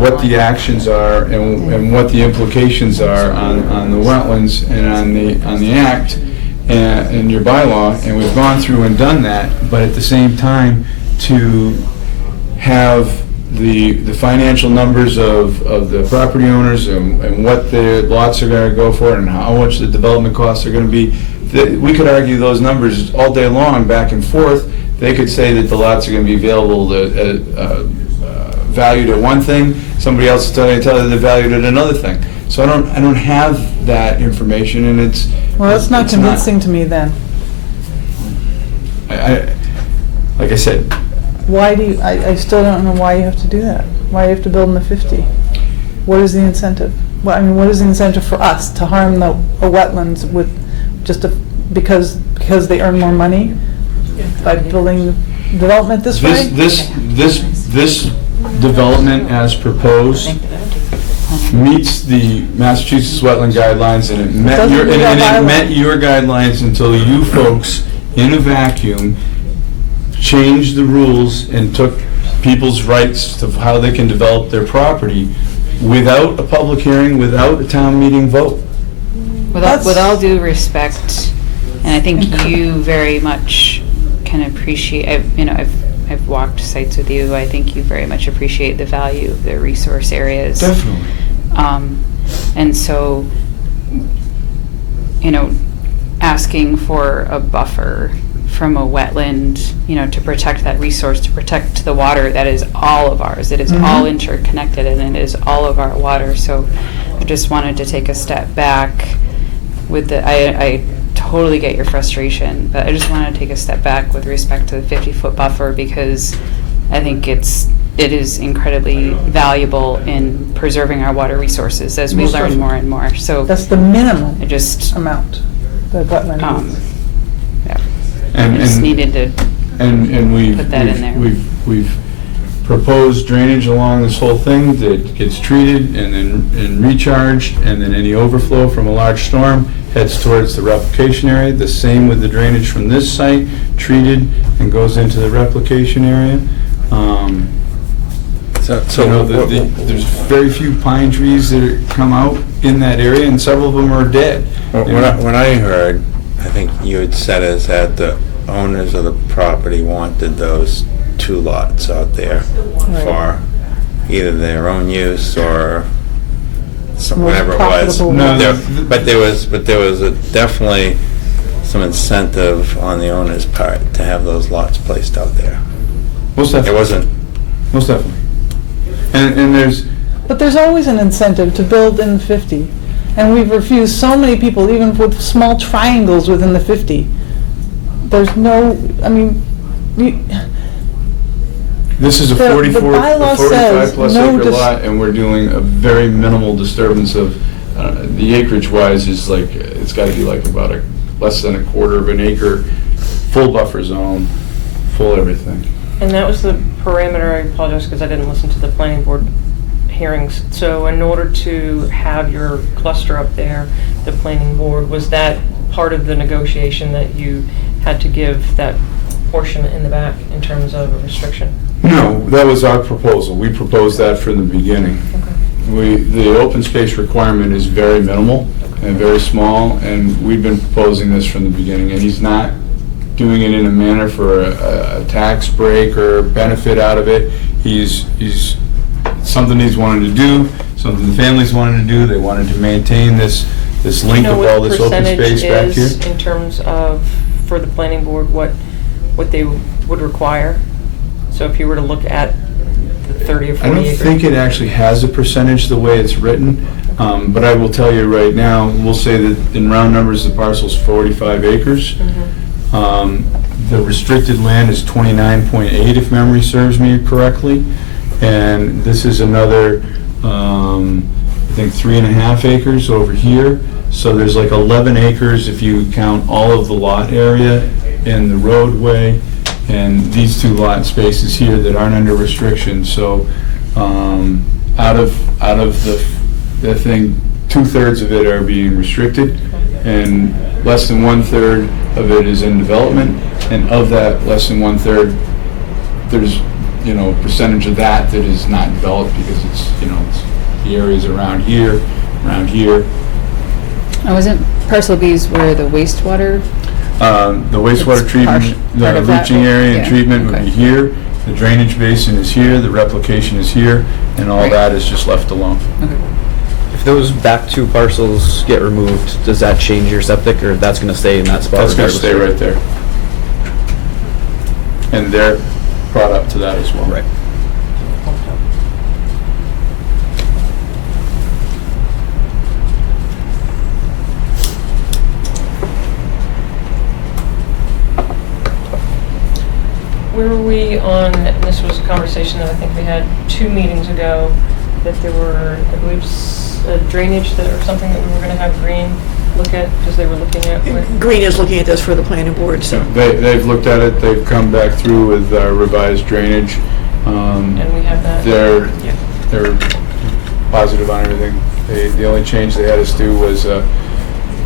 what the actions are and what the implications are on the wetlands and on the act and your bylaw, and we've gone through and done that, but at the same time to have the financial numbers of the property owners and what the lots are going to go for and how much the development costs are going to be we could argue those numbers all day long, back and forth. They could say that the lots are going to be available valued at one thing. Somebody else will tell you they're valued at another thing. So I don't have that information, and it's. Well, that's not convincing to me then. Like I said. Why do you, I still don't know why you have to do that. Why you have to build in the 50? What is the incentive? Well, I mean, what is the incentive for us to harm the wetlands with just because they earn more money by building development this way? This development as proposed meets the Massachusetts wetland guidelines, and it met your guidelines until you folks in a vacuum changed the rules and took people's rights to how they can develop their property without a public hearing, without a town meeting vote. With all due respect, and I think you very much can appreciate, I've walked sites with you, I think you very much appreciate the value of the resource areas. Definitely. And so, asking for a buffer from a wetland, to protect that resource, to protect the water that is all of ours. It is all interconnected, and it is all of our water. So I just wanted to take a step back with I totally get your frustration, but I just want to take a step back with respect to the 50-foot buffer, because I think it is incredibly valuable in preserving our water resources as we learn more and more. So that's the minimum amount. The wetland. I just needed to put that in there. We've proposed drainage along this whole thing that gets treated and recharged, and then any overflow from a large storm heads towards the replication area. The same with the drainage from this site, treated and goes into the replication area. There's very few pine trees that come out in that area, and several of them are dead. What I heard, I think you had said, is that the owners of the property wanted those 2 lots out there for either their own use or whatever it was. But there was definitely some incentive on the owner's part to have those lots placed out there. Most definitely. It wasn't. Most definitely. And there's. But there's always an incentive to build in the 50. And we've refused so many people, even with small triangles within the 50. There's no, this is a 45 plus acre lot, and we're doing a very minimal disturbance of, the acreage-wise is like, it's got to be like about less than a quarter of an acre, full buffer zone, full everything. And that was the parameter, I apologize because I didn't listen to the planning board hearings. So in order to have your cluster up there, the planning board, was that part of the negotiation that you had to give that portion in the back in terms of a restriction? No, that was our proposal. We proposed that from the beginning. Okay. The open space requirement is very minimal and very small, and we've been proposing this from the beginning, and he's not doing it in a manner for a tax break or benefit out of it. He's something he's wanted to do, something the families wanted to do. They wanted to maintain this link of all this open space back here. In terms of, for the planning board, what they would require? So if you were to look at the 30 or 40 acres? I don't think it actually has a percentage the way it's written, but I will tell you right now, we'll say that in round numbers, the parcel's 45 acres. The restricted land is 29.8, if memory serves me correctly. And this is another, I think 3.5 acres over here. So there's like 11 acres if you count all of the lot area and the roadway and these 2 lot spaces here that aren't under restriction. So out of the thing, 2/3 of it are being restricted, and less than 1/3 of it is in development. And of that less than 1/3, there's a percentage of that is not developed because it's the areas around here. Oh, wasn't parcel B's where the wastewater? The wastewater treatment, the leaching area and treatment would be here. The drainage basin is here, the replication is here, and all that is just left alone. Okay. If those back two parcels get removed, does that change your septic, or that's gonna stay in that spot? That's gonna regardless? stay right there. And they're brought up to that as well. Right. Where were we on, and this was a conversation that I think we had 2 meetings ago, that there were, I believe, drainage that, or something that we were gonna have Green look at, because they were looking at with. Green is looking at this for the planning board, so. They've looked at it, they've come back through with revised drainage. And we have that. They're positive on everything. The only change they had us do was a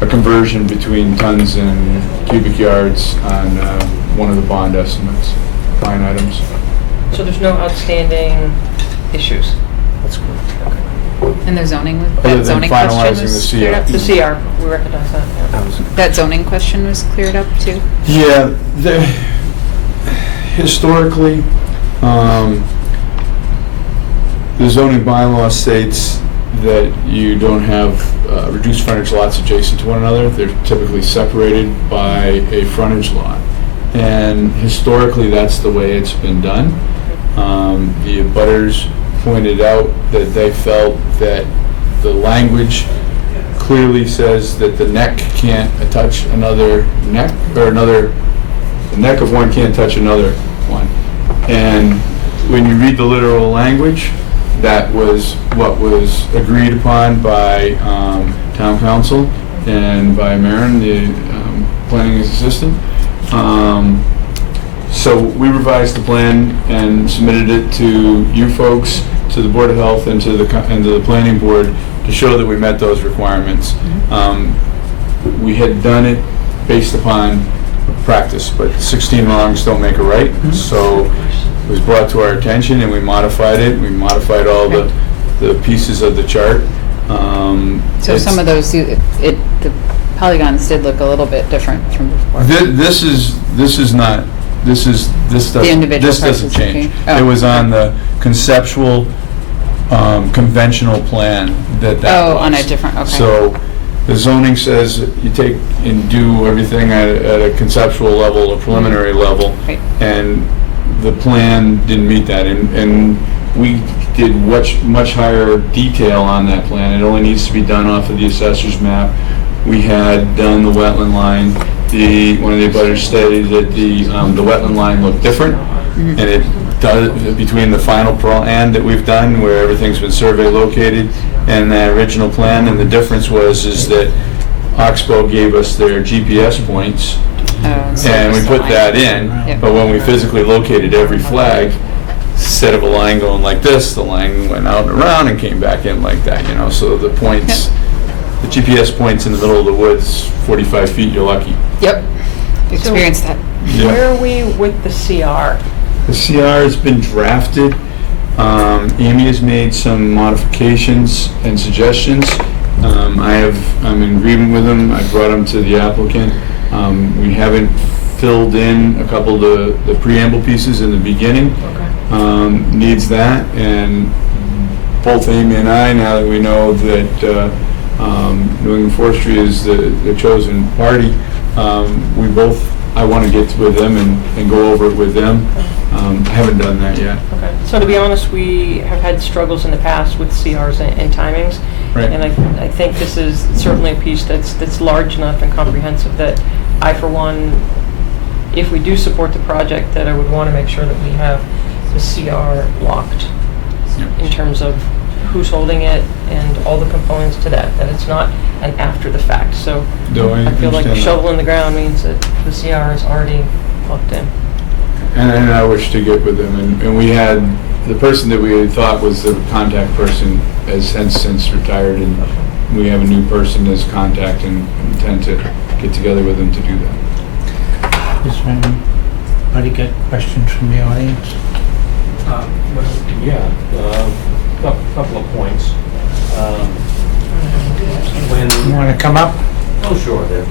conversion between tons and cubic yards on one of the bond estimates, line items. So there's no outstanding issues? That's cool. And the zoning, Other that than zoning question finalizing was the cleared up? The CR, we recognize that, yeah. That zoning question was cleared up too? Yeah, historically, the zoning bylaw states that you don't have reduced frontage lots adjacent to one another. They're typically separated by a frontage lot. And historically, that's the way it's been done. The abutters pointed out that they felt that the language clearly says that the neck can't touch another neck, or the neck of one can't touch another one. And when you read the literal language, that was what was agreed upon by town council and by Maren, the planning assistant. So we revised the plan and submitted it to you folks, to the Board of Health, and to the planning board to show that we met those requirements. We had done it based upon practice, but 16 wrongs don't make a right. So it was brought to our attention and we modified it. We modified all the pieces of the chart. So some of those, the polygons did look a little bit different from before. This doesn't change. Oh. It was on the conceptual, conventional plan that was. Oh, on a different, okay. So the zoning says you take and do everything at a conceptual level, a preliminary level. Right. And the plan didn't meet that. And we did much higher detail on that plan. It only needs to be done off of the assessor's map. We had done the wetland line. One of the abutters stated that the wetland line looked different, and it does between the final plan that we've done, where everything's been survey located, and the original plan. And the difference is that Oxbow gave us their GPS points, and we put that in. Yep. But when we physically located every flag, instead of a line going like this, the line went out and around and came back in like that. So the points. Yep. The GPS point's in the middle of the woods, 45 feet, you're lucky. Yep, experienced that. Yeah. Where are we with the CR? The CR has been drafted. Amy has made some modifications and suggestions. I'm in agreement with them. I brought them to the applicant. We haven't filled in a couple of the preamble pieces in the beginning. Okay. Needs that, and both Amy and I, now that we know that New England Forestry is the chosen party, I want to get with them and go over it with them. I haven't done that yet. Okay. So to be honest, we have had struggles in the past with CRs and timings. Right. And I think this is certainly a piece that's large enough and comprehensive that I, for one, if we do support the project, that I would want to make sure that we have the CR locked in terms of who's holding it and all the components to that it's not an after the fact. So I feel like the understand shovel in the ground means that the CR is already locked in. And I wish to get with them. And we had, the person that we had thought was the contact person has since retired, and we have a new person as contact and intend to get together with them to do that. Is there anybody got questions from the audience? Couple of points. When You want to come up? oh sure, they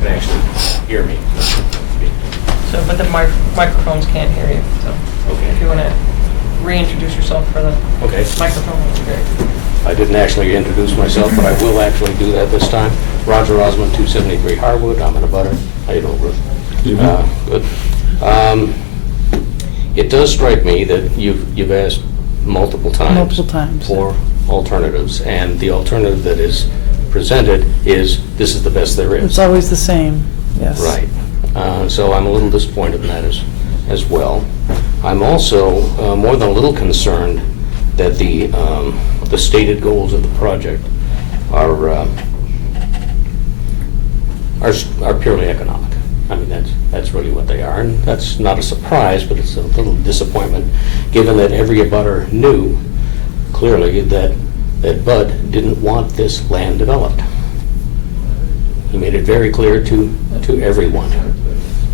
can actually hear me. So, but the microphones can't hear you. So, Okay. if you want to reintroduce yourself for the Okay. microphone, that'd be great. I didn't actually introduce myself, but I will actually do that this time. Roger Osmond, 273 Harwood. I'm in a butter. How you doing, Bruce? Good. It does strike me that you've asked multiple times for alternatives, and the alternative that is presented is this is the best there is. It's always the same, yes. Right. So I'm a little disappointed in that as well. I'm also more than a little concerned that the stated goals of the project are purely economic. I mean, that's really what they are, and that's not a surprise, but it's a little disappointment, given that every abutter knew clearly that Bud didn't want this land developed. He made it very clear to everyone,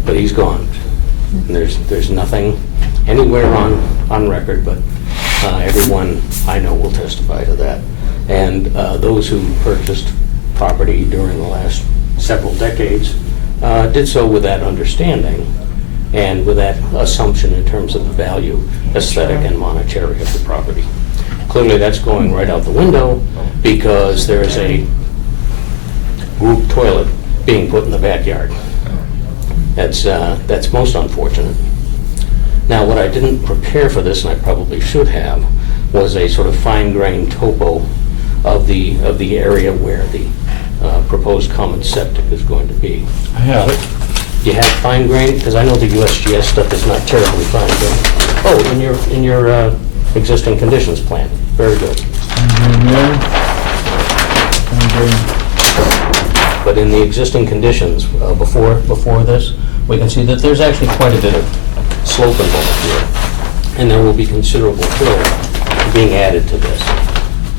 but he's gone. And there's nothing anywhere on record, but everyone I know will testify to that. And those who purchased property during the last several decades did so with that understanding and with that assumption in terms of the value, aesthetic and monetary of the property. Clearly that's going right out the window because there's a group toilet being put in the backyard. That's most unfortunate. Now, what I didn't prepare for this, and I probably should have, was a sort of fine-grained topo of the area where the proposed common septic is going to be. I have it. You have fine-grained? Because I know the USGS stuff is not terribly fine-grained. Oh, in your existing conditions plan. Very good. But in the existing conditions, before this, we can see that there's actually quite a bit of slope involved here. And there will be considerable fill being added to this.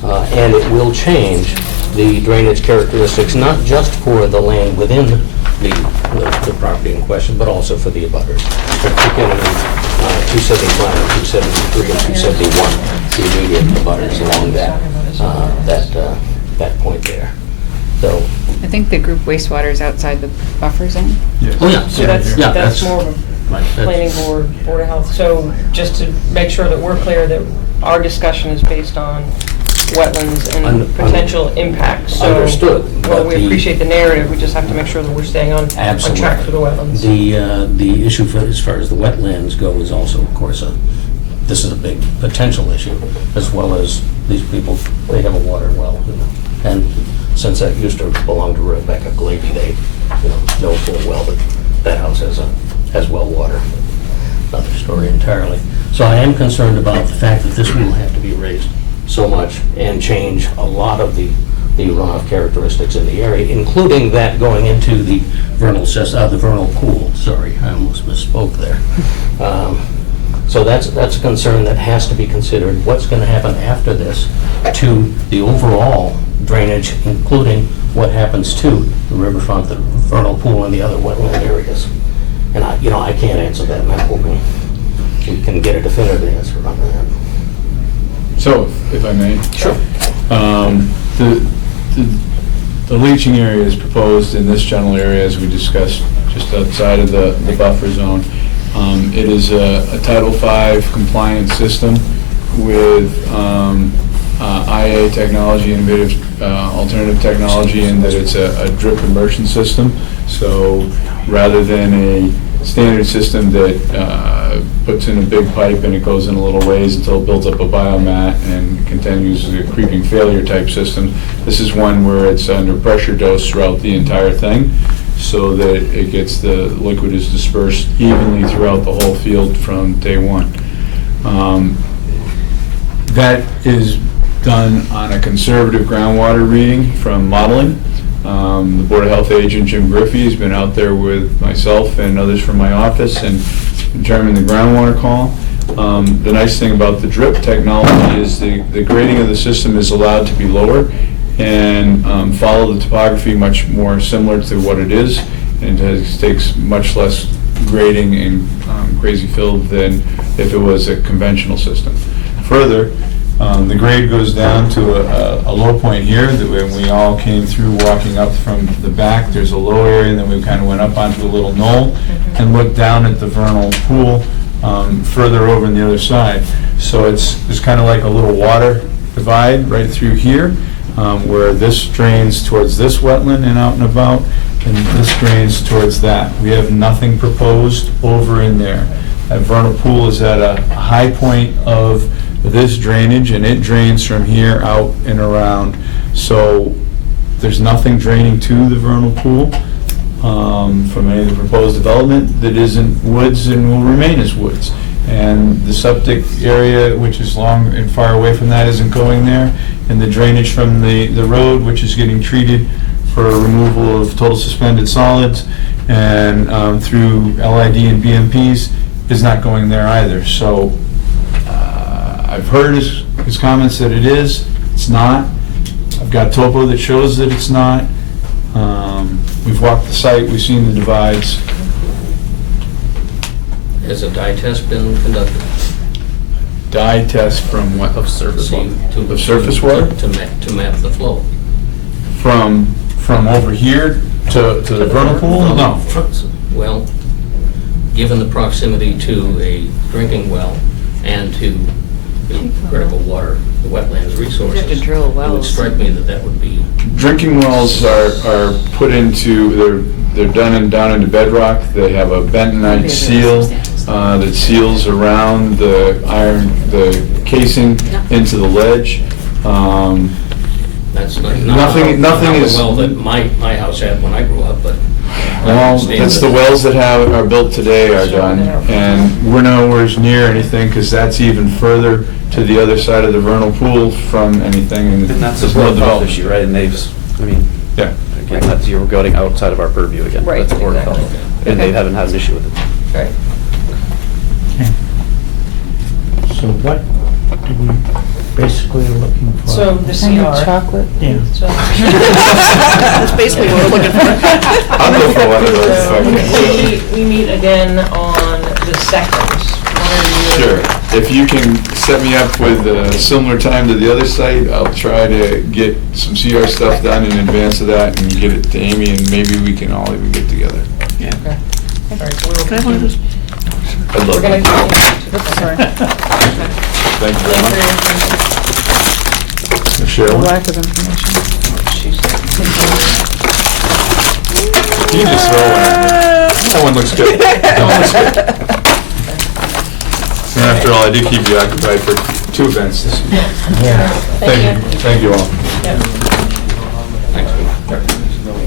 And it will change the drainage characteristics, not just for the land within the property in question, but also for the abutters, particularly 275, 273, and 271, the immediate abutters along that point there. So, I think the group wastewater is outside the buffer zone. Yes. oh yeah, So that's more of a right, planning board, Board of Health. So just to make sure that we're clear that our discussion is based on wetlands and potential impacts. So, understood. Well, but we appreciate the narrative, we just have to make sure that we're staying on track for the wetlands. The issue for, as far as the wetlands go, is also, of course, this is a big potential issue, as well as these people, they have a water well, and since that used to belong to Rebecca Glavy, they know full well that that house has well water. Another story entirely. So I am concerned about the fact that this will have to be raised so much and change a lot of the runoff characteristics in the area, including that going into the vernal pool. Sorry, I almost misspoke there. So that's a concern that has to be considered. What's going to happen after this to the overall drainage, including what happens to the riverfront, the vernal pool, and the other wetland areas? And I can't answer that, and I'm hoping we can get a definitive answer on that. So, if I may. Sure. The leaching area is proposed in this general area, as we discussed, just outside of the buffer zone. It is a Title V compliant system with IA technology, innovative alternative technology, in that it's a drip immersion system. So rather than a standard system that puts in a big pipe and it goes in a little ways until it builds up a biomat and continues a creeping failure type system, this is one where it's under pressure dose throughout the entire thing, so that it gets, the liquid is dispersed evenly throughout the whole field from day one. That is done on a conservative groundwater reading from modeling. The Board of Health agent, Jim Griffey, has been out there with myself and others from my office and determined the groundwater column. The nice thing about the drip technology is the grading of the system is allowed to be lower and follow the topography much more similar to what it is, and takes much less grading and crazy fill than if it was a conventional system. Further, the grade goes down to a low point here that when we all came through walking up from the back, there's a low area, and then we kind of went up onto a little knoll and looked down at the vernal pool further over on the other side. So it's kind of like a little water divide right through here, where this drains towards this wetland and out and about, and this drains towards that. We have nothing proposed over in there. That vernal pool is at a high point of this drainage, and it drains from here out and around. So there's nothing draining to the vernal pool from any of the proposed development that isn't woods and will remain as woods. And the septic area, which is long and far away from that, isn't going there. And the drainage from the road, which is getting treated for removal of total suspended solids and through LID and BMPs, is not going there either. So I've heard his comments that it is, it's not. I've got topo that shows that it's not. We've walked the site, we've seen the divides. Has a dye test been conducted? Dye test from what? Of surface water. Of surface water? To map the flow. From over here to the vernal pool? No. Well, given the proximity to a drinking well and to the critical water, the wetlands resources. You have to drill It would wells. strike me that would be. Drinking wells are put into, they're done down into bedrock. They have a bentonite seal that seals around the the casing into the ledge. That's not Nothing the is. well that my house had when I grew up, but. Well, that's the wells that are built today are done, and we're nowhere near anything, because that's even further to the other side of the vernal pool from anything. And that's a there's no Board of Health development. issue, right? And they've, I mean, Yeah. again, that's, you're going outside of our purview again. Right, That's Board of exactly. Health. And they haven't had an issue with it. Right. So what did we basically looking for? So the And your CR. chocolate. Yeah. So- That's basically what we're looking for. I'll go for one of those if I can. We meet again on the 2nd. Sure. If you can set me up with a similar time to the other site, I'll try to get some CR stuff done in advance of that and get it to Amy, and maybe we can all even get together. Yeah. Okay. All right, so we'll Can I have one of those? I'd love We're gonna. that. Sorry. Thank you very much. Cheryl? Lack of information. You can just throw one at me. That one looks good. That one looks good. And after all, I did keep you occupied for 2 events this year. Yeah. Thank you. Thank you all.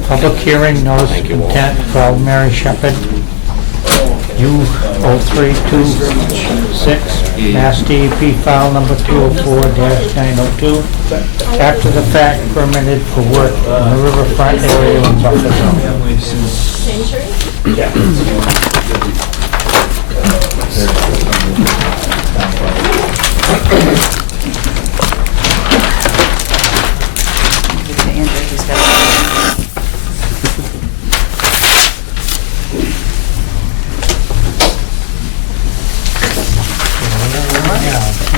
Public hearing, notice of intent for Mary Shepherd, U0326, Mass DEP file number 204-902, after the fact permitted for work in the riverfront area and buffer zone.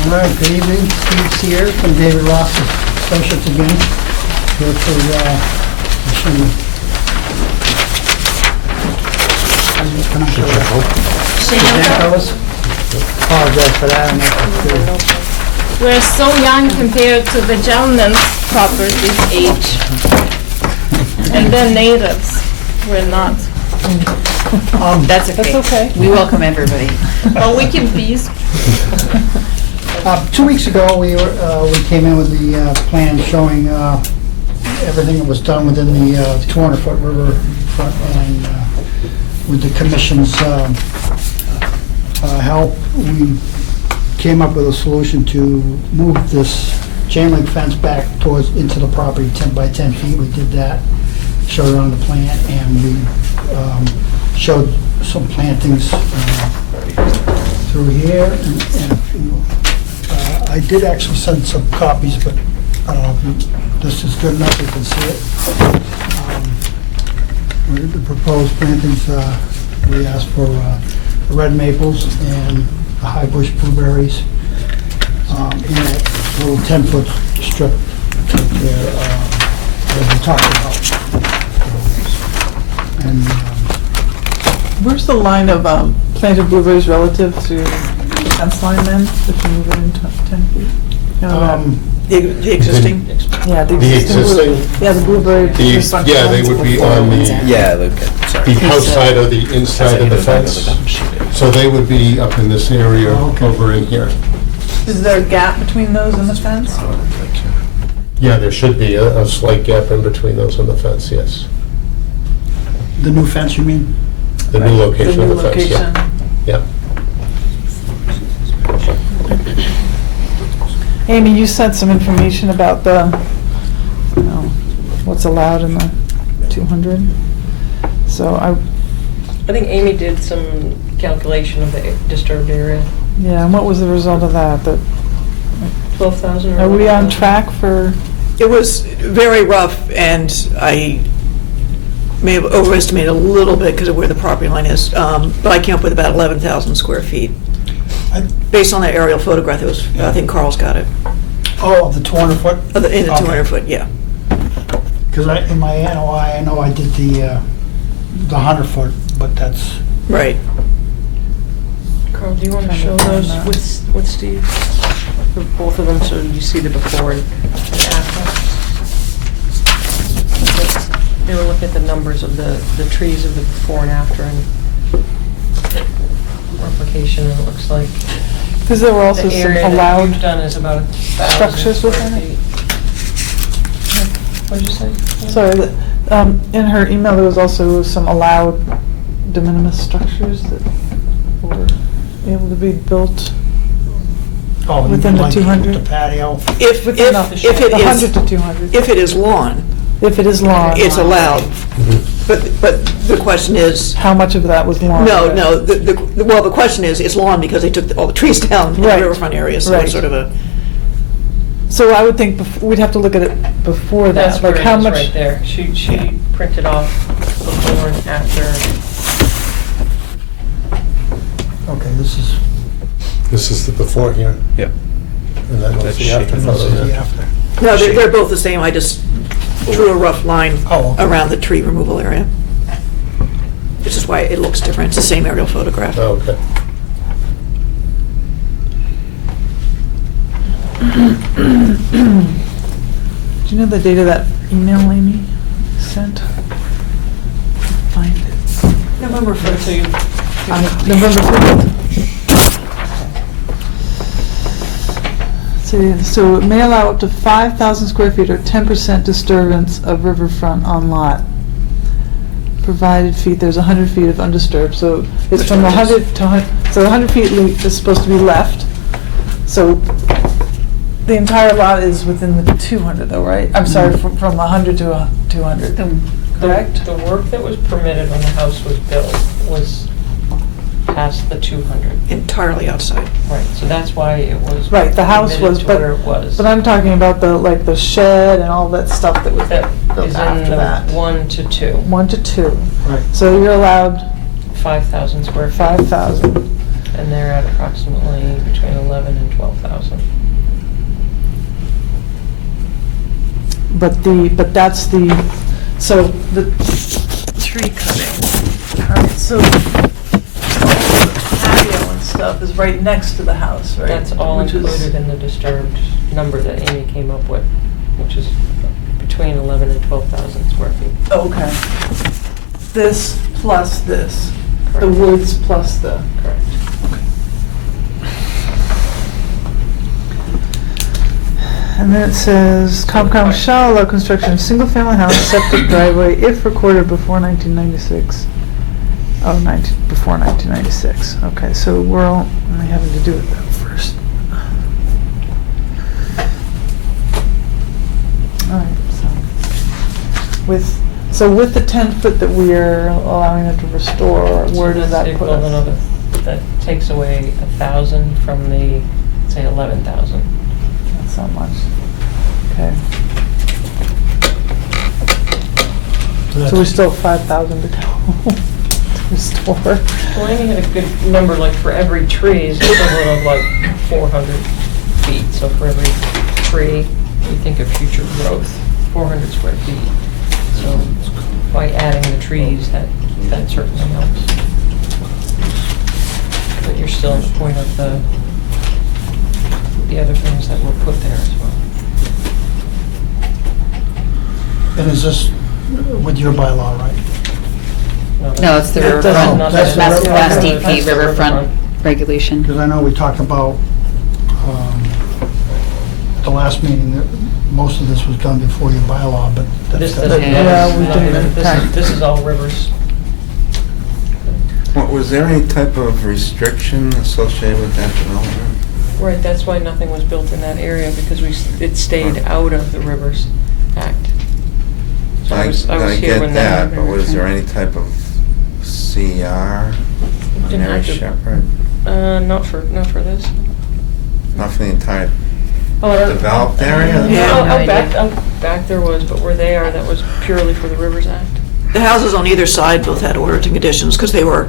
All right, good evening, Steve's here from David Ross Associates again, here for, Apologize for that. I'm not We're so young compared to the gentleman's property's age. And they're natives. We're not. That's okay. That's okay. We welcome everybody. But we can be. 2 weeks ago, we came in with the plan showing everything that was done within the 200-foot river front, and with the commission's help, we came up with a solution to move this chain link fence back into the property 10 by 10 feet. We did that, showed it on the plan, and we showed some plantings through here. And I did actually send some copies, but I don't know if this is good enough, you can see it. The proposed plantings, we asked for red maples and high bush blueberries in that little 10-foot strip there that we talked about. And Where's the line of planted blueberries relative to the fence line then, if you move it in 10 feet? No, The existing? Yeah, the The existing. existing? Yeah, the blueberry. there's a bunch of Yeah, they ones. would be on the, Yeah, okay, sorry. the outside or the inside of the fence. So they would be up in this area over in here. Is there a gap between those and the fence? Yeah, there should be a slight gap in between those and the fence, yes. The new fence, you mean? The new location of the fence, location. yeah. Amy, you sent some information about the, what's allowed in the 200. So I think Amy did some calculation of the disturbed area. yeah, and what was the result of that? 12,000 or Are we on 11,000? track for? It was very rough, and I may have overestimated a little bit because of where the property line is, but I came up with about 11,000 square feet. Based on that aerial photograph, it was, I think Carl's got it. Oh, of the 200 foot? In the Okay. 200 foot, yeah. Because in my NOI, I know I did the 100 foot, but that's... Right. Carl, do you want to show those with Steve? For both of them, so you see the before and after? They were looking at the numbers of the trees of the before and after and replication, and it looks like Because there were also the some area that allowed you've done is about 1,000 structures square within it. feet. What did you say? Sorry, in her email, there was also some allowed de minimis structures that were able to be built Oh, within the like 200. The patio. If it is, 100 to 200. if it is lawn, If it is lawn. it's allowed. But the question is, How much of that was lawn? no, well, the question is, it's lawn because they took all the trees down in the Right. riverfront area, so Right. it's sort of a, So I would think we'd have to look at it before That's that, where like it how is much. right there. She printed off before and after. Okay, this is This is the before here, Yep. and then that's the That's after shaken. photo the there. after. no, they're both the same, I just drew a rough line Oh, okay. around the tree removal area. Which is why it looks different, it's the same aerial photograph. Oh, okay. Do you know the date of that email Amy sent? Find it. November 1st. November 5th. So it may allow up to 5,000 square feet or 10% disturbance of riverfront on lot. Provided feet, there's 100 feet of undisturbed, so it's from 100 to, so 100 feet is supposed to be left. So the entire lot is within the 200 though, right? I'm sorry, from 100 to 200, correct? The work that was permitted when the house was built was past the 200. Entirely outside. Right, so that's why it was. Right, the house permitted was, to but, where it was. but I'm talking about the shed and all that stuff that was That built is in after the that. 1 to 2. 1 to 2. Right. So you're allowed 5,000 square feet. 5,000. And they're at approximately between 11 and 12,000. But that's so the tree cutting. All right, so the patio and stuff is right next to the house, right? That's all Which is- included in the disturbed number that Amy came up with, which is between 11 and 12,000 square feet. Okay. This plus this. The Correct. woods plus the. Correct. And then it says, Conscom shall allow construction of single-family house, septic driveway, if recorded before 1996. Before 1996. Okay, so we're only having to do it that first. All right, so with the 10 foot that we are allowing them to restore, where does that put That's the us? equivalent of that takes away 1,000 from the, say, 11,000. That's not much. Okay. So we still have 5,000 to go to restore. Well, Amy had a good number, like for every tree is equivalent of like 400 feet. So for every tree, we think of future growth, 400 square feet. So by adding the trees, that certainly helps. But you're still at the point of the other things that were put there as well. And is this with your bylaw, right? No, it's the That riverfront, doesn't- Mass that's the DEP riverfront regulation. Because I know we talked about, at the last meeting, that most of this was done before your bylaw, but This that's... doesn't, Yeah, we didn't this is all rivers. Was there any type of restriction associated with that development? Right, that's why nothing was built in that area, because it stayed out of the Rivers Act. So I was I here get when that, but was there any type of CR on Didn't Mary have to. Shepherd? Not for this. Not for the entire Oh, I don't- developed area? Out back there was, but where they are, that was purely for the Rivers Act. The houses on either side both had orders and conditions because they were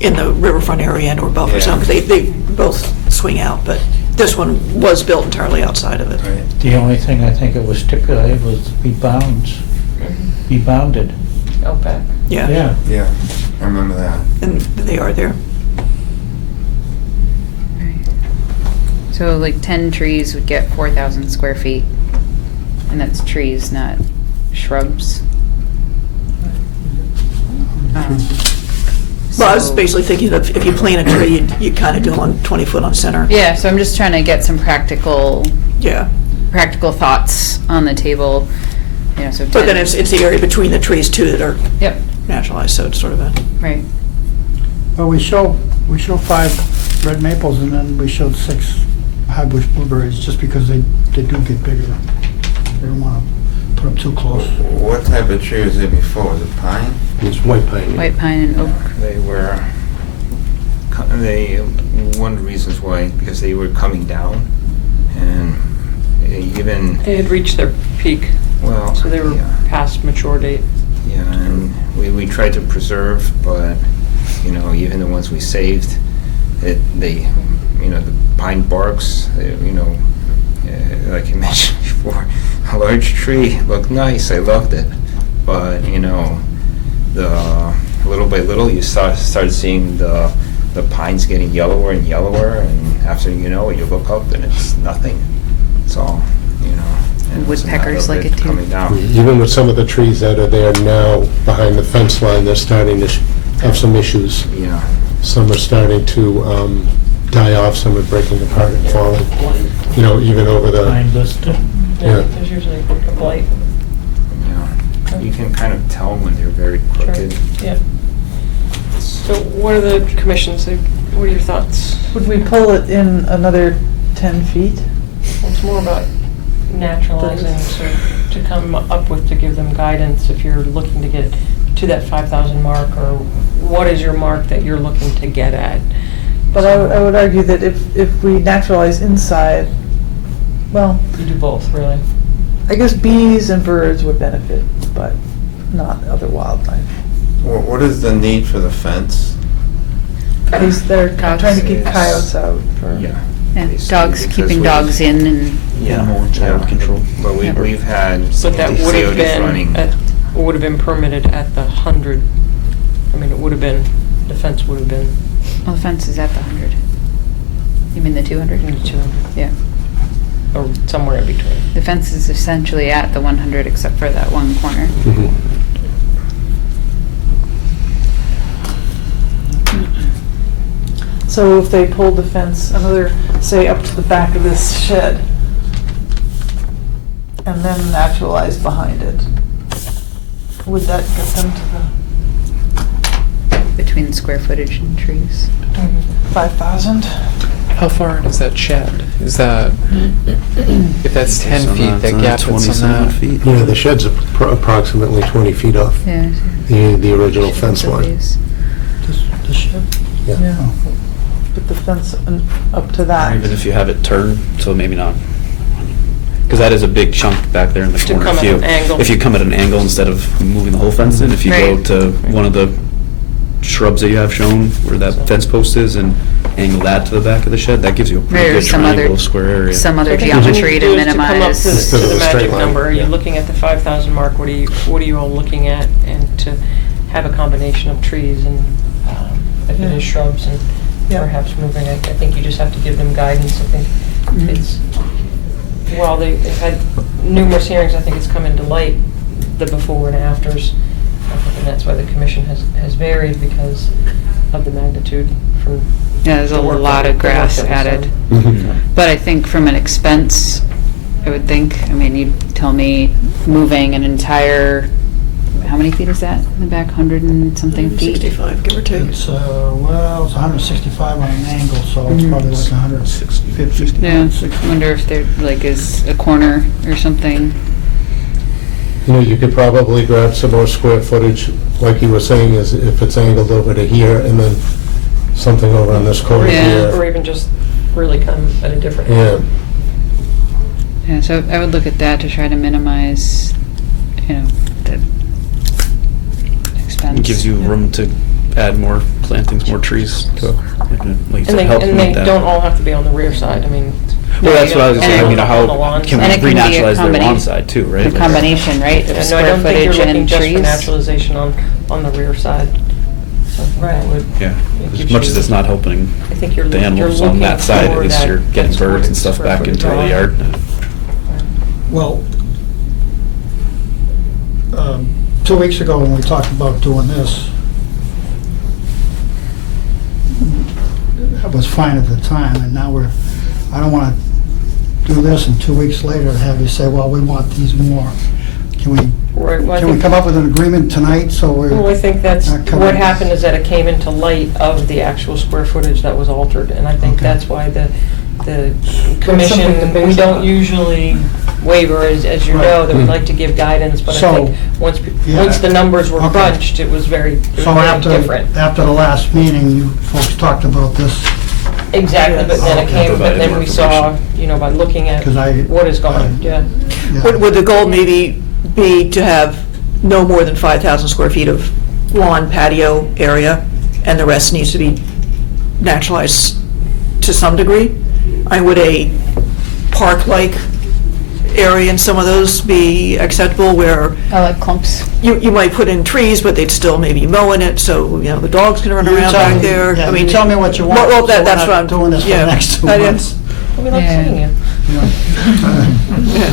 in the riverfront area and or buffer Yeah. zone, because they both swing out, but this one was built entirely outside of it. Right. The only thing I think it was stipulated was be bounded. Out back. Yeah, Yeah. Yeah, I remember that. and they are there. So like 10 trees would get 4,000 square feet. And that's trees, not shrubs. Well, I was So- basically thinking that if you plant a tree, you kind of go on 20 foot on center. Yeah, so I'm just trying to get some practical thoughts on the table, you know, so. But then 10 it's the area between the trees too that are Yep, naturalized, so it's sort of a... right. Well, we show 5 red maples, and then we showed 6 high bush blueberries, just because they do get bigger. They don't want to put them too close. What type of tree was there before? Was it pine? It's white pine. White pine and oak. They were, one of the reasons why, because they were coming down, and even, They had reached their peak, well, so they were yeah, past mature date. yeah, and we tried to preserve, but, you know, even the ones we saved, the pine barks, like you mentioned before, a large tree looked nice, I loved it, but, little by little, you start seeing the pines getting yellower and yellower, and after you know it, you look up and it's nothing. It's all, and it's a matter Woodpeckers of like it too. coming down. Even with some of the trees that are there now behind the fence line, they're starting to have some issues. Yeah. Some are starting to die off, some are breaking apart and falling, even over the... Pine Vista. Yeah. There's usually a blight. Yeah. You can kind of tell when they're very crooked. Yeah. So what are the commissions, what are your thoughts? Would we pull it in another 10 feet? Well, it's more about naturalizing, so to come up with, to give them guidance if you're looking to get to that 5,000 mark, or what is your mark that you're looking to get at? But I would argue that if we naturalize inside, well, You do both, really. I guess bees and birds would benefit, but not other wildlife. What is the need for the fence? Because they're trying to keep It's- coyotes out for... Yeah. Yeah, basically, dogs, because keeping we- dogs in and, Yeah. Animal and child control. But we've had But that would have coyotes running. been permitted at the 100. I mean, it would have been, the fence would have been well, the fence is at the 100. You mean the 200? 200, Yeah. or somewhere in between. The fence is essentially at the 100 except for that one corner. Mhm. So if they pulled the fence another, say, up to the back of this shed, and then naturalized behind it, would that get them to Between square footage and trees. the 5,000? How far in is that shed? Is that, if that's 10 So feet, that gap that's on that? feet. Yeah, the shed's approximately 20 feet off Yeah. the original fence line. This shed? Yeah. Put the fence up to that. Even if you have it turned, so maybe not. Because that is a big chunk back there in the To corner. come If at you- an angle. If you come at an angle instead of moving the whole fence in, if you go Right. to one of the shrubs that you have shown where that fence post is and angle that to the back of the shed, that gives you a pretty Right, or good some other- triangle square area. Some other So I think geometry what you to need do is come up minimize. to Instead of the the straight magic line. number. Are you Yeah. looking at the 5,000 mark? What are you all looking at? And to have a combination of trees and if it is shrubs and perhaps moving. I think you just have to give them guidance. I think it's, while they've had numerous hearings, I think it's come into light, the before and afters. I think, and that's why the commission has varied, because of the magnitude from. Yeah, there's a lot of grass added. But I think from an expense, I would think, I mean, you'd tell me moving an entire, how many feet is that in the back, 100 and something feet? 65, give or take. It's, well, it's 165 on an angle, so it's probably like 150. Yeah, I wonder if there, like, is a corner or something. You know, you could probably grab some more square footage, like you were saying, is if it's angled over to here, and then something over on this corner here. Or even just really come at a different Yeah. Yeah, so I would look at that to try to minimize, you know, the expense. It gives you room to add more plantings, more trees to, like, And they, help and meet they that. don't all have to be on the rear side. I mean. Well, that's what I was gonna say. I mean, on the how lawn can we side. And it can be a renaturalize their lawn combination- side too, right? A combination, right, of Yeah, no, I square don't think you're footage looking and just for trees. naturalization on the rear side. So I think that would. Yeah, it as gives much you- as it's not helping I think you're the you're animals on looking that side, for at least that you're getting birds and stuff square back footage into the draw. yard. Well, 2 weeks ago when we talked about doing this, that was fine at the time, and now I don't want to do this and 2 weeks later have you say, well, we want these more. Can we, Right, well, I can we think- come up with an agreement tonight so we're... Well, I think that's, not coming- what happened is that it came into light of the actual square footage that was altered, and I think Okay. that's why the something to commission, base we it don't on. usually waiver, as you Right. know, that we like to give guidance, but I So, think once yeah. the numbers were Okay. crunched, it was very So different. after the last meeting, you folks talked about this, Exactly, but then it Okay. came, but then we saw, you know, by looking at 'cause what is gone, yeah. Would the goal maybe be to have no more than 5,000 square feet of lawn patio area, and the rest needs to be naturalized to some degree? Would a park-like area in some of those be acceptable where I like clumps. you might put in trees, but they'd still maybe mowing it, so, you know, the dogs can run You around tell back me- there? yeah, I mean, you tell me what you want, Well, so we're that's not what I'm doing this for the yeah. next 2 I didn't- months. We like Yeah. seeing you. Yeah.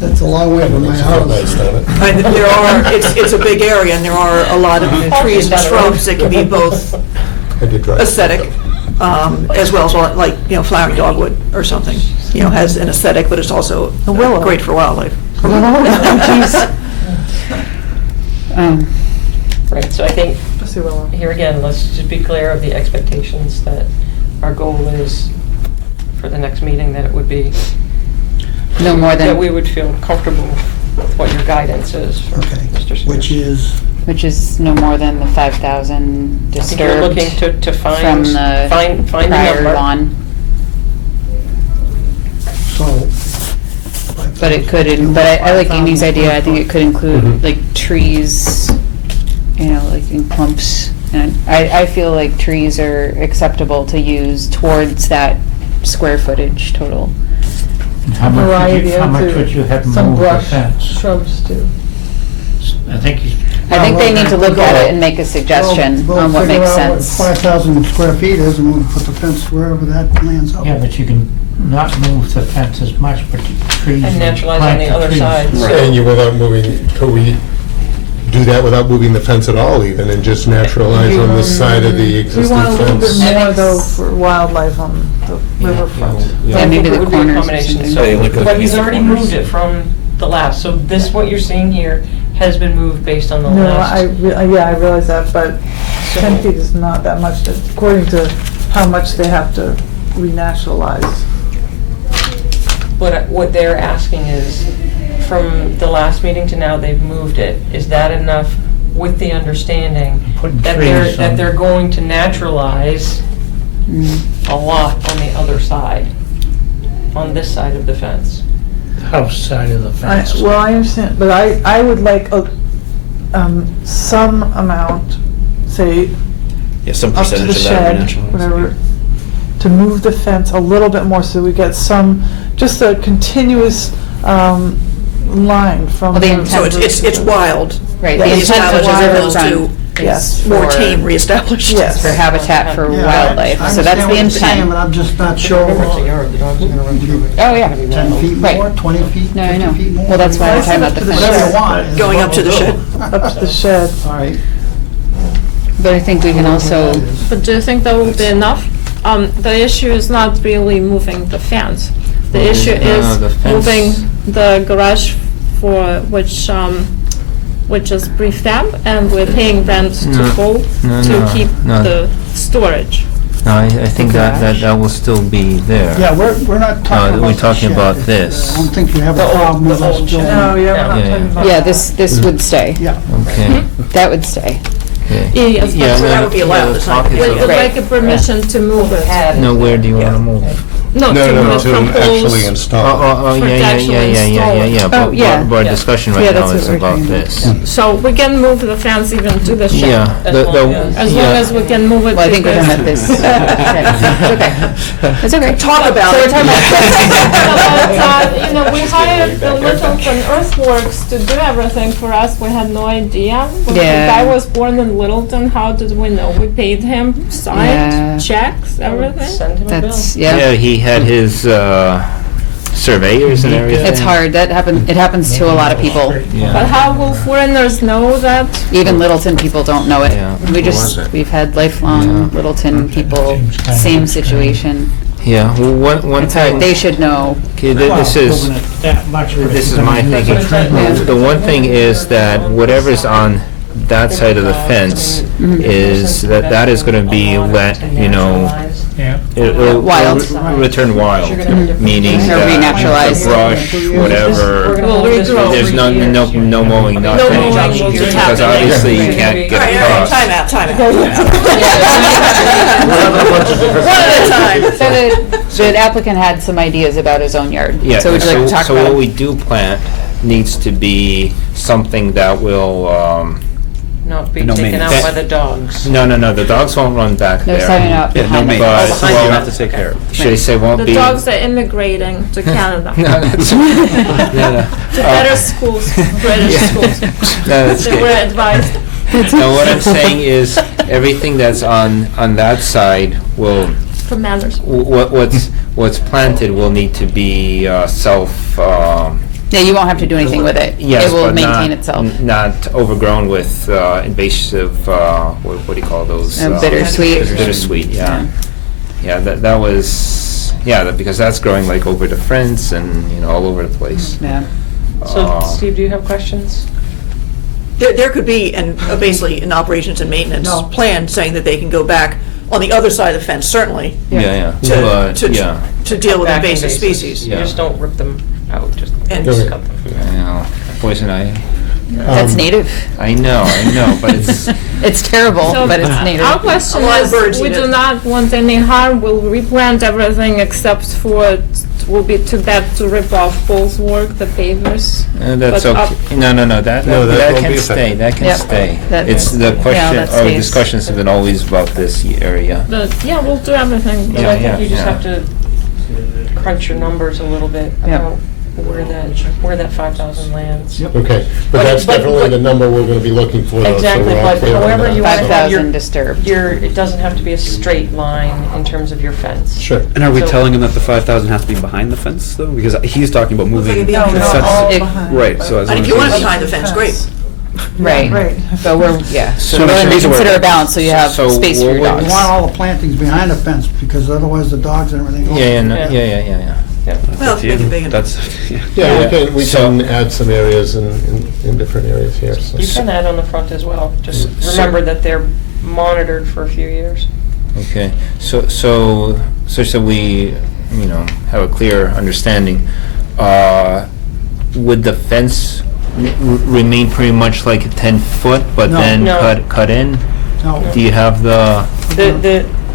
That's a long way from my house. There are, it's a big area, and there are a lot of trees and shrubs that can be both I did drive. aesthetic, as well as like, you know, flowering dogwood or something. You know, has an aesthetic, but it's also great for wildlife. Right, so I think, Especially willow. here again, let's just be clear of the expectations that our goal is for the next meeting, that it would be, No more that we than, would feel comfortable with what your guidance is for Okay, Mr. Sears. which is, which is no more than the 5,000 I think you're disturbed looking to from find the the prior number. lawn. so... But it could, but I like Amy's idea, I think it could include like trees, you know, like in clumps. And I feel like trees are acceptable to use towards that square footage total. And how much Variety how much into would you have some moved the brush, fence? shrubs too. I think you I think they need to look at it and make a suggestion We'll on what figure makes out what sense. 5,000 square feet is, and we'll put the fence wherever that lands up. Yeah, but you can not move the fence as much, but trees. And naturalize on plant the the other trees. side. So- And you, without moving, could we do that without moving the fence at all even, and just naturalize on this side of the We existing want a little bit fence? more though for wildlife on the riverfront. Yeah, maybe It the would be a corners or combination. something. So- Yeah, look at But the he's piece of already corners. moved it from the last, so this, what you're seeing here, has been moved based on the No, last. yeah, I realize that, but So- 10 feet is not that much, according to how much they have to renaturalize. But what they're asking is, from the last meeting to now, they've moved it. Is that enough with the understanding Putting that trees on. they're going to naturalize a lot on the other side, on this side of the fence? House side of the fence. Well, I understand, but I would like some amount, say, Yeah, some up to the percentage of that shed, renaturalized. whatever, to move the fence a little bit more so we get some, just a continuous line from. Well, the the- intent So it's wild. Right, Yeah, the it's intent of wild the as opposed riverfront Yes, is more for- tame reestablished. Yes, for habitat for Yeah, wildlife, I so that's the understand what you're saying, intent. but I'm just not sure. Oh, yeah. 10 feet Right. more, 20 feet, No, I 50 know. feet more? Well, that's why I'm talking about the fence. Whatever you want. is Going what up to the we'll do. shed. Up to the shed. All right. But I think we can also, But do you think that will be enough? The issue is not really moving the fence. The issue is the fence- moving the garage for which is prefab, and we're paying rent to No, hold no, to no, keep no. the storage. No, I think that will still be there. Yeah, we're not talking about We're the talking shed. about I this. don't think you have a problem with us doing. No, yeah, we're not Yeah, talking about yeah, that. this would stay. Yeah. Okay. That would stay. Okay. Yes, Yeah, but no, that would be allowed, the it's not- pockets we of- would like a permission to move it. No, where do you want to move? No, to move from poles. Oh, For yeah, actually installing. Oh, yeah. But our discussion Yeah, right now that's is what we're about trying to- this. So we can move the fence even to the shed. Yeah. As long as we can move it. Well, I think we're because- done with this. It's okay. Talk about So it. we're talking about. But, we hired the Littleton Earthworks to do everything for us. We had no idea. When the Yeah. guy was born in Littleton, how did we know? We paid him, Yeah. signed checks, everything. Send him a bill. That's, Yeah, yeah. he had his surveyors and everything. It's hard. It happens to a lot of people. But Yeah. how will foreigners know that? Even Littleton people don't know it. Yeah. We've had lifelong Littleton people, same situation. Yeah. Well, one It's hard. thing. They should know. Okay, this is my thinking. The one thing is that whatever's on that side of the fence is that is going to be it'll Wild. return wild, meaning Or that renaturalized. brush, whatever. We'll regrow. There's no mowing, nothing, mowing will just because happen. obviously you can't All get right, across. time out. One at a time. So the applicant had some ideas about his own yard. Yeah, So would you like to talk so about what it? we do plant needs to be something that will, Not be No taken out maintenance. by the dogs. no, the dogs won't run back No, there. signing up. Yeah, no behind it. maintenance. But, You well, have to take care of it. should I say won't The be? dogs are immigrating to Canada. No, that's, no. To better schools, British schools. No, that's They good. were advised. No, what I'm saying is, everything that's on that side will, For manners. what's planted will need to be Yeah, you won't have to do anything with it. yes, It will but maintain not, itself. not overgrown with invasive, what do you call those? Bittersweet. Bittersweet, yeah. Yeah, that was, because that's growing like over the fence and, all over the place. Yeah. So, Steve, do you have questions? There could be, basically an operations and maintenance plan saying that they can go back on the other side of the fence, certainly, Yeah. to deal with Back invasive species. You just don't rip them out, just And- cut them. Poison ivy. That's native. I know, but it's, It's terrible, So, but it's native. Our question A lot of is, birds we eat do it. not want any harm, we'll replant everything except for, will be too bad to rip off Paul's work, the pavers. that's But okay. No, that No, that that won't can be stay, affected. that can Yep. stay. That- It's the yeah, question, that our stays. discussions have been always about this area. But, yeah, we'll do everything. But Yeah, I think you just yeah. have to crunch your numbers a little bit Yep. about where that 5,000 lands. Okay, but But- that's but- definitely but- the number we're gonna be looking for, though, so Exactly, we're all but clear on however that. you want to have 5,000 disturbed. it doesn't have to be a straight line in terms of your fence. Sure. And are we So- telling him that the 5,000 has to be behind the fence, though? Because he's talking about Looks like moving. it'd be the on fence. all behind. Right, so as And long if you want it as behind the fence, great. Right. Right. But we're So we're going to here's what- consider a balance, so you have so space for your what would- We dogs. want all the plantings behind the fence, because otherwise the dogs and everything. Yeah. Well, make it big enough. That's, yeah. Yeah, we So- can add some areas in different areas here, so. You can add on the front as well. Just So- remember that they're monitored for a few years. Okay, so such that we, have a clear understanding, would the fence remain pretty much like a 10-foot, but No. then No. cut in? No. Do you have the?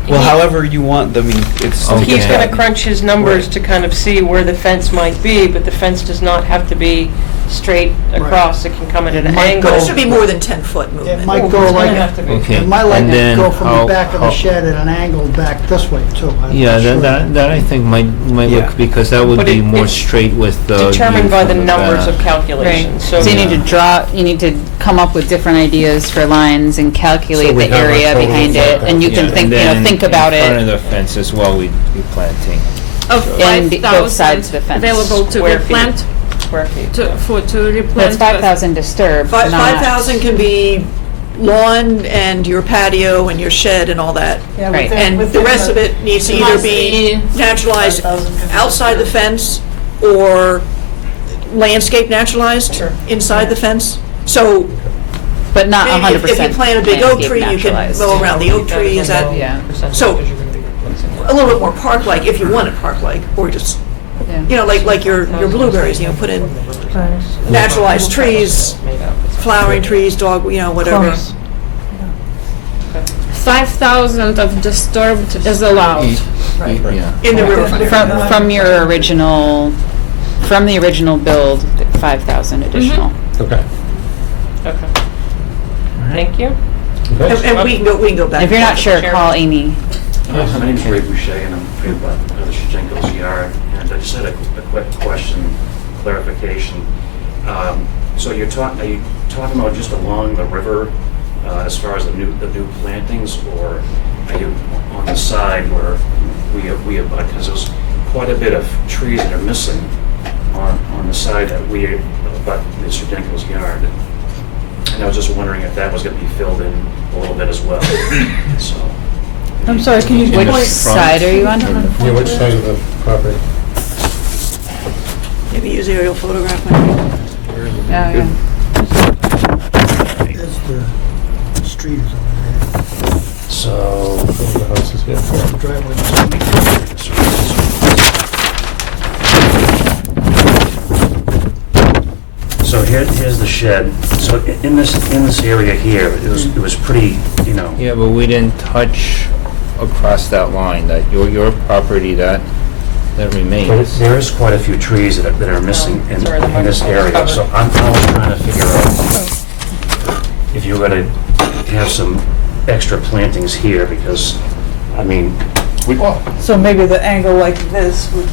Well, however you want, I mean, it's. Okay. He's gonna crunch his numbers to kind of see where the fence might be, but the fence does not have to be straight across, it can come at an Might angle. But it should be more than 10-foot movement. It might Oh, go it's like, gonna have to be. Okay. it might like And it then go from the how- back of the how- shed at an angle back this way too. I'm Yeah, not sure. that I think might Yeah. look, because that would But be more it's straight with the. Determined view by the from numbers of back. calculations, So so. you need to you need to come up with different ideas for lines and calculate So we the have a area total behind it, and you can Yeah, think, and you know, then think about in front of it. the fence as well, we'd be planting. Of And both 5,000 sides of the fence. available to Square feet. replant, Square feet. to replant. That's 5,000 disturbed, not. 5,000 can be lawn and your patio and your shed and all that. Yeah, Right. within- And the within rest of it needs to It either must be be naturalized 5,000 can be outside the fence or landscape naturalized inside the fence. So But not maybe 100%. if you plant a big oak landscape tree, you can naturalized. mow around the oak tree, is that, Yeah. so a little bit more park-like, if you want it park-like, or just, Yeah. you know, like your blueberries, you know, put in naturalized trees, flowering trees, dog, you know, whatever. Close. 5,000 of disturbed is allowed. Yeah. In the riverfront. From your original, from the original build, 5,000 additional. Okay. Okay. Thank you. And we can go back. If you're not sure, call Amy. My name's Ray Boucher, and I'm from the Shajenko's yard, and I just had a quick question, clarification. So are you talking about just along the river, as far as the new plantings, or are you on the side where we abut? Because there's quite a bit of trees that are missing on the side that we abut the Shajenko's yard. And I was just wondering if that was going to be filled in a little bit as well. So. I'm sorry, can you Which point? side are you on? Yeah, which side of the property? Maybe use aerial photograph. maybe. Oh, yeah. There's the street is over So, The house is here. there. The driveway. So here's the shed. So in this area here, it was pretty, you know. Yeah, but we didn't touch across that line, that your property, that But remains. there is quite a few trees that are missing in this area. So I was trying to figure out if you were going to have some extra plantings here, because I mean, So maybe the angle like this would,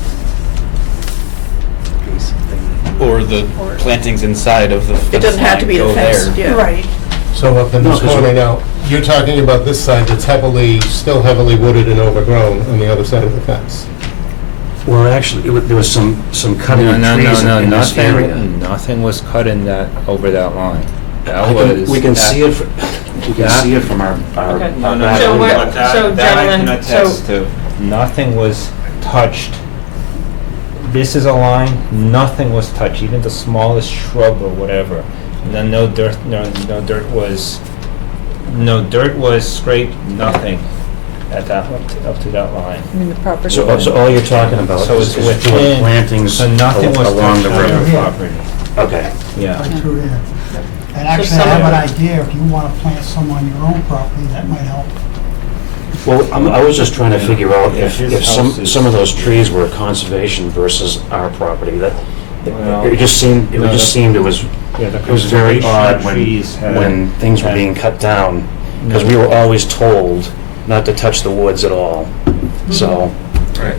Or the plantings inside of the fence It doesn't have to be the line go fence, there. yeah. right. So up in No, this 'cause corner now, you're talking about this side that's still heavily wooded and overgrown on the other side of the fence. well, actually, there was some cutting of trees in this area. Nothing was cut in that, over that line. That was. We can see it. We can see it from our. Okay. No, back So window. what- so gentlemen, so- Nothing was touched. This is a line, nothing was touched, even the smallest shrub or whatever. No dirt, no dirt was scraped, nothing at that, up to that line. I mean, the property. So all you're talking about So is it's doing within, plantings so nothing was along touched the on your river. property. Okay. Yeah. Right through there. And actually, I have an idea, if you want to plant some on your own property, that might help. Well, I was just trying to figure out if His some house is- some of those trees were conservation versus our property. Well, It just seemed it was Yeah, the it was very conservation odd trees had- when things were being cut down, because we were always told not to touch the woods at all. So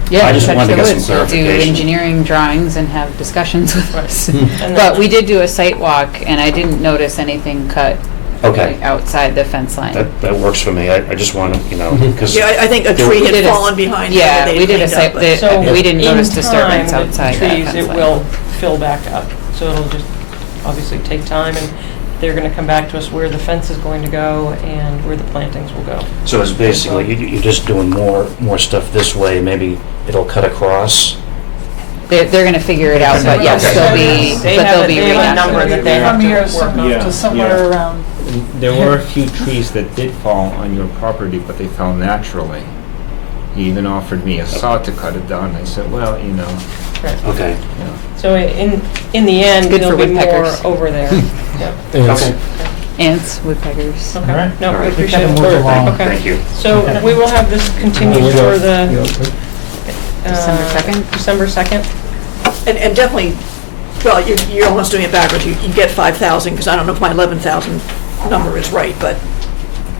Yeah, I just touch wanted the to get some woods. Do clarification. engineering drawings and have discussions with us. And But then- we did do a site walk, and I didn't notice anything cut Okay. like, outside the fence line. That works for me. I just wanted, because Yeah, I think a There- tree We had did a- fallen behind. Yeah, there, we did a cleaned site, up, but- that- So we didn't notice in disturbance time, outside the that trees, fence it line. will fill back up. So it'll just obviously take time, and they're gonna come back to us where the fence is going to go and where the plantings will go. so it's basically you're just doing more stuff this way. Maybe it'll cut across. They're gonna figure it out, but yes, Okay. they'll be, They but have they'll a- be they have a number reactive. that they have From to here work on. to somewhere around. There were a few trees that did fall on your property, but they fell naturally. He even offered me a saw to cut it down. I said, well, you know, Okay. you know. So in the end, Good for there'll be more woodpeckers. over there. Yeah. Okay. Ants, woodpeckers. Okay. right. No, All we right. appreciate Move it. along. Okay. Thank you. So we will have this continued for the December 2nd? December 2nd. And definitely Well, you're almost doing it backwards. You get 5,000, because I don't know if my 11,000 number is right, but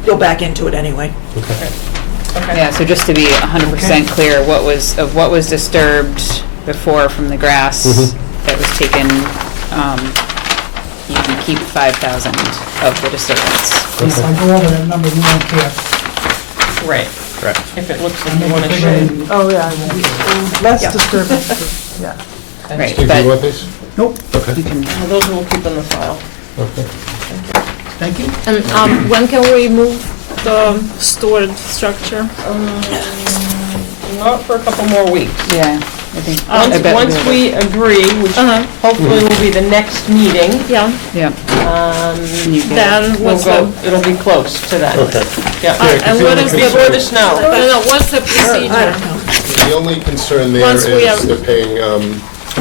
you'll back into it anyway. Yeah, so just to be 100% clear, what was disturbed before from the grass that was taken, you can keep 5,000 of the disturbance. If I go over that number, you won't care. Right. Correct. If it looks like you want to shade. Oh, yeah, I won't. Less disturbance, yeah. Right, Steve, do you want these? Nope. Okay. Well, those we'll keep in the file. Okay. Thank you. And when can we move the storage structure? Not for a couple more weeks. Yeah, I think. Once we agree, which hopefully will be the next meeting, Yeah. Yeah. Then what's the? it'll be close to that. Okay. Yeah. And what is the? Before the snow. No, what's the procedure? The only concern there Once we is have- they're paying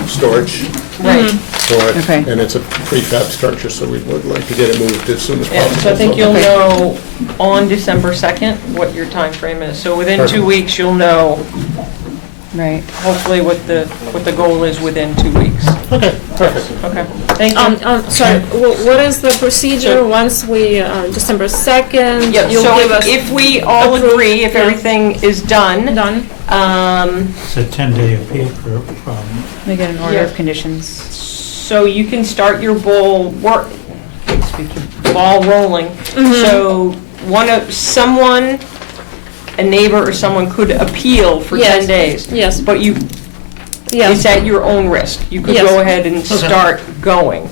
storage Right. for it. Okay. And it's a prefab structure, so we would like to get it moved as soon as Yeah, possible. so I think you'll Okay. know on December 2nd what your time frame is. So within 2 Perfect. weeks, you'll know Right. hopefully what the goal is within 2 weeks. Okay, perfect. Okay, thank you. Sorry, what is the procedure once we, December 2nd? Yeah, you'll so give us if we all approve- agree, if yeah. everything is done, It's a 10-day appeal for, We get an order Yeah. of conditions. so you can start your ball rolling. So someone, a neighbor or someone could appeal for 10 days. Yes. But it's at your own risk. You could Yes. go ahead and start going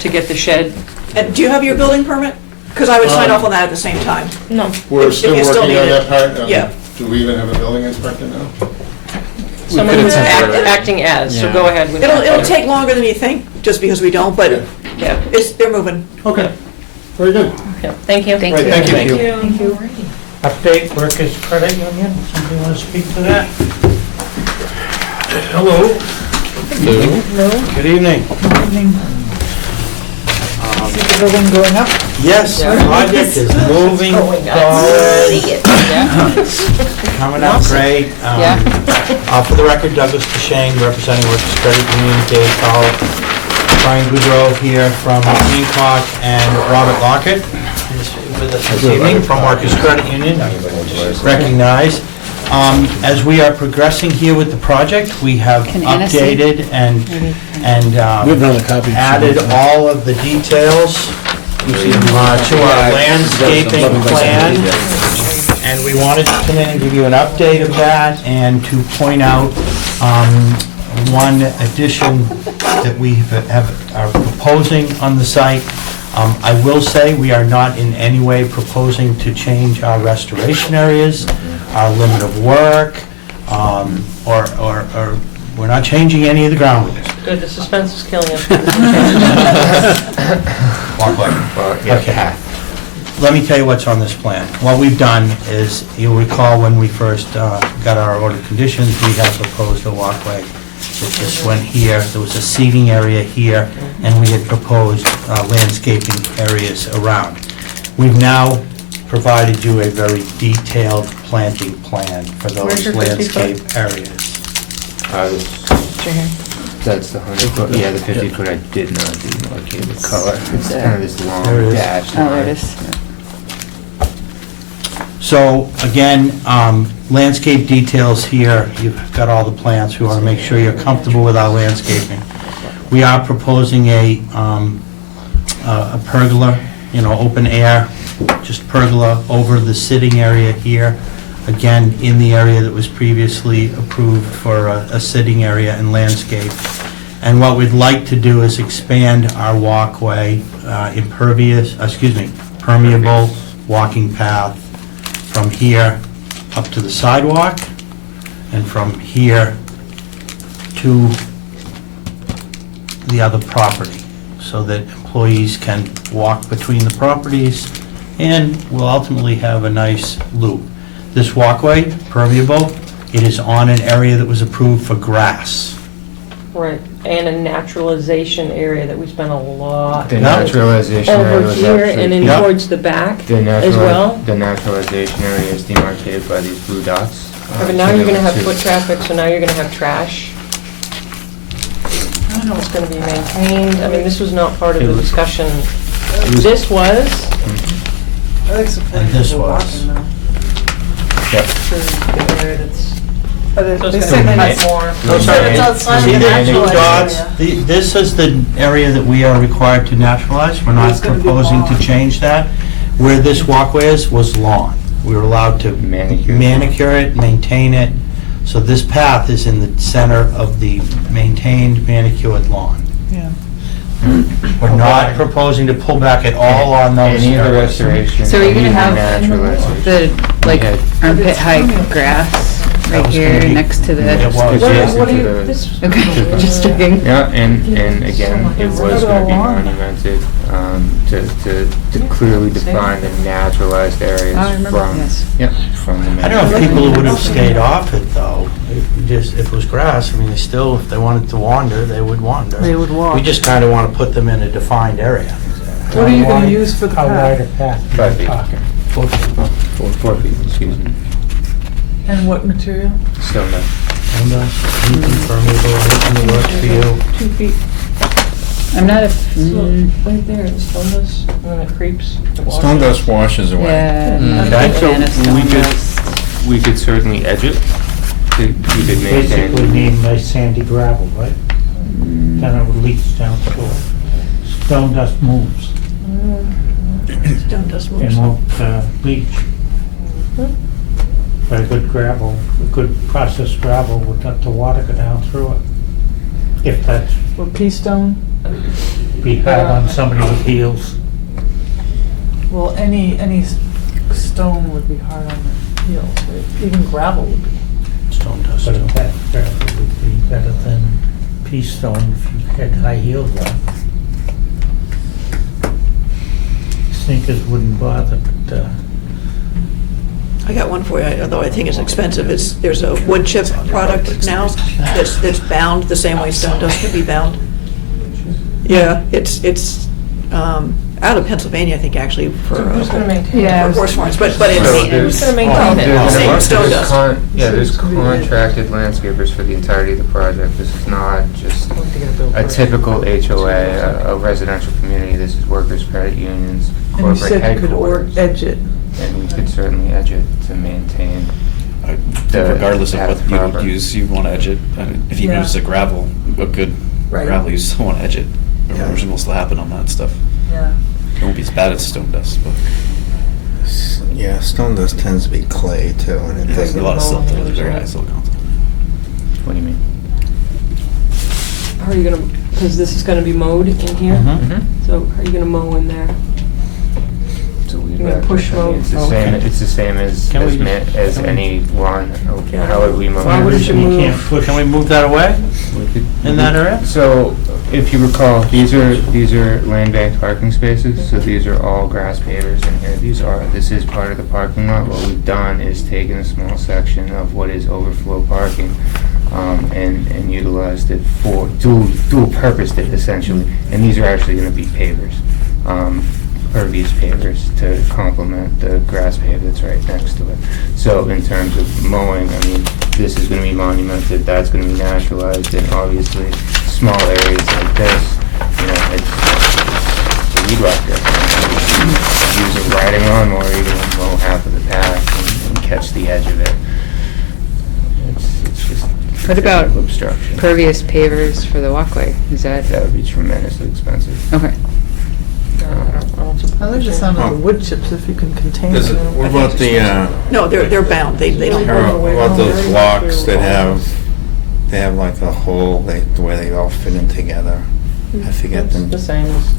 to get the shed. And do you have your building permit? Because I would sign off on that at the same time. No. We're If still you still working need on it. that part. Yeah. Do we even have a building inspector now? Someone who's acting as, so go ahead with that. It'll take longer than you think, just because we don't, but Yeah. they're moving. Okay, very good. Yeah, thank you. Thank Right, you. thank you. Thank you. update Workers Credit Union. Somebody want to speak to that? Hello. Good evening. Is the building going up? Yes, the project is moving forward. Coming up great. For the record, Douglas Deshane, representing Workers Credit Union, Dave Powell, Brian Goodrow here from Hancock, and Robert Lockett is with us this evening from Workers Credit Union. Recognize. As we are progressing here with the project, we have Can Anna see? updated and added all of the details to our landscaping plan. And we wanted to come in and give you an update of that and to point out one addition that we are proposing on the site. I will say we are not in any way proposing to change our restoration areas, our limit of work, or we're not changing any of the groundwork. Good, the suspense is killing us. Okay. Let me tell you what's on this plan. What we've done is, you'll recall when we first got our order of conditions, we had proposed a walkway that just went here. There was a seating area here, and we had proposed landscaping areas around. We've now provided you a very detailed planting plan for Where's those your 50 foot? landscape areas. That's the 100 foot. Yeah, the 50 foot I did not demarcate the color. It's kind of this There it long is. dash. Oh, there it is. So again, landscape details here, you've got all the plans, we want to make sure you're comfortable with our landscaping. We are proposing a pergola, open air, just pergola over the sitting area here, again, in the area that was previously approved for a sitting area and landscape. And what we'd like to do is expand our walkway, permeable walking path from here up to the sidewalk, and from here to the other property, so that employees can walk between the properties, and we'll ultimately have a nice loop. This walkway, permeable, it is on an area that was approved for grass. Right, and a naturalization area that we spent a lot. The naturalization area Over was here actually- and in Yeah. towards the back The as well. The naturalization area is demarcated by these blue dots. But now you're gonna have foot traffic, so now you're gonna have trash. how it's gonna be maintained. I mean, this was not part of It the was- discussion. This was. I think supporting And this people was. walking though. Yep. Sure, it's. But it- So they it's say gonna they be more. I'm sorry, it's outside see the the two naturalized dots? area. This is the area that we are required to naturalize. We're not It's gonna be proposing to lawn. change that. Where this walkway is, was lawn. We were allowed to manicure it, maintain it. So this path is in the center of the maintained manicured lawn. Yeah. We're not proposing to pull back at all on those Any of the areas. restoration. So are you gonna any of the have naturalization. the, like, Yeah. armpit high grass right was here gonna be- next to the? It was. What do you, to the- this? Okay, just checking. Yeah, and again, it was gonna be monumented, to clearly define the naturalized areas Oh, I remember, from, yes. yep, from the. I don't know if people would have stayed off it though. If it was grass, I mean, they still, if they wanted to wander, they would wander. They would walk. We just kind of want to put them in a defined area. What are you gonna use for the How wide path? a path? 5 feet. 4 feet. 4 feet, excuse me. And what material? Still no. And you confirm it works for you. 2 feet. I'm not a, So, right there, the stone dust, and then it creeps. it washes. Stone dust washes away. yeah. I'm a Okay, big so fan of stone we could, dust. we could certainly edge it. We could maintain. Basically need nice sandy gravel, right? Then it would leach down through it. Stone dust moves. Stone dust It moves. won't leach. But a good gravel, a good processed gravel would let the water go down through it. If that's Or pea stone? be hard on somebody with heels. Well, any stone would be hard on the heels, right? Even gravel would be. Stone dust. But a packed gravel would be better than pea stone if you had high heels on. Sneakers wouldn't bother, but, I got one for you, although I think it's expensive. There's a wood chip product now that's bound the same way stone dust can be bound. Yeah, it's out of Pennsylvania, I think, actually, for Who's gonna maintain it? Yeah. for horse farms, but So it's, Who's gonna maintain it? There's- Same stone there's dust. Yeah, there's contracted landscapers for the entirety of the project. This is not just a typical HOA, a residential community. This is workers' credit unions, And you corporate said you could headquarters. edge it. And we could certainly edge it to maintain. the Regardless of path what you would proper. use, you want to edge it. If you Yeah. use a gravel, a good Right. gravel, you still want to edge it. Yeah. Erosion will still happen on that stuff. Yeah. It won't be as bad as stone dust, but Yeah, stone dust tends to be clay too, and it there's doesn't. a lot of silt in it, very high silt content. What do you mean? How are you gonna, because this is gonna be mowed in here? Mhm. So are you gonna mow in there? So we You're gonna push mow? It's the Oh, same, okay. it's the same as, Can we as just- ma- as can we- any lawn, how would we mow? Why wouldn't you move? can't push. Can we move that away We could- in that area? So, if you recall, these are land bank parking spaces, so these are all grass pavers in here. This is part of the parking lot. What we've done is taken a small section of what is overflow parking, and utilized it for, dual purposed it essentially. And these are actually gonna be pavers, pervious pavers to complement the grass pave that's right next to it. So in terms of mowing, I mean, this is gonna be monumented, that's gonna be naturalized, and obviously, small areas like this, you know, it's a weed whacker. Use a riding lawnmower, you're gonna mow half of the path and catch the edge of it. It's just. What about physical obstruction? pervious pavers for the walkway? Is that? That would be tremendously expensive. Okay. I like the sound of the wood chips if you can contain Is it- them. What about the, no, they're bound. They don't. what about those blocks that they have like a hole, where they all fit in together? I forget them. The same as.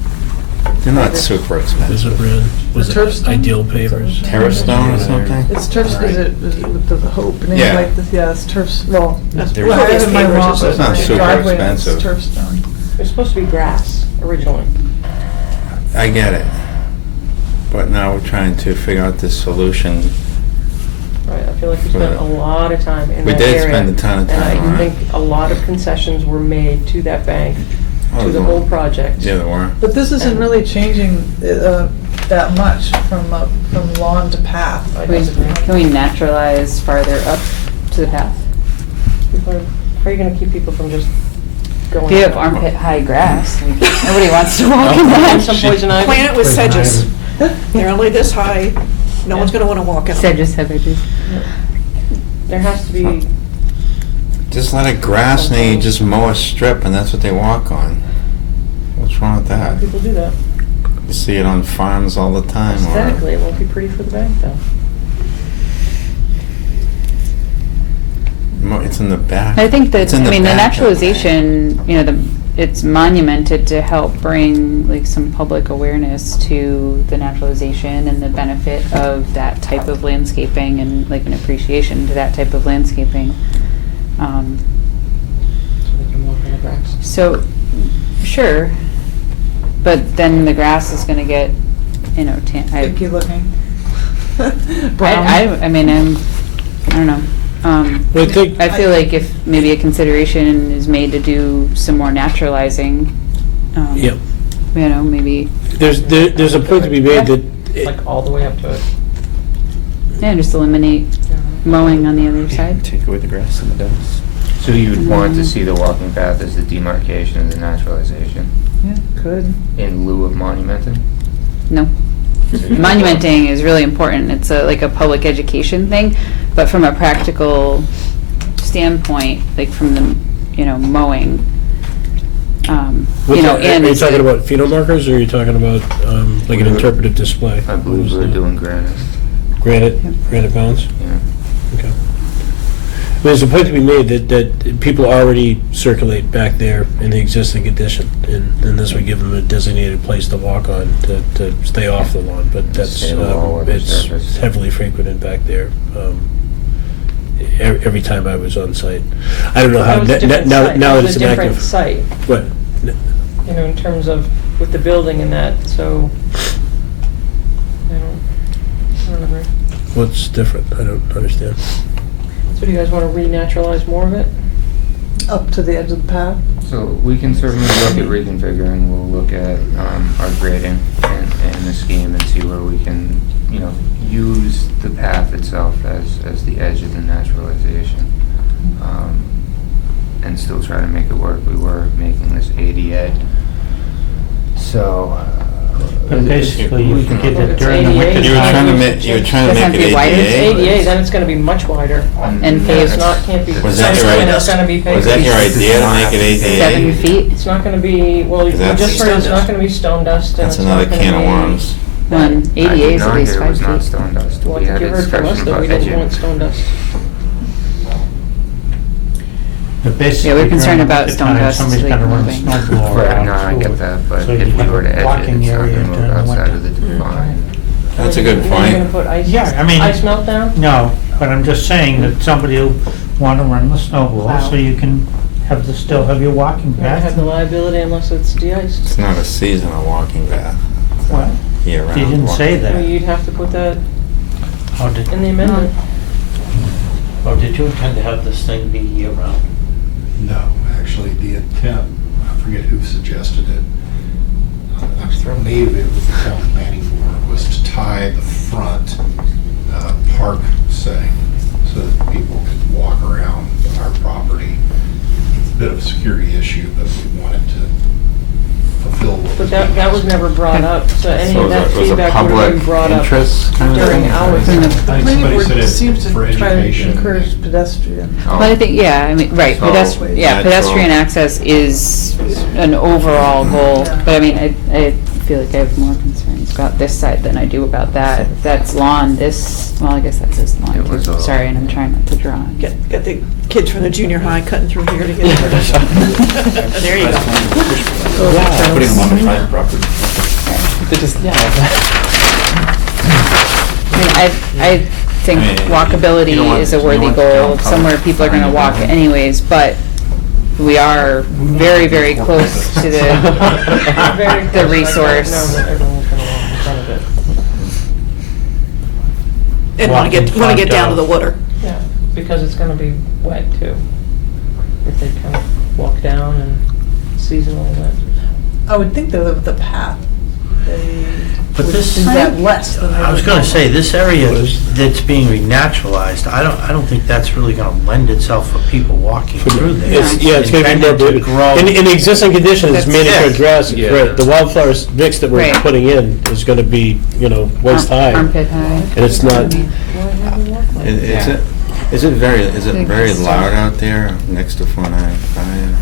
They're not super expensive. Was turf stone? Ideal pavers. Terrace stone or something? It's turf, is it with the hope name Yeah. like this? Yeah, it's turf, well, They're- well, I have in my Pavers, lawn, it's not my super driveway, and it's expensive. turf stone. It's supposed to be grass originally. I get it. But now we're trying to figure out this solution. Right, I feel like we spent a lot of time in We that did area. spend a ton of time And on I it. think a lot of concessions were made to that bank, to the whole project. Yeah, there were. But this isn't really changing that much from lawn to path. Can we naturalize farther up to the path? How are you gonna keep people from just going. If you have armpit high grass, like, nobody wants to walk in that. Some poison ivy. Plant it with sedges. They're only this high, no one's gonna wanna walk in them. Sedges have edges. There has to be, Just let it grass and then you just mow a strip and that's what they walk on. What's wrong with that? people do that. You see it on farms all the time. or- Aesthetically, it won't be pretty for the bank though. It's in the back. I think that, It's in I mean, the back. naturalization, you know, it's monumented to help bring like some public awareness to the naturalization and the benefit of that type of landscaping and like an appreciation to that type of landscaping. So they can walk in the grass. So, sure, but then the grass is gonna get, you know, Icky looking. I mean, I don't know. I feel like if maybe a consideration is made to do some more naturalizing, Yep. you know, maybe, There's a point to be made that, Like all the way up to it. yeah, just eliminate mowing on the other side. Take away the grass and the dust. So you'd want to see the walking path as the demarcation of the naturalization Yeah, could. in lieu of monumenting? No. Monumenting is really important. It's like a public education thing, but from a practical standpoint, like from the, you know, mowing, you know, and. Are you talking about pheno markers, or are you talking about like an interpretive display? I believe we're doing granite. Granite bounds? Yeah. Okay. There's a point to be made that people already circulate back there in the existing addition, and this would give them a designated place to walk on to stay off the lawn, but that's, Stay on the wall or the it's surface. heavily frequented back there. Every time I was on site. I don't know how, That was a different now site. that That it's was an a different active. site, What? you know, in terms of with the building and that, so, I don't agree. What's different? I don't understand. So do you guys want to renaturalize more of it? Up to the edge of the path. So we can certainly look at reconfiguring, we'll look at our grading and the scheme and see where we can, you know, use the path itself as the edge of the naturalization. And still try to make it work. We were making this ADA. So. But basically, you can get it It's during the 88. winter. You were trying to make it wider. It's ADA? 88, then it's going to be much wider. And It's paved. not, can't be. Was that your idea? It's going to be paved. Was that your idea to make it ADA? 7 feet. It's not going to be, well, you That's- just heard it's not going to be stone dust. and That's it's not another gonna can of be- worms. One, I 88 did is at not least hear it was 5 not feet. stone dust. Well, I We think had you a heard from us discussion that about we don't edging. want stone dust. But basically, Yeah, we're concerned during the about winter stone time, dust, Somebody's like, gonna run a moving. snow blower Right, out no, I through get it. that, but So if you we have were to a edge it, walking it's not area gonna move during the outside winter. of the define. That's a good Are you going to point. put ice? Yeah, I mean- Ice melt down? No, but I'm just saying that somebody will want to run the snow blower, so you can still have your walking You don't have path. the liability unless it's de-iced. It's not a seasonal walking path. What? Year-round. You didn't say Well, that. you'd have to put that Or did, in the amendment. or did you intend to have this thing be year-round? No, actually, the intent, I forget who suggested it. Maybe it was the town planning board, was to tie the front park setting so that people could walk around our property. It's a bit of a security issue, but we wanted to fulfill what But was that being was asked. never brought up, so any So of that it was a feedback would have been public brought up interest kind of during thing? our. I think somebody said it Seems to for try to education. encourage pedestrian. Oh. But I think, yeah, I mean, right, So, pedestrian natural. access is an overall goal, but I mean, I feel like I have more concerns about this side than I do about that. If that's lawn, well, I guess that's his lawn It was too. all- Sorry, and I'm trying not to draw. Get the kids from the junior high cutting through here to get it. There you go. Putting them on the private property. They just, yeah. I mean, I think I mean, you walkability don't want- is a you don't worthy want goal. town Somewhere people are gonna walk public. anyways, but we are very, very close to Very the close. resource. I don't know that everyone's gonna walk in front of it. And want to Walking get down to front the of- water. Yeah, because it's gonna be wet too. If they kind of walk down and seasonal wet. I would think that the path But this, Is that less than they I was would gonna normally? say, this area that's being renaturalized, I don't think that's really gonna lend itself for people walking through there. It's gonna be more, intended to grow. in the existing conditions, it's manicure grass, Yeah. right, the wildflower mix that we're Right. putting in is gonna be, waist high. Armpit high. And it's not, Is it very loud out there next to 495?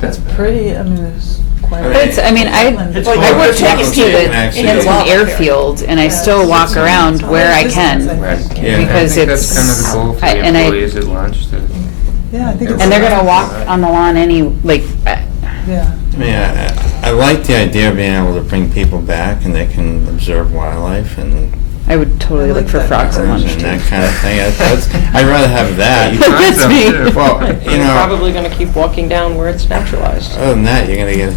That's pretty, I mean, there's quite. But it's, I mean, I It's work hard. next to the Actually, Hinton yeah. airfield, and I still walk around where I can, Yeah. because I think it's, that's kind of the goal for I- the and I- employees at lunch to. Yeah, I think it's. and they're gonna walk on the lawn Yeah. I mean, I like the idea of being able to bring people back and they can observe wildlife and I would totally look for frogs at lunch and too. that kind of thing. I'd rather have that. That's me. Well, You're probably gonna keep walking down where it's naturalized. other than that, you're gonna get,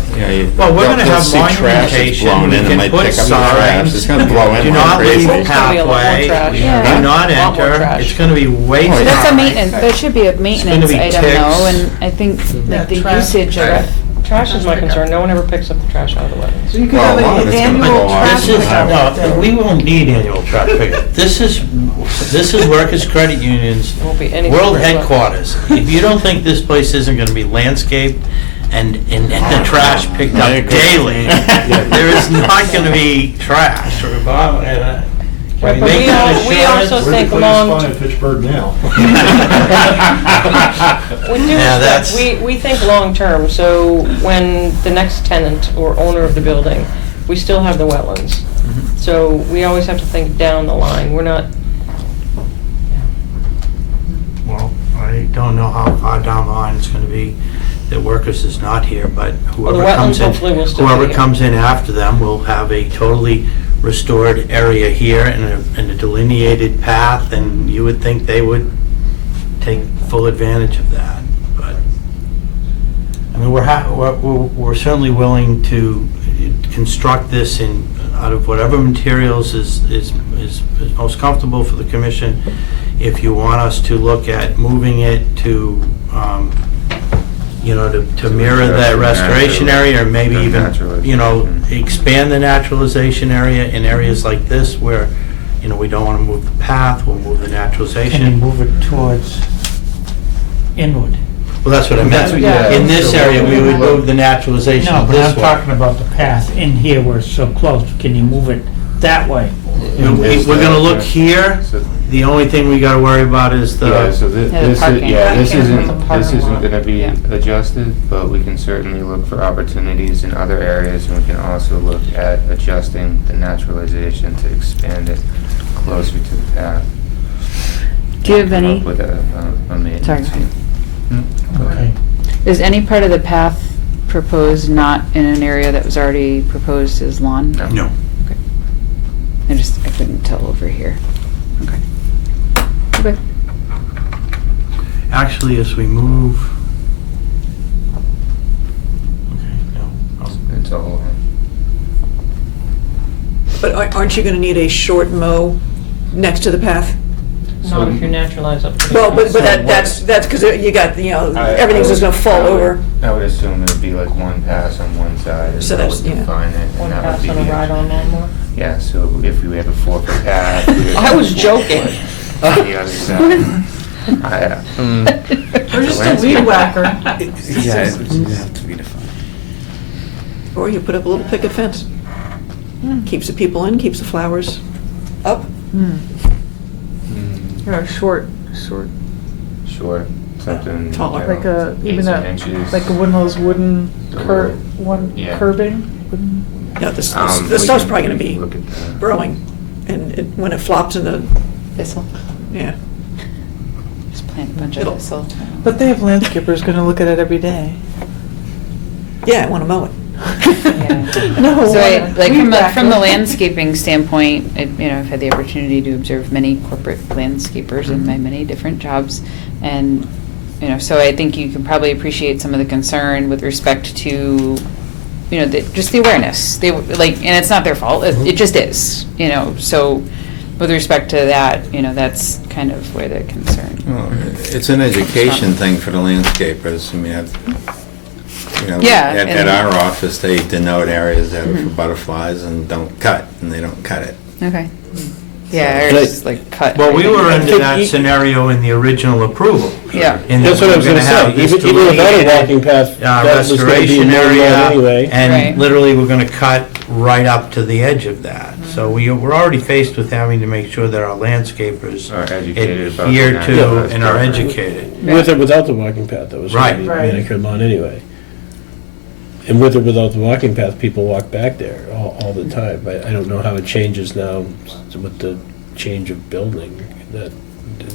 Well, we're gonna you'll have see trash that's monumentation, blown we in, it can might put pick up the trash. It's signs, gonna blow in do like not leave crazy. the pathway, trash. do Yeah. not Lot more enter, trash. it's gonna be way So that's a high. maintenance, that should be a maintenance be item ticks. though, and I think Yeah, like the trash. usage of Trash is my concern, no one ever picks up the trash out of the wetlands. So you could Well, have a lot of an it's gonna annual go on. trash This is, pickup. no, we won't need annual trash pickup. This is Workers' Credit Union's There won't be any. world trash left. headquarters. If you don't think this place isn't gonna be landscaped and the trash picked I up agree. daily, there is not gonna be trash. Right, but we also think long. Pittsburgh now. With due Yeah, respect, that's- we think long-term, so when the next tenant or owner of the building, we still have the wetlands. So we always have to think down the line, we're not, Well, I don't know how far down the line it's gonna be that Workers is not here, but well, the whoever comes wetlands hopefully will in, still be whoever here. comes in after them will have a totally restored area here and a delineated path, and you would think they would take full advantage of that, but, I mean, we're certainly willing to construct this out of whatever materials is most comfortable for the commission. If you want us to look at moving it to, to mirror that restoration area, or maybe even, expand the naturalization area in areas like this where, we don't want to move the path, we'll move the naturalization. Can you move it towards inward? Well, that's what I meant. In this area, we would move the naturalization No, but this I'm way. talking about the path in here where it's so close. Can you move it that way? We're gonna look here, the only thing we gotta worry about is the. Yeah, so this is, parking. this Parking from the isn't parking lot. gonna be Yeah. adjusted, but we can certainly look for opportunities in other areas, and we can also look at adjusting the naturalization to expand it closer to the path. Do you have Come any, up with a maintenance. Sorry. Go ahead. Okay. is any part of the path proposed not in an area that was already proposed as lawn? No. I couldn't tell over here. Okay. Okay. Actually, as we move. Okay, no. It's all. But aren't you gonna need a short mow next to the path? not if you naturalize up to the. Well, but that's because you got, everything's just gonna fall over. I would assume it would be like one pass on one side, and So that that's- would yeah. define it, One and that pass would be on a the. ride-on lawnmower. Yeah, so if we have a 4-foot path. we would I was have joking. 4 foot On the other side. We're just a weed whacker. Yeah, it would have to be defined. Or you put up a little picket fence. Keeps the people in, keeps the flowers up. Short, Short, something. Taller. like a, even 8 a, inches. like one of those wooden Yeah. curbing? Wooden- Yeah, this We stuff's can- probably gonna we be can look at that. growing, and when it flops in the, Thistle. yeah. Just plant a bunch of It'll- thistle. But they have landscapers gonna look at it every day. Yeah, I wanna mow it. No. So I, like weed from the whacker. landscaping standpoint, I've had the opportunity to observe many corporate landscapers in my many different jobs. And, so I think you can probably appreciate some of the concern with respect to, just the awareness. And it's not their fault, it just is, so with respect to that, that's kind of where the concern. Well, it's an education thing for the landscapers. I mean, You know, Yeah, at and- our office, they denote areas that are for Mhm. butterflies and don't cut, and they don't cut it. Okay. Yeah, or But- just like cut. Well, we everything. were under think that you- scenario in the original approval. Yeah. In that That's what I was we were gonna have say, this even without a delineated, walking path, that was gonna be restoration more area, anyway. and Right. literally, we're gonna cut right up to the edge of that. So we're already faced with having to make sure that our landscapers Are educated about adhere the to natural and are buffer. educated. With or without the walking path, that was Right. gonna be Right. manicured lawn anyway. And with or without the walking path, people walk back there all the time. I don't know how it changes now with the change of building, that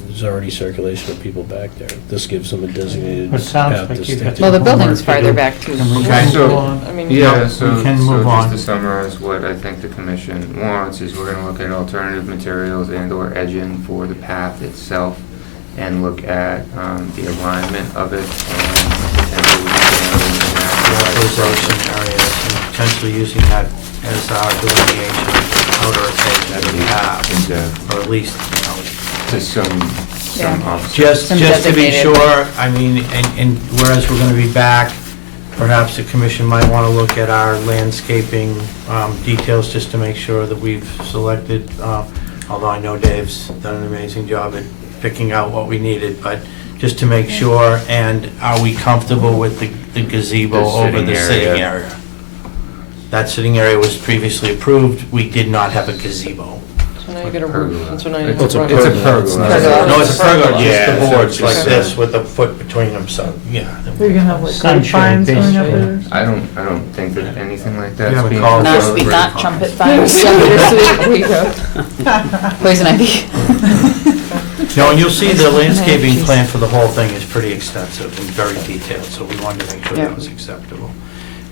there's already circulation of people back there. This gives them a designated It sounds path like to you've stick got to. Well, the homework building's to farther do. back too. Can we Okay. move So- on? I mean, Yeah, Yep, so, we can move so on. just to summarize what I think the commission wants is we're gonna look at alternative materials and/or edging for the path itself and look at the alignment of it and potentially Erosion areas, and potentially using that as our delineation outer edge that we have, or at least, to some Yeah. offset. just Some to be designated, sure, I mean, and whereas we're gonna be back, perhaps the commission might wanna look at our landscaping details, just to make sure that we've selected, although I know Dave's done an amazing job at picking out what we needed, but just to make sure, and are we comfortable with the gazebo The over sitting the sitting area. area? That sitting area was previously approved, we did not have a gazebo. So now you got a roof, and so now you have It's a roof. pergola. It's a Pergola. No, it's a pergola, Yeah, just the so boards it's like just- this with a foot between them, so, yeah. We're gonna have like Sunshine, grapevines going up basically. there. I don't think that anything like Yeah, that's we being. call it- Not, Those not were- trumpet vines. There you go. Poison ivy. No, and you'll see the landscaping plan for the whole thing is pretty extensive and very detailed, so we wanted to make sure Yeah. that was acceptable.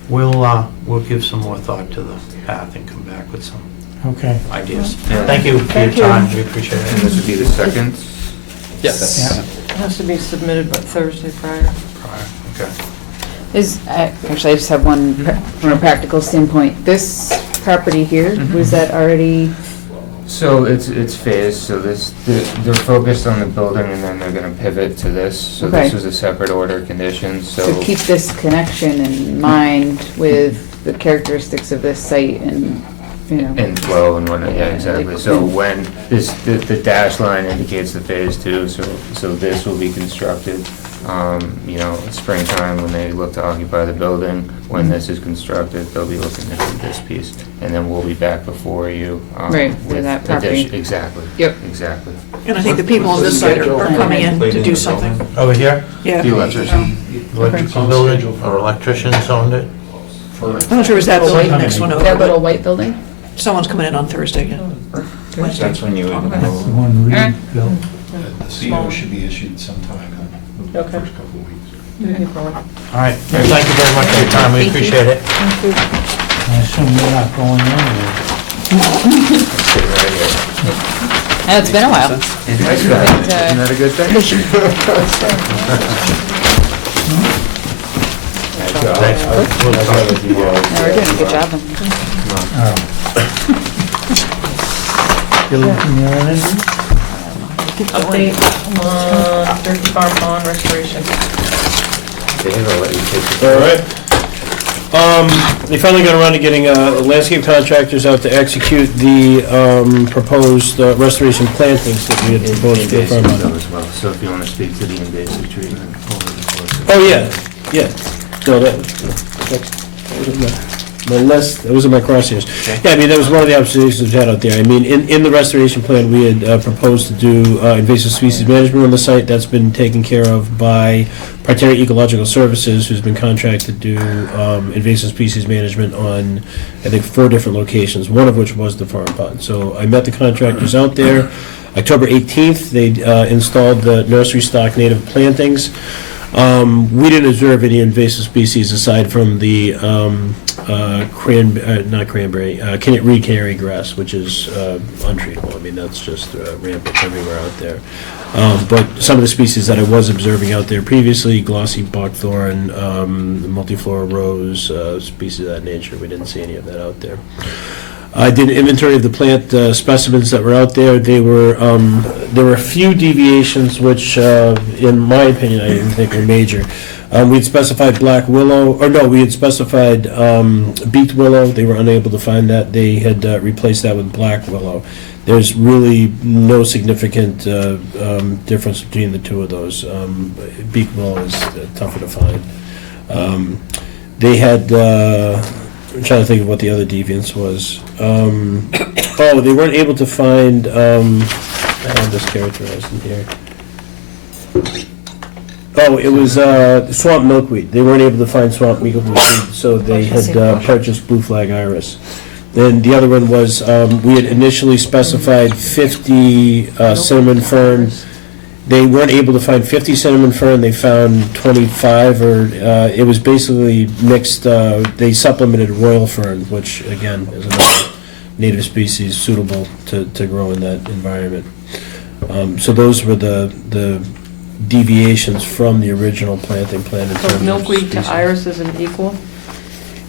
We'll give some more thought to the path and come back with some Okay. ideas. Yeah. Thank you for your Thank you. time, we appreciate And it. this would be the second? Yes. It has to be submitted by Thursday prior. Okay. Actually, I just have one, from a practical standpoint. This property here, was that already, So it's phased, so they're focused on the building and then they're gonna pivot to this. So this Okay. was a separate order of conditions, so so. keep this connection in mind with the characteristics of this site and, you know. And flow and whatnot, yeah, exactly. So when the dash line indicates the phase two, so this will be constructed, springtime when they look to occupy the building. When this is constructed, they'll be looking to do this piece, and then we'll be back before you. Right, with with that property. addition- Exactly. Yep. Exactly. And I think the people on this side are coming in to do something. Over here, Yeah. The electrician. electrical building, or electricians owned it? I'm not sure, is that the next one over? That little but white building? Someone's coming in on Thursday. Wednesday. That's when you would That's the move. one we Alright. built. The CO should be issued sometime in the Okay. first couple of weeks. All right, thank you very much for your time, we Thank you. appreciate it. I assume you're not going anywhere. Sit right here. Oh, it's been a while. Nice guy. Isn't that a good thing? Thanks. We'll talk with you. No, we're doing a good job. You looking near anything? Update on Turkey Farm Pond restoration. Dave, I'll let you take this. All right. They finally got around to getting landscape contractors out to execute the proposed restoration plantings that we had proposed to the farm. Invasive as well, so if you want to speak to the invasive treatment. Oh, yeah. No, that was my list, that was in my crosshairs. Yeah, I mean, that was one of the observations we had out there. I mean, in the restoration plan, we had proposed to do invasive species management on the site. That's been taken care of by Parterre Ecological Services, who's been contracted to do invasive species management on, I think, 4 different locations, one of which was the farm pond. So I met the contractors out there. October 18th, they installed the nursery stock native plantings. We didn't observe any invasive species aside from the reed canary grass, which is untreatable. I mean, that's just rampant everywhere out there. But some of the species that I was observing out there previously, glossy buckthorn, multiflora rose, species of that nature, we didn't see any of that out there. I did an inventory of the plant specimens that were out there. There were a few deviations which, in my opinion, I didn't think were major. We had specified black willow, or no, we had specified beaked willow. They were unable to find that. They had replaced that with black willow. There's really no significant difference between the two of those. Beaked willow is tougher to find. They had, I'm trying to think of what the other deviance was. They weren't able to find, I have this characterized in here. It was swamp milkweed. They weren't able to find swamp milkweed, so they had purchased blue flag iris. Then the other one was, we had initially specified 50 cinnamon fern. They weren't able to find 50 cinnamon fern. They found 25, or it was basically mixed. They supplemented royal fern, which again is another native species suitable to grow in that environment. So those were the deviations from the original planting plan. In terms of milkweed to species. iris isn't equal?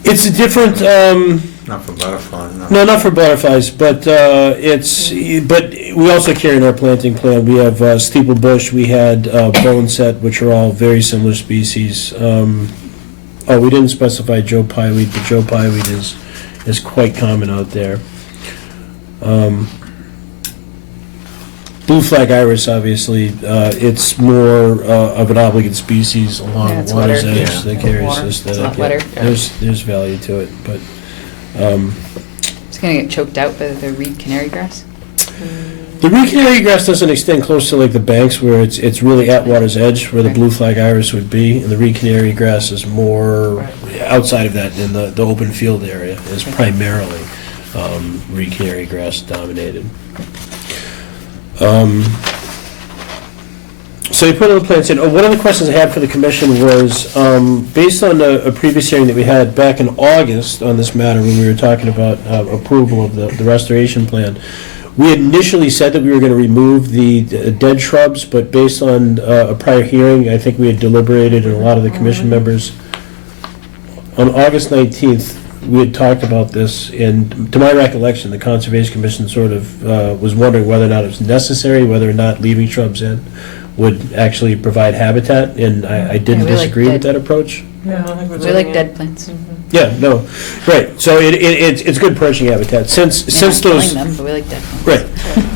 It's a different. Not for butterfly, No, not for butterflies, but but we also carry in our planting plan. We have steeple bush. We had bone set, which are all very similar species. We didn't specify Joe Pyeweed, but Joe Pyeweed is quite common out there. Blue flag iris, obviously, it's more of an obligate species along the water's edge that carries aesthetic. There's value to it, but It's gonna get choked out by the reed canary grass? the reed canary grass doesn't extend close to like the banks where it's really at water's edge where the blue flag iris would be, and the reed canary grass is more outside of that in the open field area is primarily reed canary grass dominated. So you put all the plants in. One of the questions I had for the commission was, based on a previous hearing that we had back in August on this matter when we were talking about approval of the restoration plan, we had initially said that we were going to remove the dead shrubs, but based on a prior hearing, I think we had deliberated, and a lot of the commission members, on August 19th, we had talked about this, and to my recollection, the Conservation Commission sort of was wondering whether or not it was necessary, whether or not leaving shrubs in would actually provide habitat, and I didn't disagree with that approach. Yeah, I think We like dead plants. Yeah, no, right, so it's good perching habitat, since Not those. killing them, but we like dead plants. Right,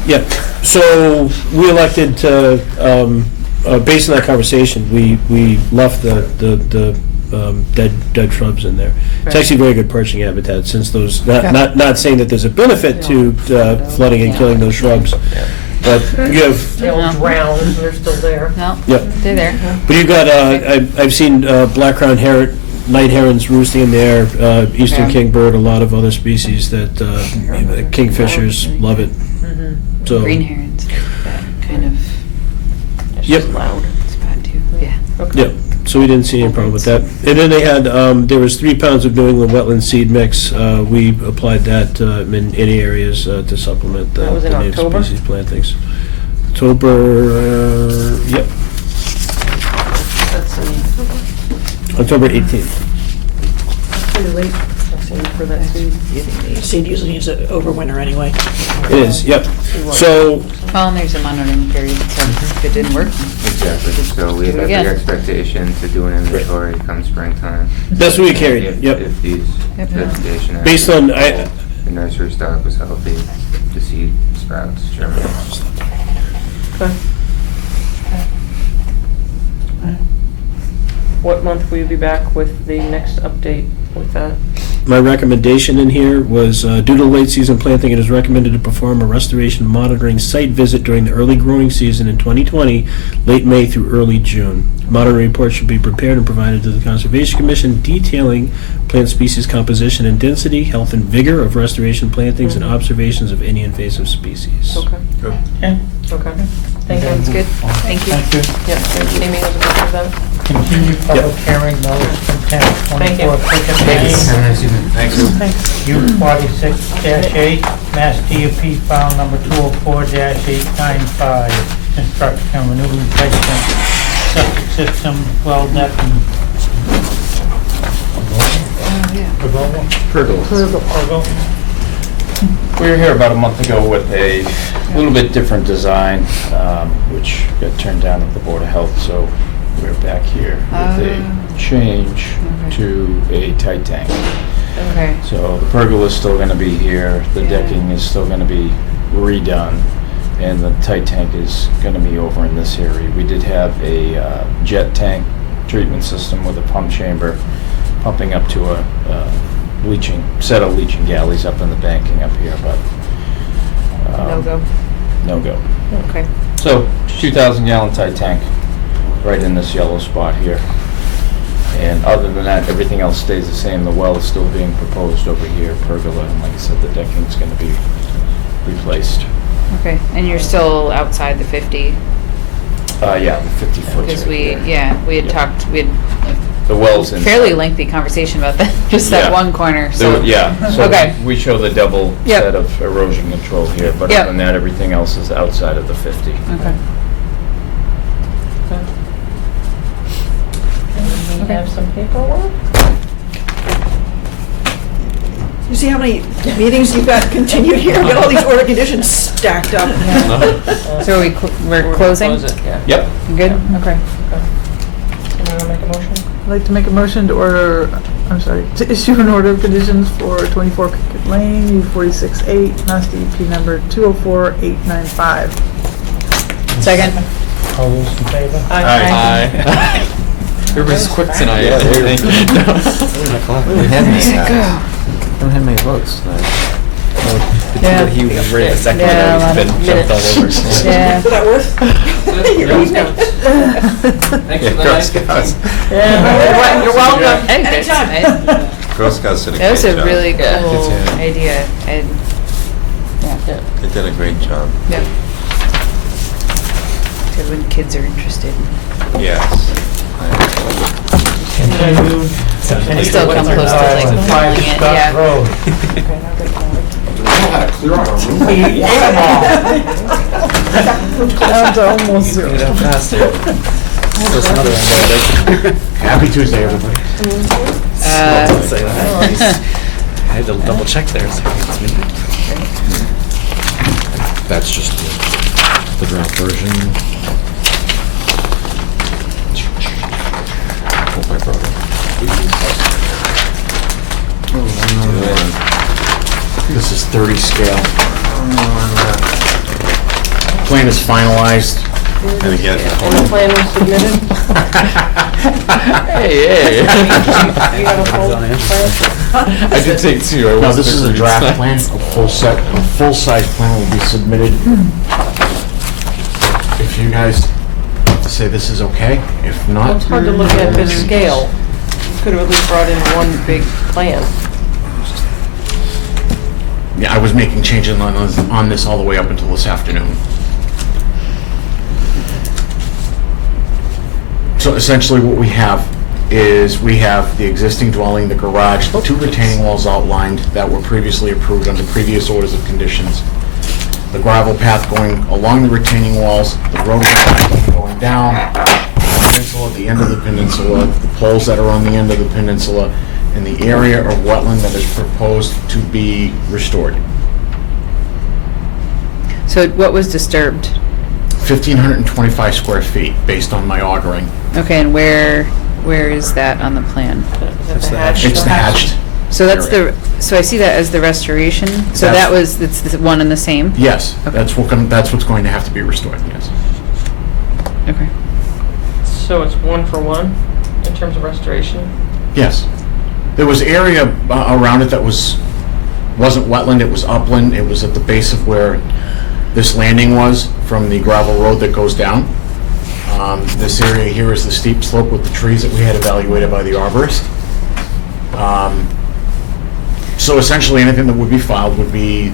yeah, so we elected to, based on that conversation, we left the dead shrubs in there. It's actually very good perching habitat, since those, not saying that there's a benefit to flooding and killing those shrubs, but you have. They all drown, and they're still there. No, Yep. they're there. But you've got, I've seen black-crowned night herons roosting in there, eastern kingbird, a lot of other species that, kingfishers love it. So. Green herons, that kind of. It's Yep. just loud. It's bad too, yeah. Okay. Yep, so we didn't see any problem with that. And then they had, there was 3 pounds of New England wetland seed mix. We applied that in any areas to supplement the That was in the native October? species plantings. October, yep, That's October 18th. pretty late, I think, for that seed. Seed usually needs to overwinter anyway. It is, yep. So, Well, and there's a monitoring period, so if it didn't work. Exactly, so we have Do it every again. expectation to do an inventory come springtime. that's what we carried, If- yep. If these Yep. vegetation. Based on, I, The nursery stock was healthy, the seed sprouts germinate. Okay. What month will you be back with the next update with that? my recommendation in here was, due to late season planting, it is recommended to perform a restoration monitoring site visit during the early growing season in 2020, late May through early June. Monitoring report should be prepared and provided to the Conservation Commission detailing plant species composition and density, health and vigor of restoration plantings, and observations of any invasive species. Okay. Okay. Okay. Thank you. Sounds good. Thank you. Thank you. Yeah, thank you. Amy has a picture of that. Continue public hearing, notice of intent, Thank you. 24 Pickett Lane. Thanks. U 46-8, Mass DOP file number 204-895, construction of a new replacement septic system, well depth and pergola. We were here about a month ago with a little bit different design, which got turned down at the Board of Health, so we're back here with a change to a tight tank. Okay. So the pergola's still going to be here, the decking is still going to be redone, and the tight tank is going to be over in this area. We did have a jet tank treatment system with a pump chamber pumping up to a set of leaching galleys up in the banking up here, but No go. no go. Okay. So 2,000 gallon tight tank right in this yellow spot here. And other than that, everything else stays the same. The well is still being proposed over here, pergola, and like I said, the decking's going to be replaced. Okay, and you're still outside the 50? Yeah, the 50 foot. Because we had talked, we had The well's a in. fairly lengthy conversation about that, just that Yeah. one corner, so. So Okay. we show the double Yep. set of erosion control here, but Yep. other than that, everything else is outside of the 50. Okay. We have some paperwork. You see how many meetings you've got continued here? You got all these order conditions stacked up. So we're closing? Close it, yeah. Yep. Good, okay. Someone wanna make a motion? I'd like to make a motion to order, I'm sorry, to issue an order of conditions for 24 Cricket Lane, U46-8, Mass DEP number 204895. Second. All those in favor? Aye. Everybody's quick tonight. Yeah, there you Thank go. you. Don't have many votes. Yeah. He was ready the second Yeah, a one, lot he's of been jumped all over. Yeah. Was that worth your evening? Thanks for the nice Scouts. Yeah, You're welcome. I think that's nice. Girl Scouts did a That was great a job. really cool Yeah. idea. Yeah. They did a great job. Yep. Good when kids are interested. Yes. Continued. I still come close to like filming it, yeah. Road. Down to almost zero. Happy Tuesday, everybody. I had to double check there. It's like, it's me. That's just the draft version. Hope I brought it. This is 30 scale. Plan is finalized. And again, And the plan was submitted? Hey. You got a full plan? I did take two. I No, wasn't this is a agreed. draft plan. A full-size plan will be submitted. If you guys say this is okay, if Well, not, it's hard to look at this scale. You could have at least brought in one big plan. yeah, I was making changes on this all the way up until this afternoon. So essentially what we have is we have the existing dwelling, the garage, the two retaining walls outlined that were previously approved under previous orders of conditions. The gravel path going along the retaining walls, the roadway going down, the peninsula, the end of the peninsula, the poles that are on the end of the peninsula, and the area of wetland that is proposed to be restored. So what was disturbed? 1,525 square feet based on my augering. Okay, and where is that on the plan? Is that the It's the hatched. So that's area. so I see that as the restoration, so That's- it's the one and the same? Yes, Okay. that's what's going to have to be restored, yes. Okay. So it's one for one in terms of restoration? Yes. There was area around it that wasn't wetland, it was upland, it was at the base of where this landing was from the gravel road that goes down. This area here is the steep slope with the trees that we had evaluated by the arborist. So essentially, anything that would be filed would be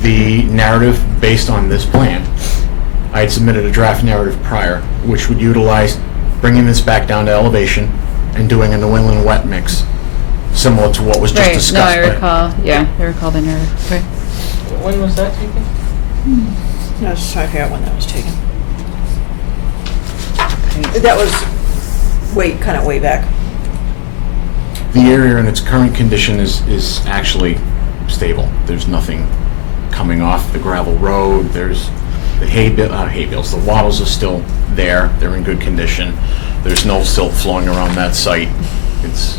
the narrative based on this plan. I had submitted a draft narrative prior, which would utilize bringing this back down to elevation and doing a New England wet mix, similar to what was just Right, discussed. no, I but- recall, yeah, I recall the narrative, okay. When was that taken? No, I was just trying to figure out when that was taken. That was kind of way back. The area in its current condition is actually stable. There's nothing coming off the gravel road. There's The hay bales, the wattles are still there, they're in good condition. There's no silt flowing around that site. It's,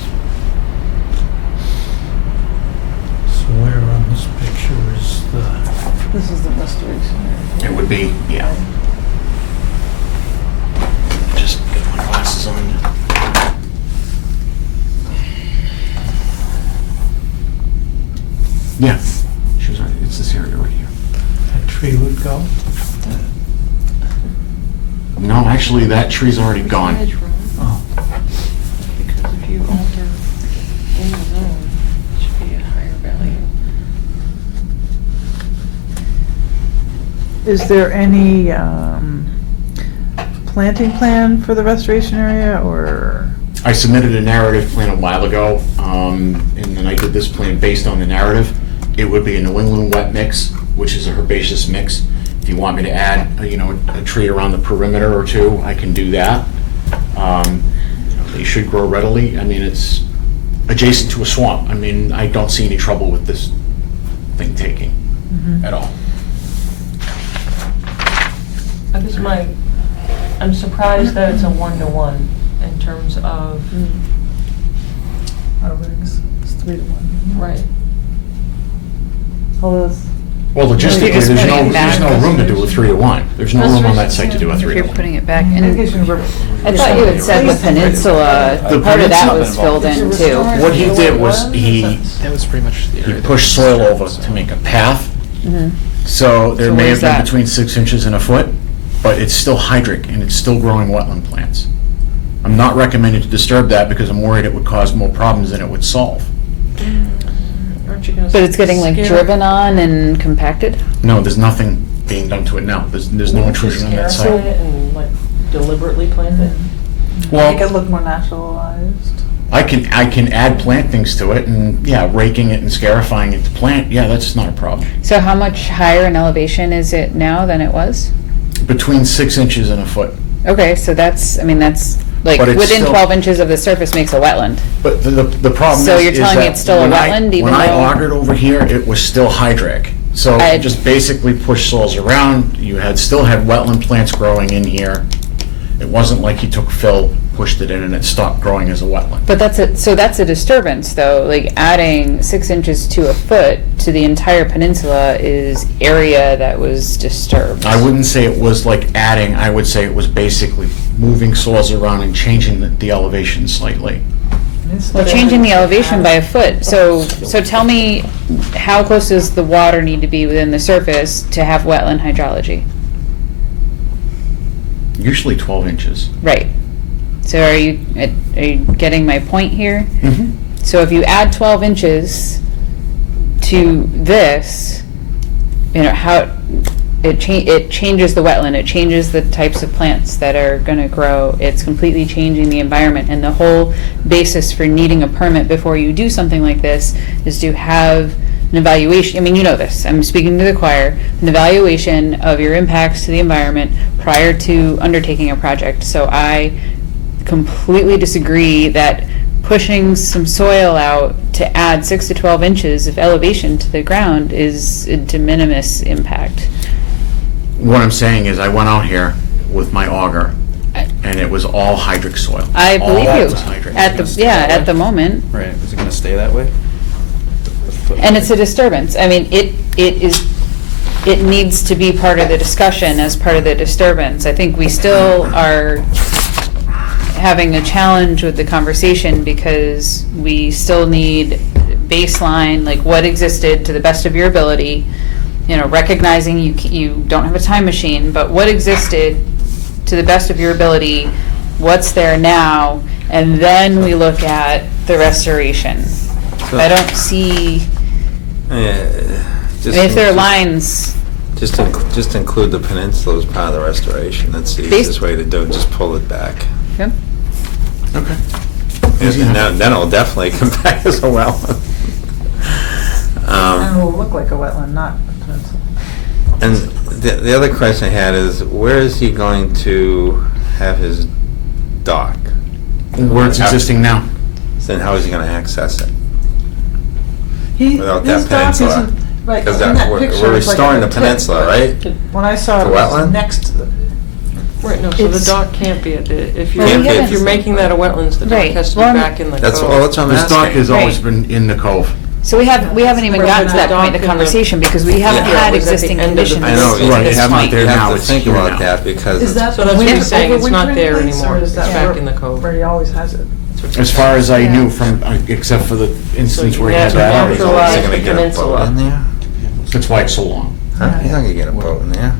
So where on this picture is the, This is the restoration area. it would be, yeah. Just get my glasses on. Yeah, she was right, it's this area right here. that tree would go? No, actually, that tree's already gone. Oh, Because if you alter in the zone, it should be a higher value. Is there any planting plan for the restoration area, or? I submitted a narrative plan a while ago, and then I did this plan based on the narrative. It would be a New England wet mix, which is a herbaceous mix. If you want me to add, a tree around the perimeter or two, I can do that. They should grow readily. I mean, it's adjacent to a swamp. I mean, I don't see any trouble with this thing taking at all. I guess I'm surprised that it's a 1-to-1 in terms of. It's 3-to-1. Right. Although it's- Well, logistically, just there's putting it back. no room to do a 3-to-1. There's no room on that site to do a If you're 3-to-1. putting it back, and Irrigation river- I thought you had said the peninsula, The part of that peninsula- was filled in too. What he did was That was pretty much the he area. pushed soil over to make a path. Mhm. So there So may where's have been that? between 6 inches and a foot, but it's still hydric and it's still growing wetland plants. I'm not recommending to disturb that because I'm worried it would cause more problems than it would solve. Aren't you gonna? But it's getting like scare- driven on and compacted? No, there's nothing being done to it now. There's no Wouldn't you intrusion on that scarify site. it and like deliberately plant it? Make it Well, look more naturalized. I can add plantings to it and, yeah, raking it and scarifying it to plant, yeah, that's not a problem. So how much higher in elevation is it now than it was? Between 6 inches and a foot. Okay, so that's like But it's within still- 12 inches of the surface makes a wetland. But the problem is. So you're is telling me that it's still a when I- wetland, even When I though- augered over here, it was still hydric. So I- just basically pushed soils around, you still had wetland plants growing in here. It wasn't like he took fill, pushed it in, and it stopped growing as a wetland. But that's a disturbance though, like adding 6 inches to a foot to the entire peninsula is area that was disturbed. I wouldn't say it was like adding, I would say it was basically moving soils around and changing the elevation slightly. Well, changing the elevation by a foot, so tell me, how close does the water need to be within the surface to have wetland hydrology? Usually 12 inches. Right. So are you getting my point here? Mhm. So if you add 12 inches to this, how it changes the wetland, it changes the types of plants that are going to grow. It's completely changing the environment, and the whole basis for needing a permit before you do something like this is to have an evaluation. I mean, you know this. I'm speaking to the choir. An evaluation of your impacts to the environment prior to undertaking a project. So I completely disagree that pushing some soil out to add 6 to 12 inches of elevation to the ground is a de minimis impact. What I'm saying is I went out here with my auger, and it was all hydric soil. I All believe that you. was hydric. At the moment. Right, is it gonna stay that way? And it's a disturbance. I mean, it needs to be part of the discussion as part of the disturbance. I think we still are having a challenge with the conversation because we still need baseline, like what existed to the best of your ability, recognizing you don't have a time machine, but what existed to the best of your ability, what's there now, and then we look at the restoration. I don't see, if there are lines. Just include the peninsula as part of the restoration. That's the easiest way to do it. Just pull it back. Yep. Okay. And then it'll definitely come back as a wetland. And it will look like a wetland, not a peninsula. And the other question I had is, where is he going to have his dock? Where it's existing now. Then how is he going to access it? His Without that dock peninsula. Right, Because in that we're picture, we're it's like restoring a the tip, peninsula, right? When I saw it, The it was wetland? next to the, Right, no, so the It's- dock can't be, if you're, Can't be. if you're making that a wetlands, the dock Right. has to be Well, back in the code. That's what I'm This dock asking. has always Right. been in the cove. So we haven't even Right, gotten but to that the point in dock the and the- conversation because we haven't Yeah, had it was at the existing end of the- conditions I know, to you Right, this you have point. not there have now, to it's think here about now. that because is that So that's what the he's saying, it's not there place, anymore. or is that It's back where- in the code. Where he always has it? As far as I knew from, except for the instance where he had that. Yeah, Is so, he gonna get a peninsula. boat in there? That's why it's so long. Huh? He's not gonna get a boat in there.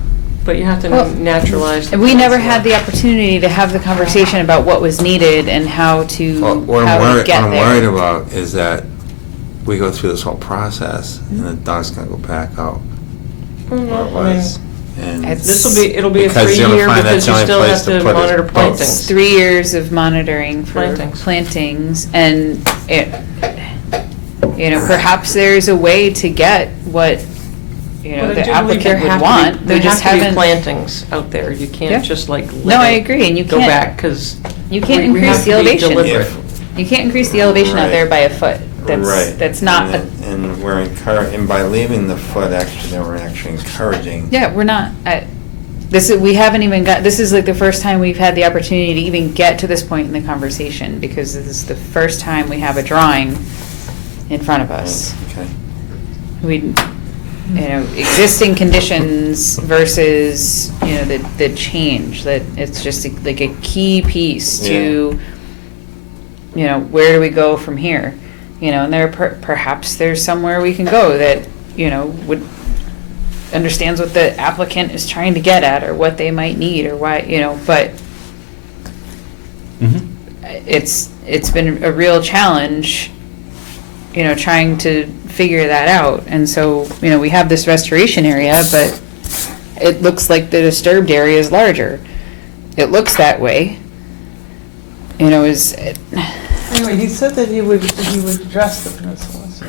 But you have to Well, naturalize. the We never peninsula. had the opportunity to have the conversation about what was needed and how to, Well, what how I'm to worried, get what I'm worried there. about is that we go through this whole process and the dock's gonna go back out where it was. And It'll be a Because you're gonna 3-year find that's because the you only still place have to to put his monitor boats. plantings. 3 years of monitoring for Plantings. plantings, and perhaps there's a way to get what, But I the do believe applicant there would have to want. be- They just There have to haven't. be plantings out there, you Yeah. can't just like No, I let it agree, and you go can't. back, because You can't we increase have the to be elevation. deliberate. You can't increase the elevation out there by a foot. Right. That's not, And we're and by leaving the foot, actually, then we're actually encouraging. yeah, we're not, we haven't even got, this is like the first time we've had the opportunity to even get to this point in the conversation, because this is the first time we have a drawing in front of us. Okay. Existing conditions versus, the change, that it's just like a key piece to, where do we go from here? And there, perhaps there's somewhere we can go that, understands what the applicant is trying to get at, or what they might need, or why, but it's been a real challenge, trying to figure that out. And so, we have this restoration area, but it looks like the disturbed area is larger. It looks that way. Anyway, he said that he would address the peninsula, so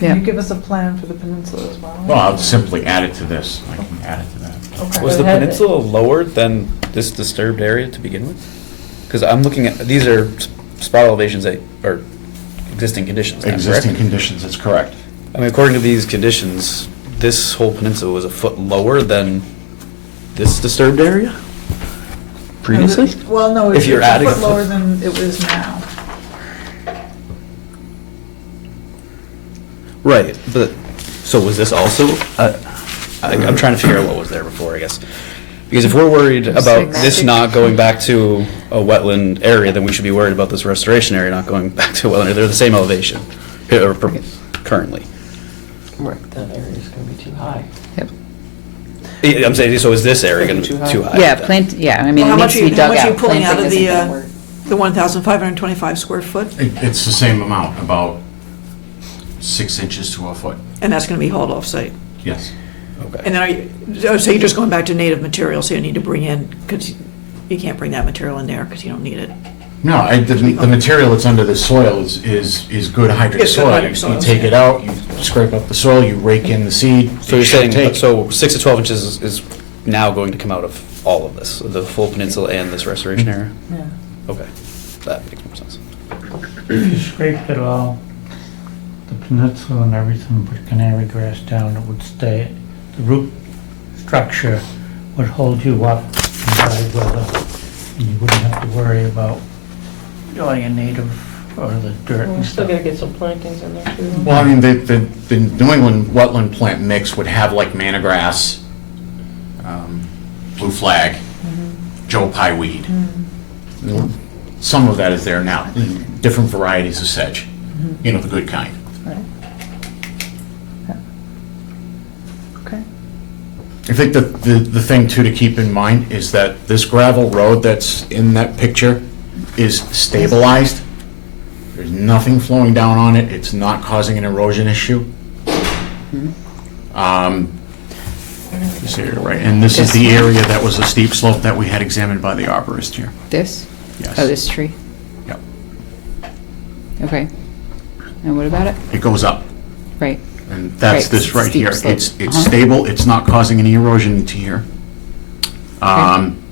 Yeah. can you give us a plan for the peninsula as well? Well, I'll simply add it to this. I can add it to that. Okay. Was the peninsula lower than this disturbed area to begin with? Because I'm looking at, these are spot elevations that are existing conditions now, correct? Existing conditions, that's correct. I mean, according to these conditions, this whole peninsula was a foot lower than this disturbed area previously? Well, no, If it's you're a adding foot a lower foot. than it is now. Right, but, so was this also, I'm trying to figure out what was there before, I guess. Because if we're worried about this not going back to a wetland area, then we should be worried about this restoration area not going back to a wetland area. They're the same elevation, currently. Right, that area's gonna be too high. I'm saying, so is this area going to be too high? Yeah, I mean, Well, it needs to be how dug much are you out. pulling out Planting of isn't gonna work. the 1,525 square foot? It's the same amount, about 6 inches to a foot. And that's going to be hauled off-site? Yes. Okay. And then so you're just going back to native material, so you need to bring in, because you can't bring that material in there because you don't need it. No, the material that's under the soil is good hydric It's good soil. hydric soil, You take yeah. it out, you scrape up the soil, you rake in the seed. So you're it should saying, take- so 6 to 12 inches is now going to come out of all of this, the full peninsula and this restoration area? Yeah. Okay, that makes more sense. If you scraped it all, the peninsula and everything, put canary grass down, it would stay, the root structure would hold you up in dry weather, and you wouldn't have to worry about doing a native or the dirt We and still stuff. gotta get some plantings in there too. Well, I mean, the New England wetland plant mix would have like manna grass, blue flag, Joe Pye weed. Some of that is there now, different varieties of sedge, the good kind. Okay. I think the thing too to keep in mind is that this gravel road that's in that picture is stabilized. There's nothing flowing down on it. It's not causing an erosion issue. This area, right, and this is the area that was a steep slope that we had examined by the arborist here. This? Yes. Oh, this tree? Yep. Okay. And what about it? It goes up. Right. And that's Right, this right steep here. slope. It's Uh-huh. stable, it's not causing any erosion into here.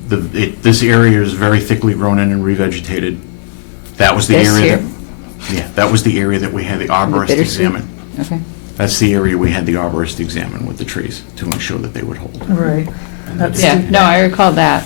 This area is very thickly grown in and revegetated. That was the This area here? that, yeah, that was the area that we had the arborist bittersweet? examine. Okay. That's the area we had the arborist examine with the trees to ensure that they would hold. Right. That's- Yeah, no, I recall that.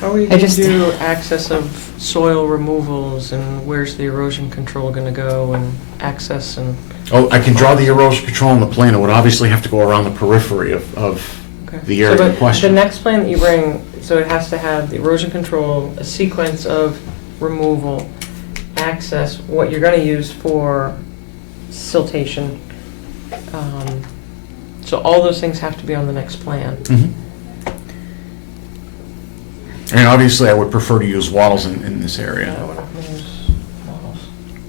How are we I gonna just- do access of soil removals, and where's the erosion control gonna go, and access and? Oh, I can draw the erosion control on the plan. It would obviously have to go around the periphery of Okay. the area So, in but question. The next plan that you bring, so it has to have the erosion control, a sequence of removal, access, what you're gonna use for siltation. So all those things have to be on the next plan. Mhm. And obviously, I would prefer to use wattles in this area. I wanna use models.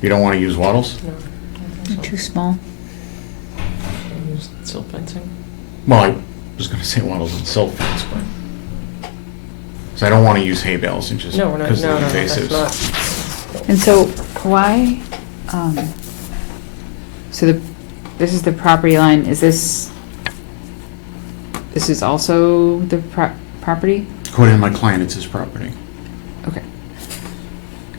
You don't want to use wattles? No, I don't think so. Too small. Use silt fencing. Well, I was going to say wattles and silt fence, but... So I don't want to use hay bales and just No, we're not, because no, of no, the that's invasives. not. And so why, so this is the property line, is this is also the property? According to my client, it's his property. Okay.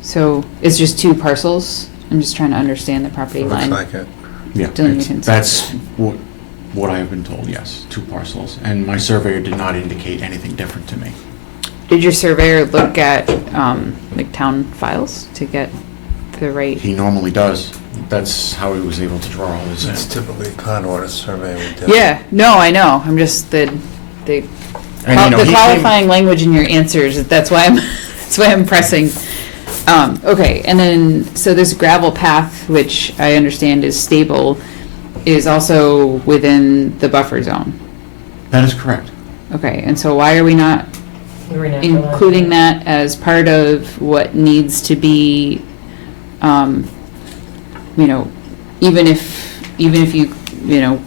So it's just two parcels? I'm just trying to understand the property Looks line. like it. Yeah, Delineation. that's what I have been told, yes, 2 parcels. And my surveyor did not indicate anything different to me. Did your surveyor look at, like, town files to get the right? He normally does. That's how he was able to draw all this It's in. typically Conway survey we do. Yeah, no, I know, I'm just, the And, you know, the he qualifying language in your answers, that's why I'm pressing. Okay, and then, so this gravel path, which I understand is stable, is also within the buffer zone. That is correct. Okay, and so why are we not including that as part of what needs to be, you know, even if you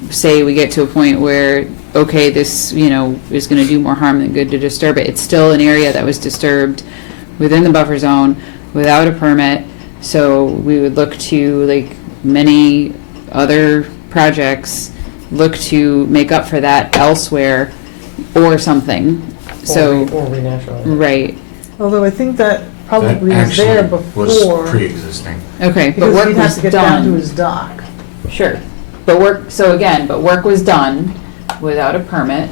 say we get to a point where, okay, this, is gonna do more harm than good to disturb it, it's still an area that was disturbed within the buffer zone without a permit, so we would look to, like many other projects, look to make up for that elsewhere or something, so. Or renaturalize. Right, Although I think that probably That was there actually before. was pre-existing. okay, but Because work he'd have was to get down to done. his dock. Sure, but work was done without a permit.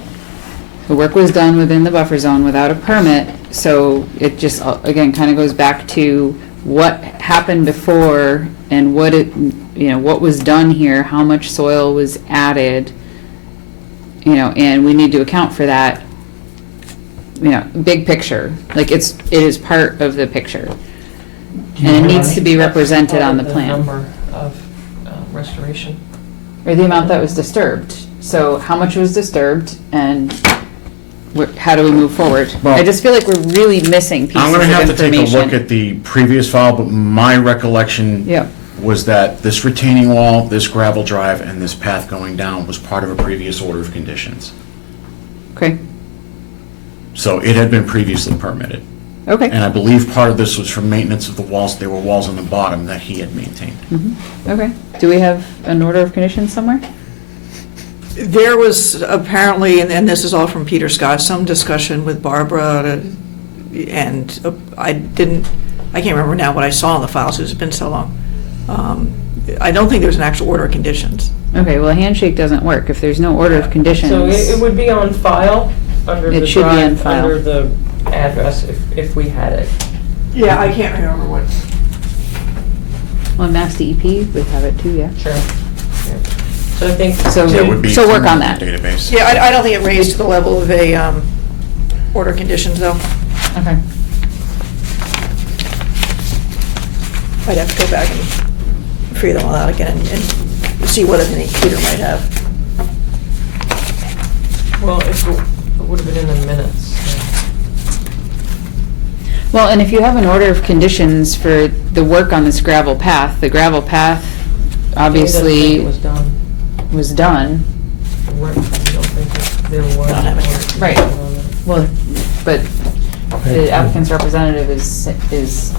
The work was done within the buffer zone without a permit, so it just, again, kind of goes back to what happened before and what was done here, how much soil was added, and we need to account for that, big picture, like it is part of the picture. And it needs to be represented on the plan. Number of restoration. Or the amount that was disturbed. So how much was disturbed and how do we move forward? Well, I just feel like we're really missing pieces I'm of going to information. have to take a look at the previous file, but my recollection Yeah. was that this retaining wall, this gravel drive, and this path going down was part of a previous order of conditions. Okay, So it had been previously permitted. okay. And I believe part of this was for maintenance of the walls. There were walls on the bottom that he had maintained. Okay. Do we have an order of conditions somewhere? There was apparently, and this is all from Peter Scott, some discussion with Barbara, and I can't remember now what I saw in the files, it's been so long. I don't think there's an actual order of conditions. Okay, well, a handshake doesn't work if there's no order of conditions. So it would be on file under It the should be on drive, file. under the address if we had it. Yeah, I can't remember what. Well, Mass DEP would have it too, yeah. Sure. Yeah. So I think. So, There would be so work on in the that. database. Yeah, I don't think it raised to the level of a order of conditions, though. Okay. I'd have to go back and figure them all out again and see what, if any, Peter might have. Well, it would have been in the minutes. Well, and if you have an order of conditions for the work on this gravel path, the gravel path obviously It was done. was done. Right, I don't think that there was. Don't have it here. Right. Well, but the applicant's representative is just,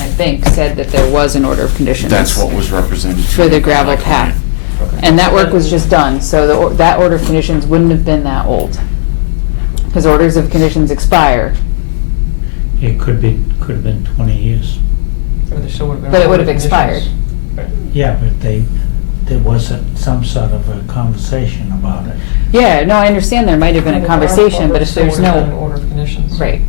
I think, said that there was an order of conditions. That's what was represented. For the gravel path. And that work was just done, so that order of conditions wouldn't have been that old. Because orders of conditions expire, It could have been 20 years. Or there still would have been but it would have order expired. conditions. Yeah, but they there wasn't some sort of a conversation about it. Yeah, no, I understand there might have been a conversation, but if there's no. Order of conditions. Right.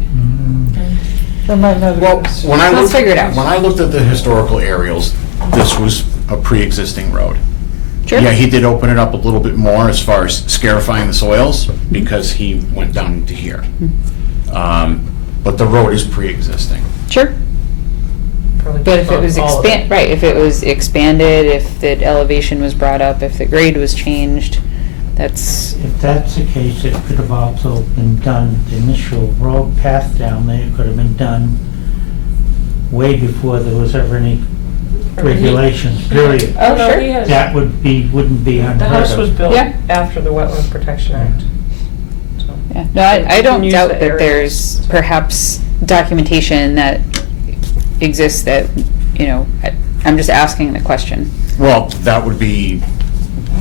There might not have Well, been. when I Let's looked, figure it out. when I looked at the historical aerials, this was a pre-existing road. Sure. Yeah, he did open it up a little bit more as far as scarifying the soils, because he went down into here. But the road is pre-existing. Sure. But if it was if it was expanded, if the elevation was brought up, if the grade was changed, that's. If that's the case, it could have also been done, the initial road path down there could have been done way before there was ever any regulations, period. Oh, sure. That wouldn't be unheard of. The house was built Yeah. after the Wetlands Protection Act. Yeah. No, I don't use doubt the that areas. there's perhaps documentation that exists that, I'm just asking the question. Well, that would be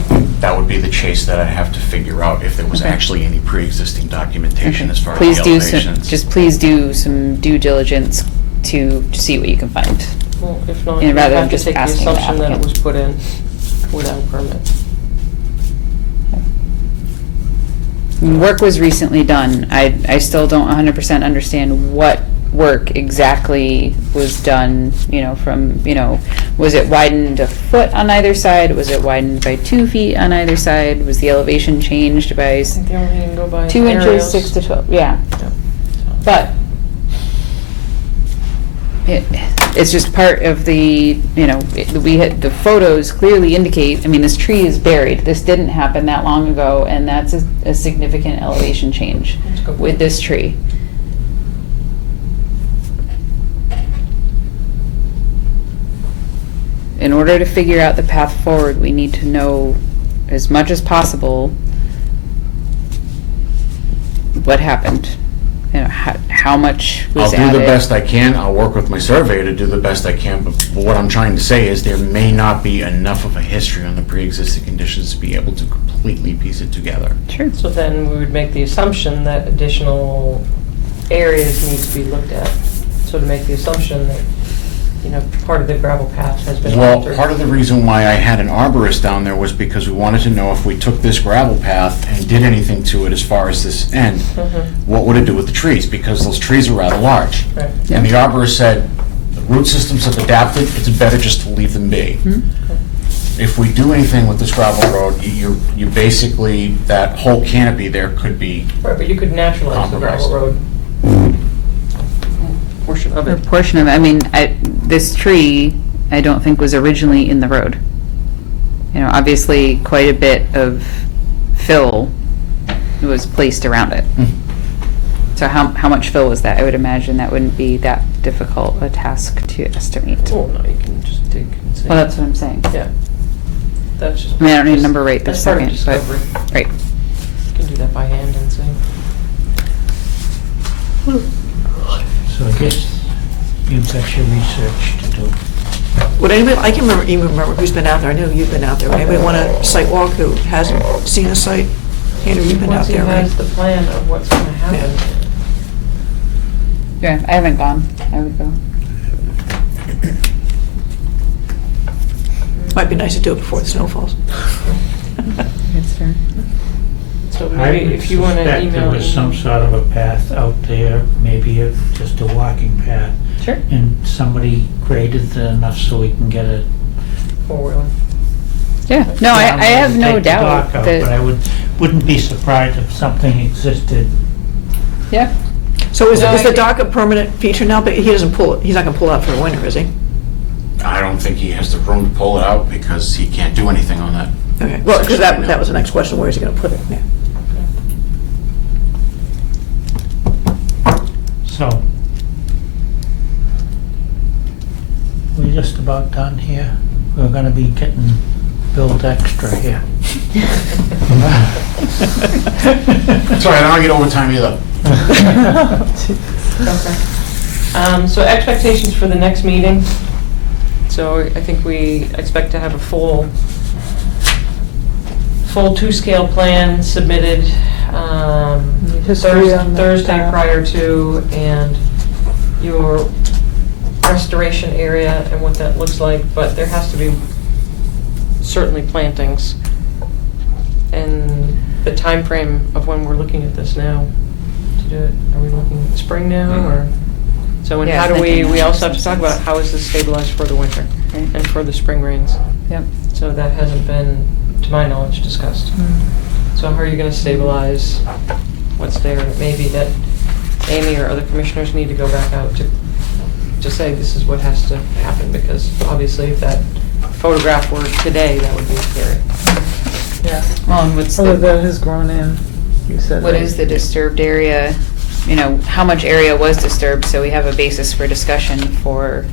the chase that I'd have to figure out, if there was Okay. actually any pre-existing documentation as far as Please the do some, elevations. just please do some due diligence to see what you can find. Well, if not, Yeah, you rather than have to just take the asking the assumption that it applicant. was put in without a permit. Work was recently done. I still don't 100% understand what work exactly was done, from, was it widened a foot on either side? Was it widened by 2 feet on either side? Was the elevation changed by I think the only thing you can go by is 2 inches, aerials. 6 to 12, yeah. But it's just part of the, the photos clearly indicate, this tree is buried. This didn't happen that long ago, and that's a significant elevation change with this tree. In order to figure out the path forward, we need to know as much as possible what happened. How much I'll was do added. the best I can, I'll work with my surveyor to do the best I can, but what I'm trying to say is there may not be enough of a history on the pre-existing conditions to be able to completely piece it together. Sure. So then we would make the assumption that additional areas need to be looked at. So to make the assumption that, part of the gravel path has been Well, altered. part of the reason why I had an arborist down there was because we wanted to know if we took this gravel path and did anything to it as far as this end, what would it do with the trees? Because those trees are rather large. Right. And the arborist said, the root systems have adapted, it's better just to leave them be. If we do anything with this gravel road, you basically, that whole canopy there could be Right, but you could naturalize the gravel compromised. road. Portion of A it. portion of it. This tree, I don't think was originally in the road. Obviously, quite a bit of fill was placed around it. So how much fill was that? I would imagine that wouldn't be that difficult a task to estimate. Oh, no, you can just dig and see. Well, that's what I'm saying. Yeah. That's just. I mean, I don't need a number right this that's part of second, but, discovery. right. You can do that by hand and see. So I guess you've got your research to do. Would anybody, I can even remember who's been out there, I know you've been out there, would anybody want a site walk who hasn't seen a site? Andrew, you've been out there, right? Once he has the plan of what's going to happen. Yeah, I haven't gone. I would go. Might be nice to do it before the snow falls. That's fair. So I maybe would if you want to suspect email. there was some sort of a path out there, maybe just a walking path. Sure. And somebody graded it enough so we can get a. Four-wheeler. Yeah, no, I have no Take the doubt dock out, But I that, wouldn't be surprised if something existed. yeah. So is No, is I the dock a permanent feature now, but he doesn't pull it, he's not gonna pull out for the winter, is he? I don't think he has the room to pull it out because he can't do anything on that. Okay, well, because section right now. that was the next question, where is he gonna put it? Yeah. So. We're just about done here. We're gonna be getting billed extra here. It's all right, I don't get overtime either. Okay. So expectations for the next meeting. So I think we expect to have a full 2-scale plan submitted History on the Thursday path. prior to, and your restoration area and what that looks like, but there has to be certainly plantings. And the time frame of when we're looking at this now to do it, are we looking at spring now, or? So, and Yeah, how do we thinking also that have to talk makes about how is this stabilized for the winter Right. and for the spring rains? Yep. So that hasn't been, to my knowledge, discussed. So how are you gonna stabilize what's there? Maybe that Amy or other commissioners need to go back out to say this is what has to happen, because obviously if that photograph were today, that would be scary. Yeah. Well, and what's Although the, that has grown in, you said. what right? is the disturbed area? You know, how much area was disturbed, so we have a basis for discussion for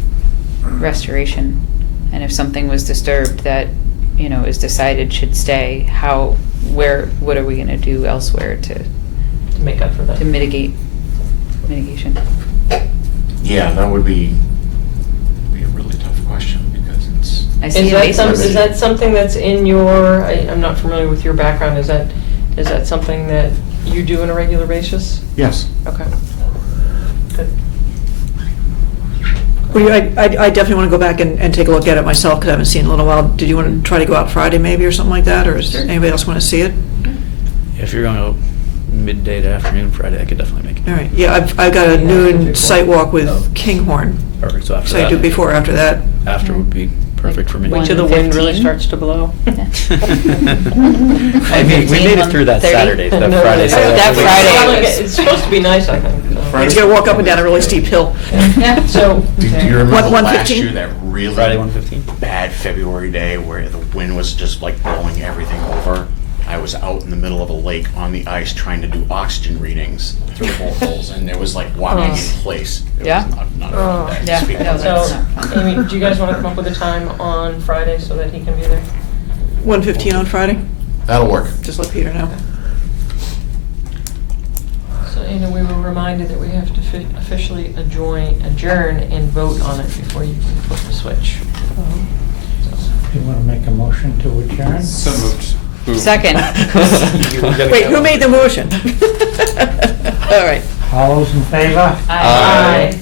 restoration. And if something was disturbed that, you know, is decided should stay, what are we gonna do elsewhere to make up for that? To mitigation. Yeah, that would be a really tough question, because it's. I see Is that something that's in your, I'm not familiar with your background, is that something that you do on a regular basis? Yes. Okay. Good. Well, I definitely want to go back and take a look at it myself, because I haven't seen it in a little while. Did you want to try to go out Friday maybe, or something like that, or does anybody else want to see it? If you're going out midday to afternoon Friday, I could definitely make it. All right, yeah, I've got a noon site walk with Kinghorn. Perfect, so after So I do that. before or after that. After would be perfect for me. Wait till the wind really starts to blow. I mean, we made it through that 1:30? Saturday, that No, Friday. so that we- Friday. It's supposed to be nice, I think. You just gotta walk up and down a really steep hill. Yeah. So. Do you remember last 1:15? year, that really Friday, 1:15? bad February day where the wind was just like blowing everything over? I was out in the middle of a lake on the ice trying to do oxygen readings through boreholes, and there was like walking in place. It Yeah? was not a fun day. Yeah. Speaking No, of that's that. not fun. Amy, do you guys want to come up with a time on Friday so that he can be there? 1:15 on Friday? That'll work. Just let Peter know. So, Amy, we were reminded that we have to officially adjourn and vote on it before you can flip the switch. You want to make a motion to adjourn? So moved. Second. Wait, who made the motion? All right. All those in favor? Aye.